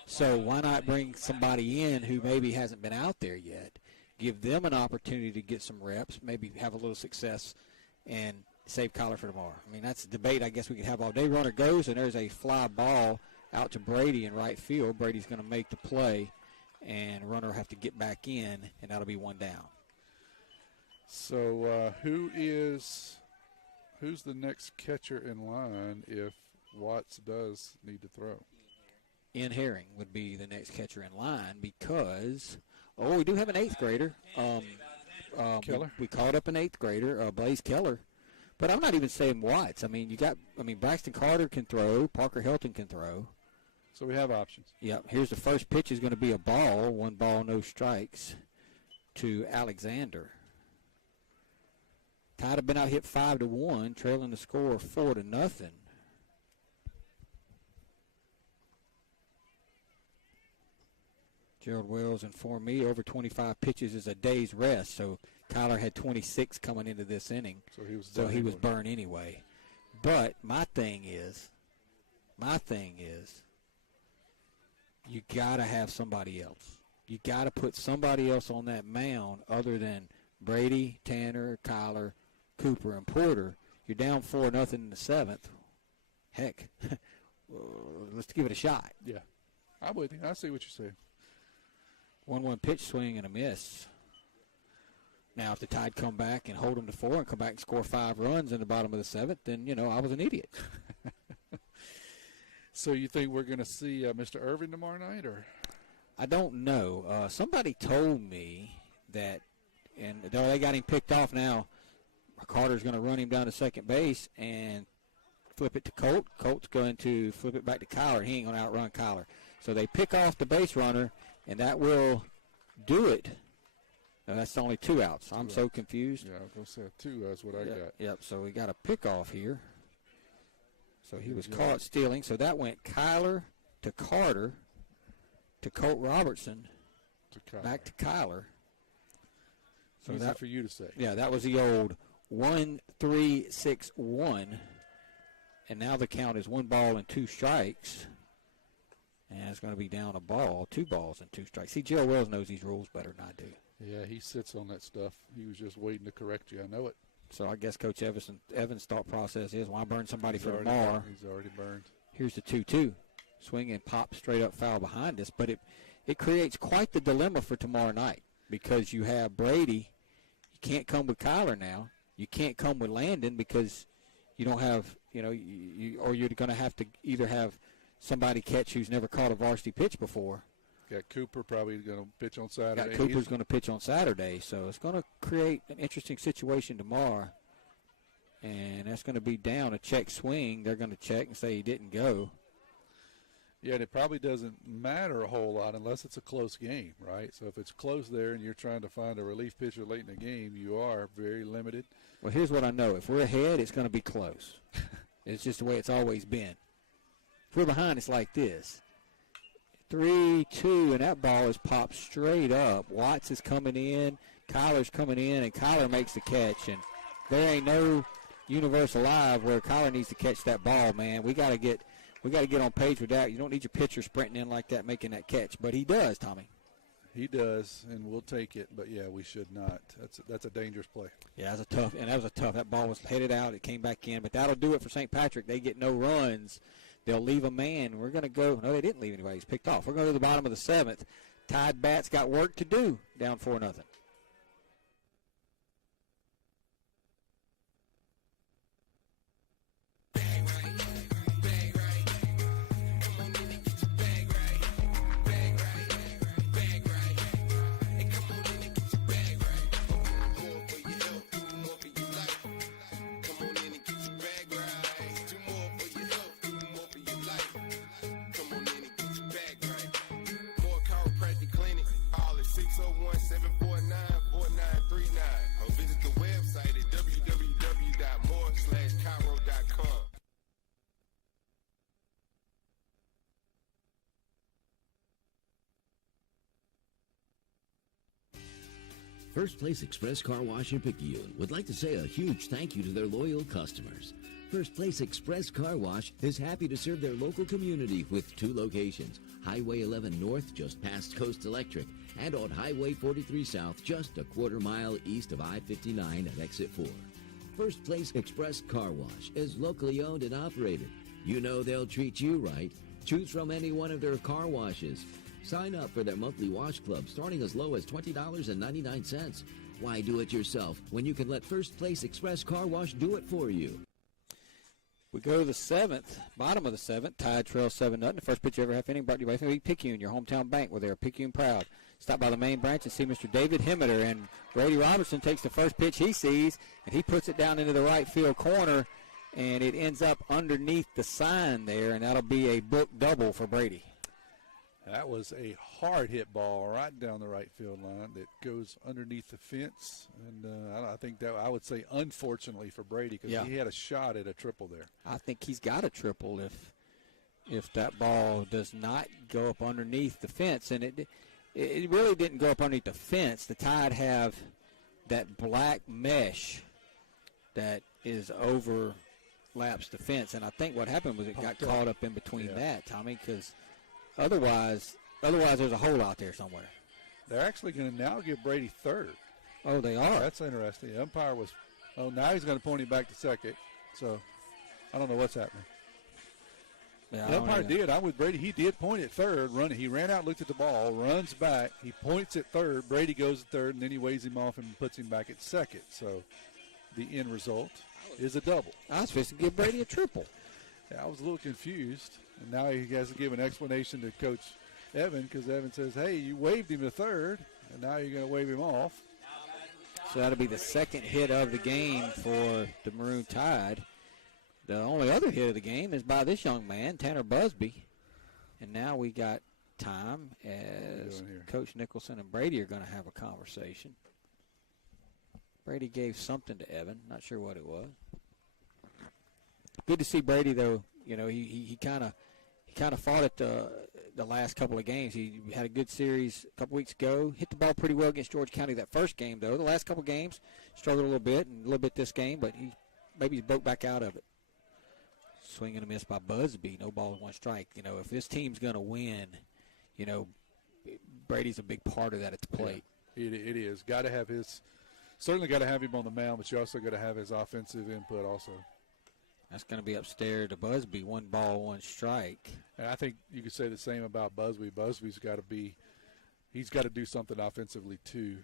So why not bring somebody in who maybe hasn't been out there yet? Give them an opportunity to get some reps, maybe have a little success, and save Kyler for tomorrow. I mean, that's a debate I guess we could have all day. Runner goes, and there's a fly ball out to Brady in right field. Brady's going to make the play, and runner will have to get back in, and that'll be one down. So who's the next catcher in line if Watts does need to throw? Ian Herring would be the next catcher in line because – we do have an 8th grader. Keller? We called up an 8th grader, Blaze Keller. But I'm not even saying Watts. Braxton Carter can throw. Parker Helton can throw. So we have options. Yep. Here's the first pitch is going to be a ball. 1 ball, no strikes to Alexander. Tide have been out hit 5-1, trailing the score 4-0. Gerald Wells informed me over 25 pitches is a day's rest. So Kyler had 26 coming into this inning. So he was burned anyway. But my thing is, you got to have somebody else. You got to put somebody else on that mound other than Brady, Tanner, Kyler, Cooper, and Porter. You're down 4-0 in the 7th. Heck, let's give it a shot. Yeah, I'm with you. I see what you're saying. 1-1 pitch swing and a miss. Now, if the Tide come back and hold them to 4 and come back and score 5 runs in the bottom of the 7th, then, I was an idiot. So you think we're going to see Mr. Irvin tomorrow night, or? I don't know. Somebody told me that, and they got him picked off now, Carter's going to run him down to second base and flip it to Colt. Colt's going to flip it back to Kyler, and he ain't going to outrun Kyler. So they pick off the base runner, and that will do it. Now, that's only 2 outs. I'm so confused. Yeah, I was going to say 2. That's what I got. Yep, so we got a pick off here. So he was caught stealing. So that went Kyler to Carter to Colt Robertson back to Kyler. So easy for you to say. Yeah, that was the old 1-3-6-1. And now the count is 1 ball and 2 strikes. And it's going to be down a ball, 2 balls and 2 strikes. See, Joe Wells knows these rules better than I do. Yeah, he sits on that stuff. He was just waiting to correct you. I know it. So I guess Coach Evans' thought process is, why burn somebody for tomorrow? He's already burned. Here's the 2-2. Swing and pop straight up foul behind us. But it creates quite the dilemma for tomorrow night because you have Brady. You can't come with Kyler now. You can't come with Landon because you don't have, or you're going to have to either have somebody catch who's never caught a varsity pitch before. Got Cooper probably going to pitch on Saturday. Got Cooper's going to pitch on Saturday, so it's going to create an interesting situation tomorrow. And that's going to be down a check swing. They're going to check and say he didn't go. Yeah, and it probably doesn't matter a whole lot unless it's a close game, right? So if it's close there and you're trying to find a relief pitcher late in the game, you are very limited. Well, here's what I know. If we're ahead, it's going to be close. It's just the way it's always been. If we're behind, it's like this. 3-2, and that ball is popped straight up. Watts is coming in, Kyler's coming in, and Kyler makes the catch. And there ain't no universe alive where Kyler needs to catch that ball, man. We got to get on page with that. You don't need your pitcher sprinting in like that, making that catch, but he does, Tommy. He does, and we'll take it. But yeah, we should not. That's a dangerous play. Yeah, that was a tough. That ball was headed out. It came back in, but that'll do it for St. Patrick. They get no runs. They'll leave a man. We're going to go. No, they didn't leave anybody. He's picked off. We're going to the bottom of the 7th. Tide Bats got work to do, down 4-0. First Place Express Car Wash in Picayune would like to say a huge thank you to their loyal customers. First Place Express Car Wash is happy to serve their local community with 2 locations, Highway 11 North just past Coast Electric and on Highway 43 South just a quarter mile east of I-59 at Exit 4. First Place Express Car Wash is locally owned and operated. You know they'll treat you right. Choose from any one of their car washes. Sign up for their monthly wash club starting as low as $20.99. Why do it yourself when you can let First Place Express Car Wash do it for you? We go to the 7th, bottom of the 7th. Tide trails 7-0. The first pitch ever half inning brought to you by Picayune, your hometown bank, where they're Picayune proud. Stop by the main branch and see Mr. David Himmeter. And Brady Robertson takes the first pitch he sees, and he puts it down into the right field corner, and it ends up underneath the sign there, and that'll be a book double for Brady. That was a hard hit ball right down the right field line that goes underneath the fence. And I think that I would say unfortunately for Brady because he had a shot at a triple there. I think he's got a triple if that ball does not go up underneath the fence. And it really didn't go up underneath the fence. The Tide have that black mesh that is overlaps the fence. And I think what happened was it got caught up in between that, Tommy, because Otherwise, there's a hole out there somewhere. They're actually going to now give Brady third. Oh, they are. That's interesting. The umpire was. Oh, now he's going to point him back to second. So I don't know what's happening. Yeah, The umpire did. I'm with Brady. He did point at third. He ran out, looked at the ball, runs back. He points at third. Brady goes at third, and then he waves him off and puts him back at second. So the end result is a double. I was supposed to give Brady a triple. Yeah, I was a little confused. And now he has to give an explanation to Coach Evan because Evan says, hey, you waved him to third, and now you're going to wave him off. So that'll be the second hit of the game for the Maroon Tide. The only other hit of the game is by this young man, Tanner Busby. And now we got time as Coach Nicholson and Brady are going to have a conversation. Brady gave something to Evan. Not sure what it was. Good to see Brady, though. You know, he kind of fought it the last couple of games. He had a good series a couple weeks ago. Hit the ball pretty well against George County that first game, though. The last couple of games struggled a little bit, and a little bit this game, but he broke back out of it. Swing and a miss by Busby. No ball, one strike. You know, if this team's going to win, you know, Brady's a big part of that at the plate. Yeah, it is. Got to have certainly got to have him on the mound, but you also got to have his offensive input also. That's going to be upstairs to Busby. One ball, one strike. And I think you could say the same about Busby. Busby's got to he's got to do something offensively too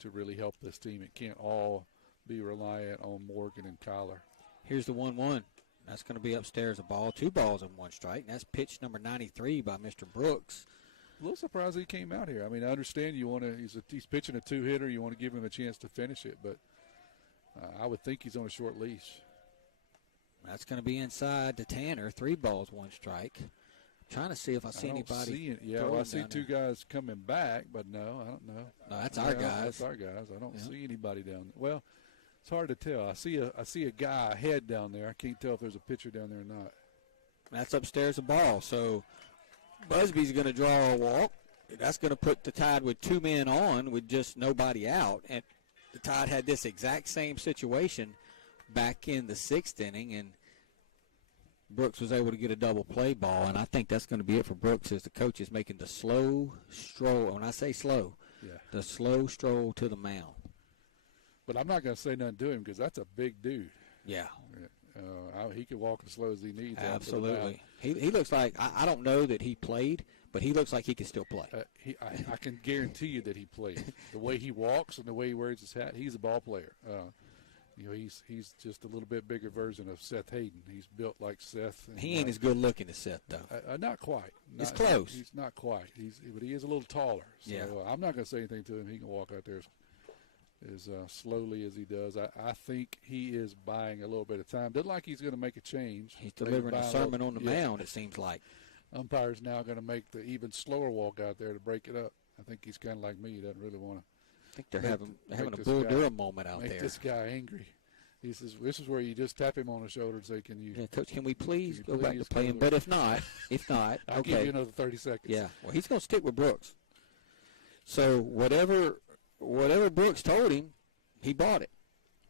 to really help this team. It can't all be reliant on Morgan and Kyler. Here's the 1-1. That's going to be upstairs a ball. 2 balls and 1 strike. And that's pitch number 93 by Mr. Brooks. A little surprised he came out here. I mean, I understand he's pitching a 2-hitter. You want to give him a chance to finish it, but I would think he's on a short leash. That's going to be inside to Tanner. 3 balls, 1 strike. Trying to see if I see anybody. I see 2 guys coming back, but no, I don't know. No, that's our guys. That's our guys. I don't see anybody down there. Well, it's hard to tell. I see a guy ahead down there. I can't tell if there's a pitcher down there or not. That's upstairs a ball. So Busby's going to draw a walk. That's going to put the Tide with 2 men on with just nobody out. And the Tide had this exact same situation back in the 6th inning, and Brooks was able to get a double play ball. And I think that's going to be it for Brooks as the coach is making the slow stroll. When I say slow, the slow stroll to the mound. But I'm not going to say nothing to him because that's a big dude. Yeah. He can walk as slow as he needs. Absolutely. He looks like, I don't know that he played, but he looks like he can still play. I can guarantee you that he played. The way he walks and the way he wears his hat, he's a ball player. He's just a little bit bigger version of Seth Hayden. He's built like Seth. He ain't as good looking as Seth, though. Not quite. It's close. He's not quite. But he is a little taller. So I'm not going to say anything to him. He can walk out there as slowly as he does. I think he is buying a little bit of time. Doesn't like he's going to make a change. He's delivering a sermon on the mound, it seems like. Umpire's now going to make the even slower walk out there to break it up. I think he's kind of like me. He doesn't really want to. I think they're having a Bull Durham moment out there. Make this guy angry. He says, this is where you just tap him on the shoulder and say, can you? Coach, can we please go back to playing? But if not, I'll okay. give you another 30 seconds. Yeah, well, he's going to stick with Brooks. So whatever Brooks told him, he bought it.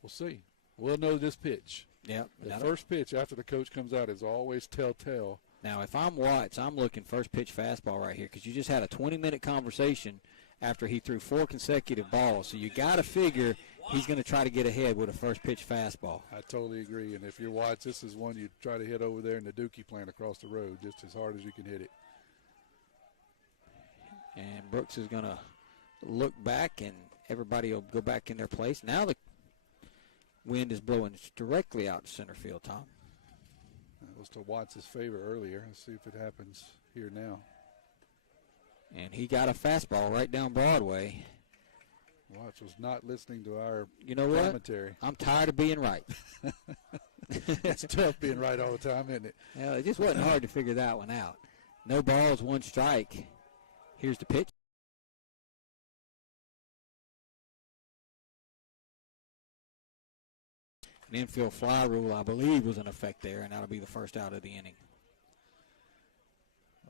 We'll see. We'll know this pitch. Yeah. The first pitch after the coach comes out is always telltale. Now, if I'm Watts, I'm looking first pitch fastball right here because you just had a 20-minute conversation after he threw 4 consecutive balls. So you got to figure he's going to try to get ahead with a first pitch fastball. I totally agree. And if you're Watts, this is one you try to hit over there in the Dookie plant across the road just as hard as you can hit it. And Brooks is going to look back, and everybody will go back in their place. Now the wind is blowing directly out to center field, Tom. That was to Watts' favor earlier. Let's see if it happens here now. And he got a fastball right down Broadway. Watts was not listening to our You commentary. know what? I'm tired of being right. It's tough being right all the time, isn't it? Well, it just wasn't hard to figure that one out. No balls, 1 strike. Here's the pitch. An infield fly rule, I believe, was in effect there, and that'll be the first out of the inning.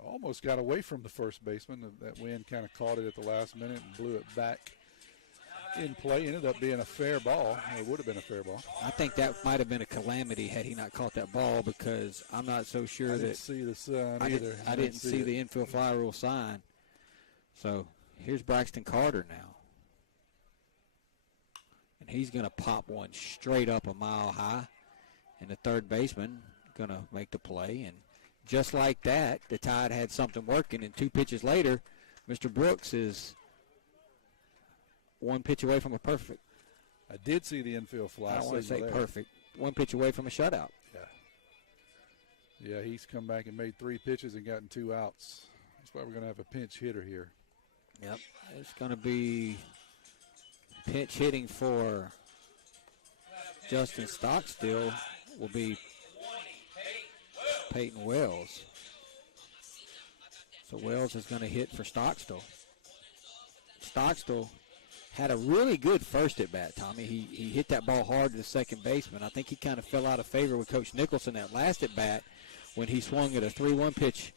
Almost got away from the first baseman. That wind kind of caught it at the last minute and blew it back in play. Ended up being a fair ball. It would have been a fair ball. I think that might have been a calamity had he not caught that ball because I'm not so sure that. I didn't see the sign either. I didn't see the infield fly rule sign. So here's Braxton Carter now. And he's going to pop one straight up a mile high. And the third baseman going to make the play. And just like that, the Tide had something working. And 2 pitches later, Mr. Brooks is 1 pitch away from a perfect. I did see the infield fly. I don't want to say perfect. 1 pitch away from a shutout. Yeah, he's come back and made 3 pitches and gotten 2 outs. That's why we're going to have a pinch hitter here. Yep, it's going to be pinch hitting for Justin Stockstill will be Peyton Wells. So Wells is going to hit for Stockstill. Stockstill had a really good first at bat, Tommy. He hit that ball hard to the second baseman. I think he kind of fell out of favor with Coach Nicholson that last at bat when he swung at a 3-1 pitch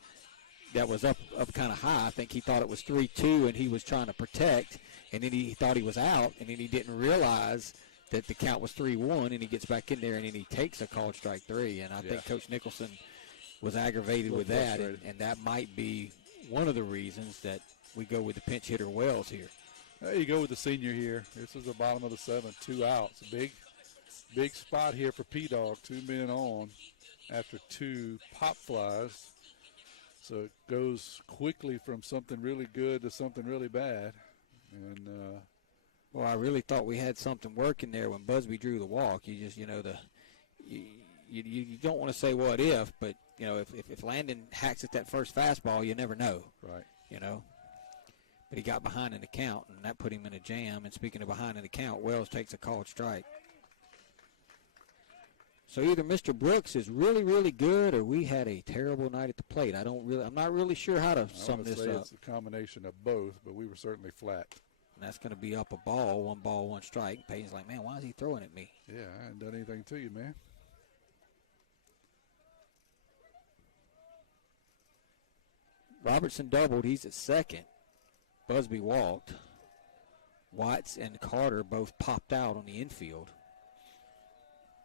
that was up kind of high. I think he thought it was 3-2 and he was trying to protect, and then he thought he was out, and then he didn't realize that the count was 3-1, and he gets back in there and then he takes a called strike 3. And I think Coach Nicholson was aggravated with that, and that might be one of the reasons that we go with the pinch hitter Wells here. There you go with the senior here. This is the bottom of the 7th, 2 outs. Big spot here for P-Dog. 2 men on after 2 pop flies. So it goes quickly from something really good to something really bad. And well, I really thought we had something working there when Busby drew the walk. You just, you don't want to say what if, but if Landon hacks at that first fastball, you never know. Right. But he got behind in the count, and that put him in a jam. And speaking of behind in the count, Wells takes a called strike. So either Mr. Brooks is really, really good, or we had a terrible night at the plate. I'm not really sure how to sum this up. It's a combination of both, but we were certainly flat. And that's going to be up a ball, 1 ball, 1 strike. Payton's like, man, why is he throwing at me? Yeah, I haven't done anything to you, man. Robertson doubled. He's at second. Busby walked. Watts and Carter both popped out on the infield.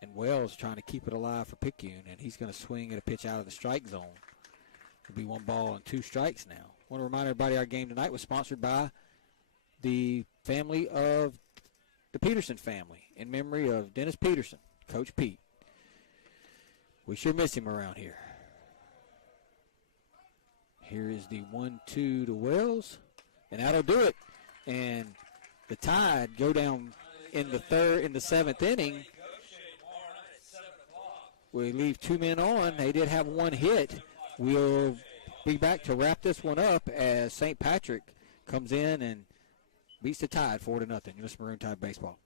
And Wells trying to keep it alive for Picayune, and he's going to swing at a pitch out of the strike zone. It'll be 1 ball and 2 strikes now. I want to remind everybody our game tonight was sponsored by the family of the Peterson family in memory of Dennis Peterson, Coach Pete. We sure miss him around here. Here is the 1-2 to Wells, and that'll do it. And the Tide go down in the 7th inning. We leave 2 men on. They did have 1 hit. We'll be back to wrap this one up as St. Patrick comes in and beats the Tide 4-0. You're listening to Maroon Tide Baseball.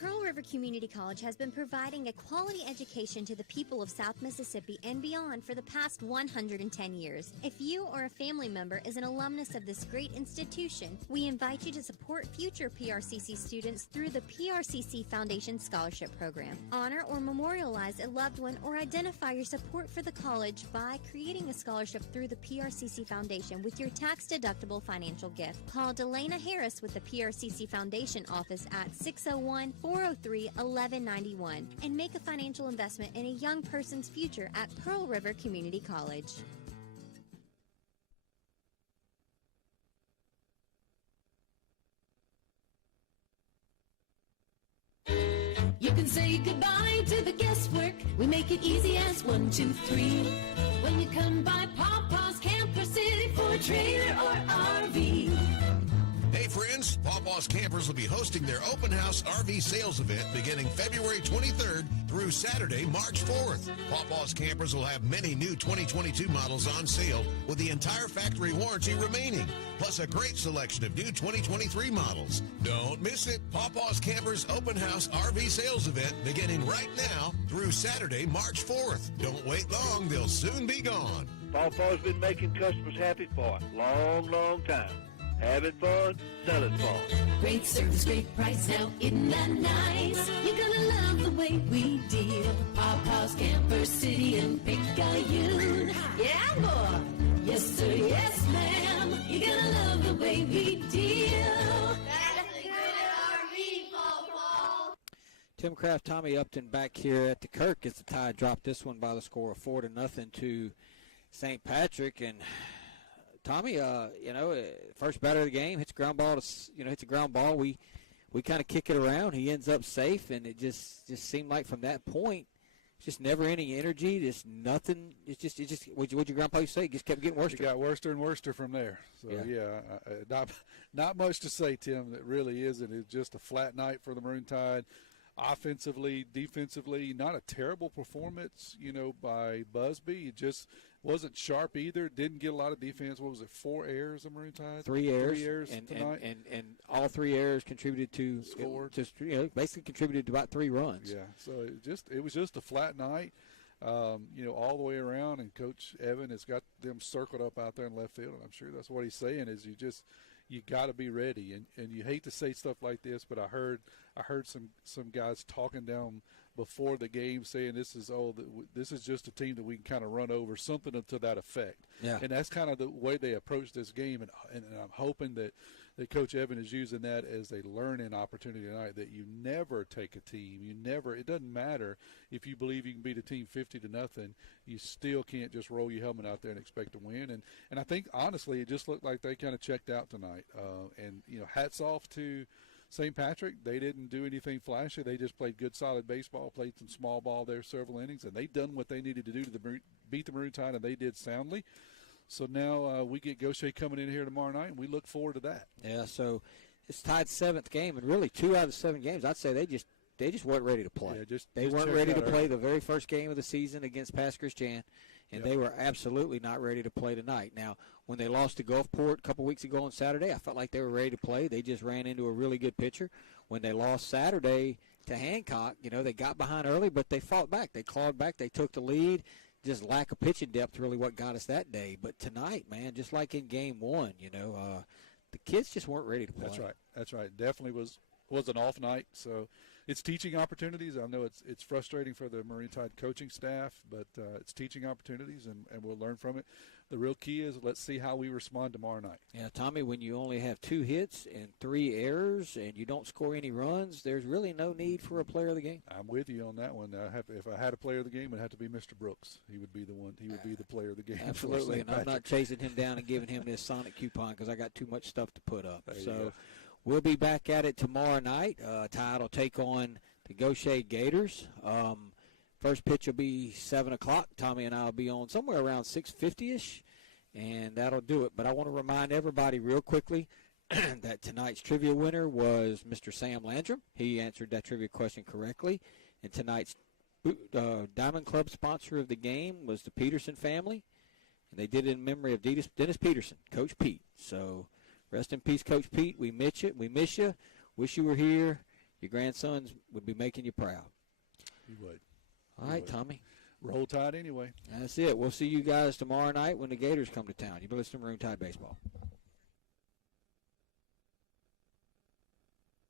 Pearl River Community College has been providing a quality education to the people of South Mississippi and beyond for the past 110 years. If you or a family member is an alumnus of this great institution, we invite you to support future PRCC students through the PRCC Foundation Scholarship Program. Honor or memorialize a loved one or identify your support for the college by creating a scholarship through the PRCC Foundation with your tax-deductible financial gift. Call Delana Harris with the PRCC Foundation office at 601-403-1191 and make a financial investment in a young person's future at Pearl River Community College. You can say goodbye to the guesswork. We make it easy as 1, 2, 3. When you come by Pawpaw's Camper City for a trailer or RV. Hey friends, Pawpaw's Campers will be hosting their open house RV sales event beginning February 23rd through Saturday, March 4th. Pawpaw's Campers will have many new 2022 models on sale with the entire factory warranty remaining, plus a great selection of new 2023 models. Don't miss it. Pawpaw's Campers open house RV sales event beginning right now through Saturday, March 4th. Don't wait long, they'll soon be gone. Pawpaw's been making customers happy for a long, long time. Having fun, selling fun. Great service, great price, now isn't that nice? You're gonna love the way we deal. Pawpaw's Camper City and Picayune. Yeah, boy. Yes, sir, yes, ma'am. You're gonna love the way we deal. That's a good RV, Pawpaw. Tim Kraft, Tommy Upton back here at the Kirk as the Tide dropped this one by the score of 4-0 to St. Patrick, and Tommy, first batter of the game, hits a ground ball. Hits a ground ball. We kind of kick it around. He ends up safe, and it just seemed like from that point, just never any energy, just nothing. It just what your grandpa used to say, it just kept getting worse. It got worse and worse from there. So not much to say, Tim. That really isn't. It's just a flat night for the Maroon Tide. Offensively, defensively, not a terrible performance, by Busby. It just wasn't sharp either. Didn't get a lot of defense. What was it, 4 errors, the Maroon Tide? 3 errors. 3 errors and, tonight. And all 3 errors contributed to basically contributed to about 3 runs. Yeah, so it was just a flat night, all the way around. And Coach Evan has got them circled up out there in left field, and I'm sure that's what he's saying is you got to be ready. And you hate to say stuff like this, but I heard some guys talking down before the game saying this is just a team that we can kind of run over, something to that effect. Yeah. And that's kind of the way they approach this game, and I'm hoping that Coach Evan is using that as a learning opportunity tonight, that you never take a team. It doesn't matter if you believe you can beat a team 50-0, you still can't just roll your helmet out there and expect to win. And I think, honestly, it just looked like they kind of checked out tonight. Hats off to St. Patrick. They didn't do anything flashy. They just played good, solid baseball, played some small ball there several innings, and they done what they needed to do to beat the Maroon Tide, and they did soundly. So now we get Gaucher coming in here tomorrow night, and we look forward to that. Yeah, so it's Tide's 7th game, and really 2 out of the 7 games, I'd say they just weren't ready to play. Yeah, they weren't ready to play the very first game of the season against Pass Christian, and they were absolutely not ready to play tonight. Now, when they lost to Gulfport a couple weeks ago on Saturday, I felt like they were ready to play. They just ran into a really good pitcher. When they lost Saturday to Hancock, they got behind early, but they fought back. They clawed back. They took the lead. Just lack of pitching depth really what got us that day. But tonight, man, just like in game 1, the kids just weren't ready to play. That's right. Definitely was an off night. So it's teaching opportunities. I know it's frustrating for the Maroon Tide coaching staff, but it's teaching opportunities, and we'll learn from it. The real key is let's see how we respond tomorrow night. Yeah, Tommy, when you only have 2 hits and 3 errors and you don't score any runs, there's really no need for a player of the game. I'm with you on that one. If I had a player of the game, it would have to be Mr. Brooks. He would be the one. He would be the player of the game. Absolutely, and I'm not chasing him down and giving him this Sonic coupon because I got too much stuff to put up. So we'll be back at it tomorrow night. Tide will take on the Gaucher Gators. First pitch will be 7 o'clock. Tommy and I will be on somewhere around 6:50-ish, and that'll do it. But I want to remind everybody real quickly that tonight's trivia winner was Mr. Sam Landrum. He answered that trivia question correctly. And tonight's Diamond Club sponsor of the game was the Peterson family, and they did it in memory of Dennis Peterson, Coach Pete. So rest in peace, Coach Pete. We miss you. Wish you were here. Your grandsons would be making you proud. He would. All right, Tommy. Roll Tide anyway. That's it. We'll see you guys tomorrow night when the Gators come to town. You've been listening to Maroon Tide Baseball.